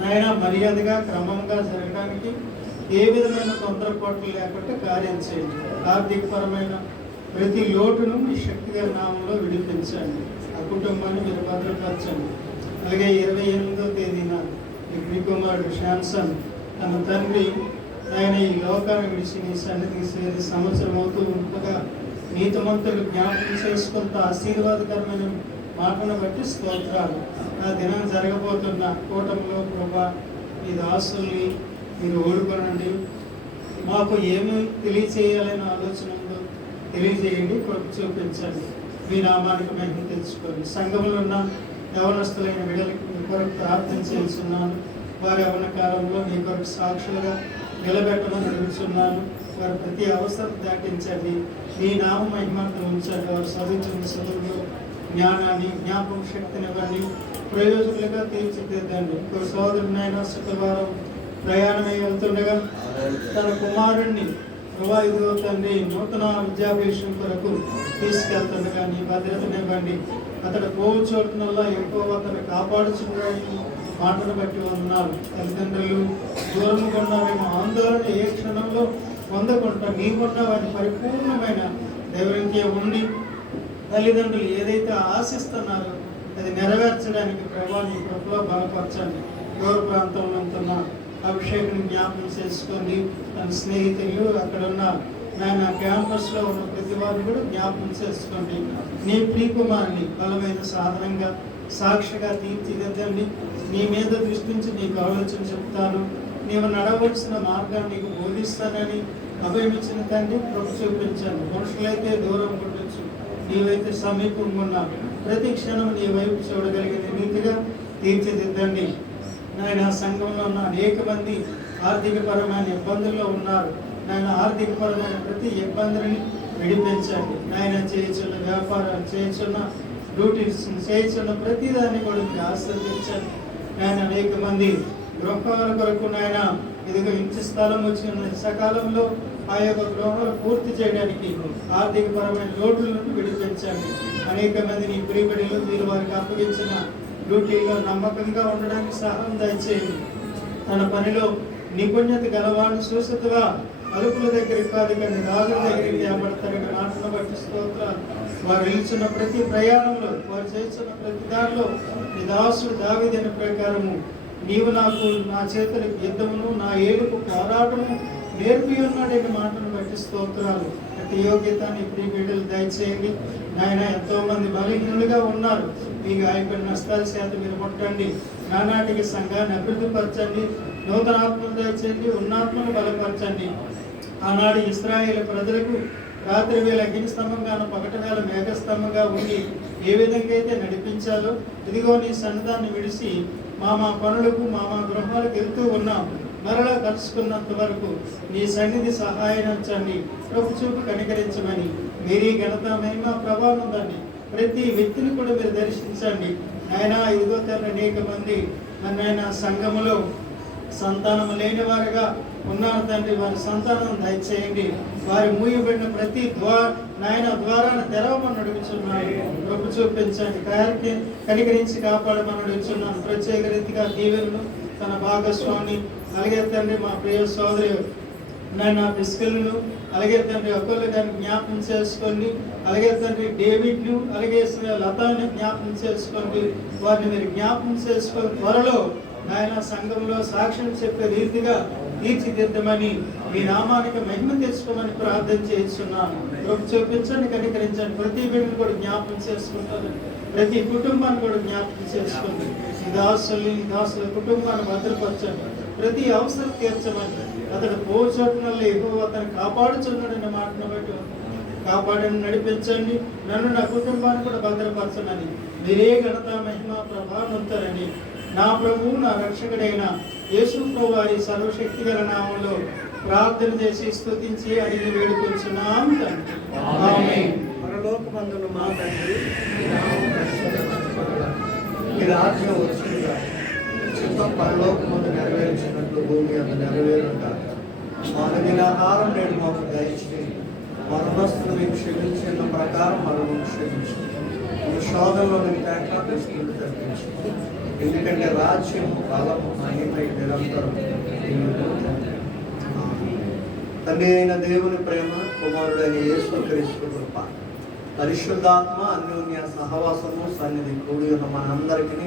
నాయన మర్యాదగా క్రమంగా జరగడానికి ఏ విధమైన తొందరపాట్లు లేకుండా కార్యం చేయండి. ఆర్థికపరమైన ప్రతి లోటును మీ శక్తిగా నామంలో విడిపించండి. ఆ కుటుంబాన్ని మీరు భద్రపరచండి. అలాగే 28వ తేదీన మీ కుమారుడు శాంసన్ తన తండ్రి ఆయన ఈ లోకాన్ని విడిచి నీ సన్నిధికి చేరి సంవత్సరం అవుతూ ఉండగా నీతిమంతులు జ్ఞాపకం చేసుకుంటూ ఆశీర్వాదకరమైన మాటను బట్టి స్తోత్రాలు. ఆ దినం జరగబోతున్న కూటమిలో ప్రభా ఈ దాసుల్ని మీరు ఓడుకోనండి. మాకు ఏమి తెలియచేయాలనే ఆలోచన ఉందో తెలియజేయండి, కృప చూపించండి. మీ నామానికి మహిమ తెచ్చుకోండి. సంఘంలో ఉన్న యవనస్తులైన బిడ్డలకి మీ కొరకు ప్రార్థన చేస్తున్నాను. వారి యవన కాలంలో మీ కొరకు సాక్షులుగా నిలబెట్టమని అడుగుతున్నాను. వారి ప్రతి అవసరం దాటించండి. మీ నామ మహిమార్థం ఉంచండి. వారు చదువుతున్న చదువులో జ్ఞానాన్ని జ్ఞాపక శక్తిని ఇవ్వండి. ప్రయోజకులుగా తీర్చిదిద్దండి. ఇంకో సోదరునైనా శుక్రవారం ప్రయాణమై వెళ్తుండగా తన కుమారుణ్ణి ఇదిగో తండ్రి నూతన విద్యాభ్యాసం కొరకు తీసుకెళ్తుండగా నీ భద్రతనివ్వండి. అతడు పోవు చోటునల్లా ఎక్కువ అతను కాపాడుచున్నాడని మాటను బట్టి ఉన్నారు. తల్లిదండ్రులు దూరంగా ఉన్నారేమో ఆందోళన ఏ క్షణంలో పొందకుండా నీకున్న వాటి పరిపూర్ణమైన దైవంకే ఉండి తల్లిదండ్రులు ఏదైతే ఆశిస్తున్నారో అది నెరవేర్చడానికి ప్రభావం కృపలో బలపరచండి. దూర ప్రాంతంలో ఉంటున్న అభిషేకం జ్ఞాపకం చేసుకొని తన స్నేహితులు అక్కడ ఉన్న నాయన క్యాంపస్లో ఉన్న ప్రతి వారు కూడా జ్ఞాపకం చేసుకోండి. నీ ప్రియకుమారిని బలమైన సాధనంగా సాక్షిగా తీర్చిదిద్దండి. నీ మీద దృష్టించి నీకు ఆలోచన చెప్తాను, నీవు నడవలసిన మార్గాన్ని నీకు బోధిస్తానని అభయమిచ్చిన తండ్రి కృప చూపించాను. మనుషులైతే దూరం ఉండొచ్చు, నీవైతే సమీపంగా ఉన్నావు. ప్రతి క్షణం నీ వైపు చూడగలిగిన రీతిగా తీర్చిదిద్దండి. నాయన సంఘంలో ఉన్న అనేక మంది ఆర్థికపరమైన ఇబ్బందుల్లో ఉన్నారు. నాయన ఆర్థికపరమైన ప్రతి ఇబ్బందిని విడిపించండి. నాయన చేయుచున్న వ్యాపారాలు, చేయుచున్న డ్యూటీస్, చేయుచున్న ప్రతి దాన్ని కూడా మీరు ఆశీర్వదించండి. నాయన అనేక మంది గృహాల కొరకు నాయన ఇదిగో ఇంటి స్థలం వచ్చిన సకాలంలో ఆ యొక్క గృహాలు పూర్తి చేయడానికి ఆర్థికపరమైన లోటుల నుండి విడిపించండి. అనేక మంది నీ ప్రియబడిలో మీరు వారికి అప్పగించిన డ్యూటీలో నమ్మకంగా ఉండడానికి సహాయం దయచేయండి. తన పనిలో నిపుణ్యత గలవాడు సూసతగా అలుపుల దగ్గరికి కాదు కానీ రాజుల దగ్గరికి తేబడతారని మాటను బట్టి స్తోత్రాలు. వారు నిలుచున్న ప్రతి ప్రయాణంలో, వారు చేస్తున్న ప్రతి దారిలో నీ దాసుడు దావీదు ప్రకారము నీవు నాకు నా చేతులకు యుద్ధమును, నా ఏలుకు పోరాటము నేర్పి ఉన్నాడని మాటను బట్టి స్తోత్రాలు. ప్రతి యోగ్యత నీ ప్రియ బిడ్డలు దయచేయండి. నాయన ఎంతో మంది బలహీనులుగా ఉన్నారు. మీ గాయపడిన నష్టాల చేత మీరు ముట్టండి. నానాటికి సంఘాన్ని అభివృద్ధిపరచండి. నూతన ఆత్మను దయచేయండి, ఉన్నాత్మను బలపరచండి. ఆనాడు ఇశ్రాయేలు ప్రజలకు రాత్రి వేళ అగ్ని స్తంభంగాను, పగటి వేళ మేఘస్తంభంగా ఉండి ఏ విధంగా అయితే నడిపించాలో, ఇదిగో నీ సన్నిధాన్ని విడిచి మా పనులకు మా గృహాలకు వెళ్తూ ఉన్నాం. మరలా కలుసుకున్నంత వరకు నీ సన్నిధి సహాయించండి, ప్రభు చూపు కనికరించమని. మీరీ ఘనత, మహిమ, ప్రభావం ఉందండి. ప్రతి వ్యక్తిని కూడా మీరు దర్శించండి. ఆయన ఇదిగో తన అనేక మంది నన్నైనా సంఘములో సంతానం లేని వారుగా ఉన్నారు తండ్రి. వారి సంతానం దయచేయండి. వారి మూయబడిన ప్రతి ద్వారాన్ని తెరవమని అడుగుచున్నాను. ప్రభు చూపించండి, కనికరించి కాపాడమని అడుగుచున్నాను. ప్రత్యేక రీతిగా దీవెనలు తన భాగస్వామి, అలాగే తండ్రి మా ప్రియ సోదరి నాయన బిస్కెల్ను, అలాగే తండ్రి ఒకళ్ళు గారిని జ్ఞాపకం చేసుకోండి. అలాగే తండ్రి డేవిడ్ను, అలాగే లతాని జ్ఞాపకం చేసుకోండి. వారిని మీరు జ్ఞాపకం చేసుకొని త్వరలో నాయన సంఘంలో సాక్ష్యం చెప్పే రీతిగా తీర్చిదిద్దమని, మీ నామానికి మహిమ తెచ్చుకోమని ప్రార్థన చేస్తున్నాను. ప్రభు చూపించండి, కనికరించండి. ప్రతి బిడ్డను కూడా జ్ఞాపకం చేసుకుంటారు. ప్రతి కుటుంబాన్ని కూడా జ్ఞాపకం చేసుకోండి. ఈ దాసుల కుటుంబాన్ని భద్రపరచండి. ప్రతి అవసరం తీర్చమని. అతడు పోచోట్లలో ఎక్కువ అతను కాపాడుచున్నాడని మాటను బట్టి కాపాడని నడిపించండి. నన్ను, నా కుటుంబాన్ని కూడా భద్రపరచమని. మీరే ఘనత, మహిమ, ప్రభావం ఉంటారని నా ప్రభువు, నా రక్షకుడైన యేసు ప్రభు వారి సర్వశక్తి గల నామంలో ప్రార్థన చేసి స్తుతించి అడిగి వేడుకొంచున్నాం తండ్రి. ఆమేన్. పరలోకమందున్న మా తండ్రి, నీ నామం పరిశుద్ధపరచబడుగాక. నీ రాజ్యం వచ్చుగాక. చిత్తం పరలోకమందు నెరవేర్చినట్లు భూమి అందు నెరవేరుగాక. మా దినాహారం నేడు మాకు దయచేయండి. మా రుణస్తులు మేము క్షమించిన ప్రకారం మనము క్షమించండి. ఈ శోధనలో తీసుకుని తప్పించు. ఎందుకంటే రాజ్యము, బలము, మహిమ నిరంతరం తండ్రి అయిన దేవుని ప్రేమ, కుమారుడైన యేసుక్రీస్తు కృప, పరిశుద్ధాత్మ అన్యోన్య సహవాసము సన్నిధి కూడి ఉన్న మనందరికీ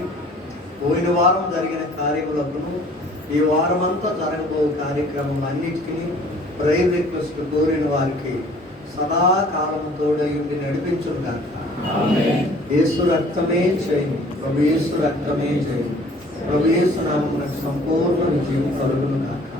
పోయిన వారం జరిగిన కార్యములకును ఈ వారమంతా జరగబో కార్యక్రమం అన్నిటికీ ప్రేయర్ రిక్వెస్ట్ కోరిన వారికి సదాకాలం తోడయుండి నడిపించును గాక. యేసు రక్తమే చేయి, ప్రభు యేసు రక్తమే చేయి, ప్రభు యేసు నామమునకు సంపూర్ణ విజయం కలుగును గాక.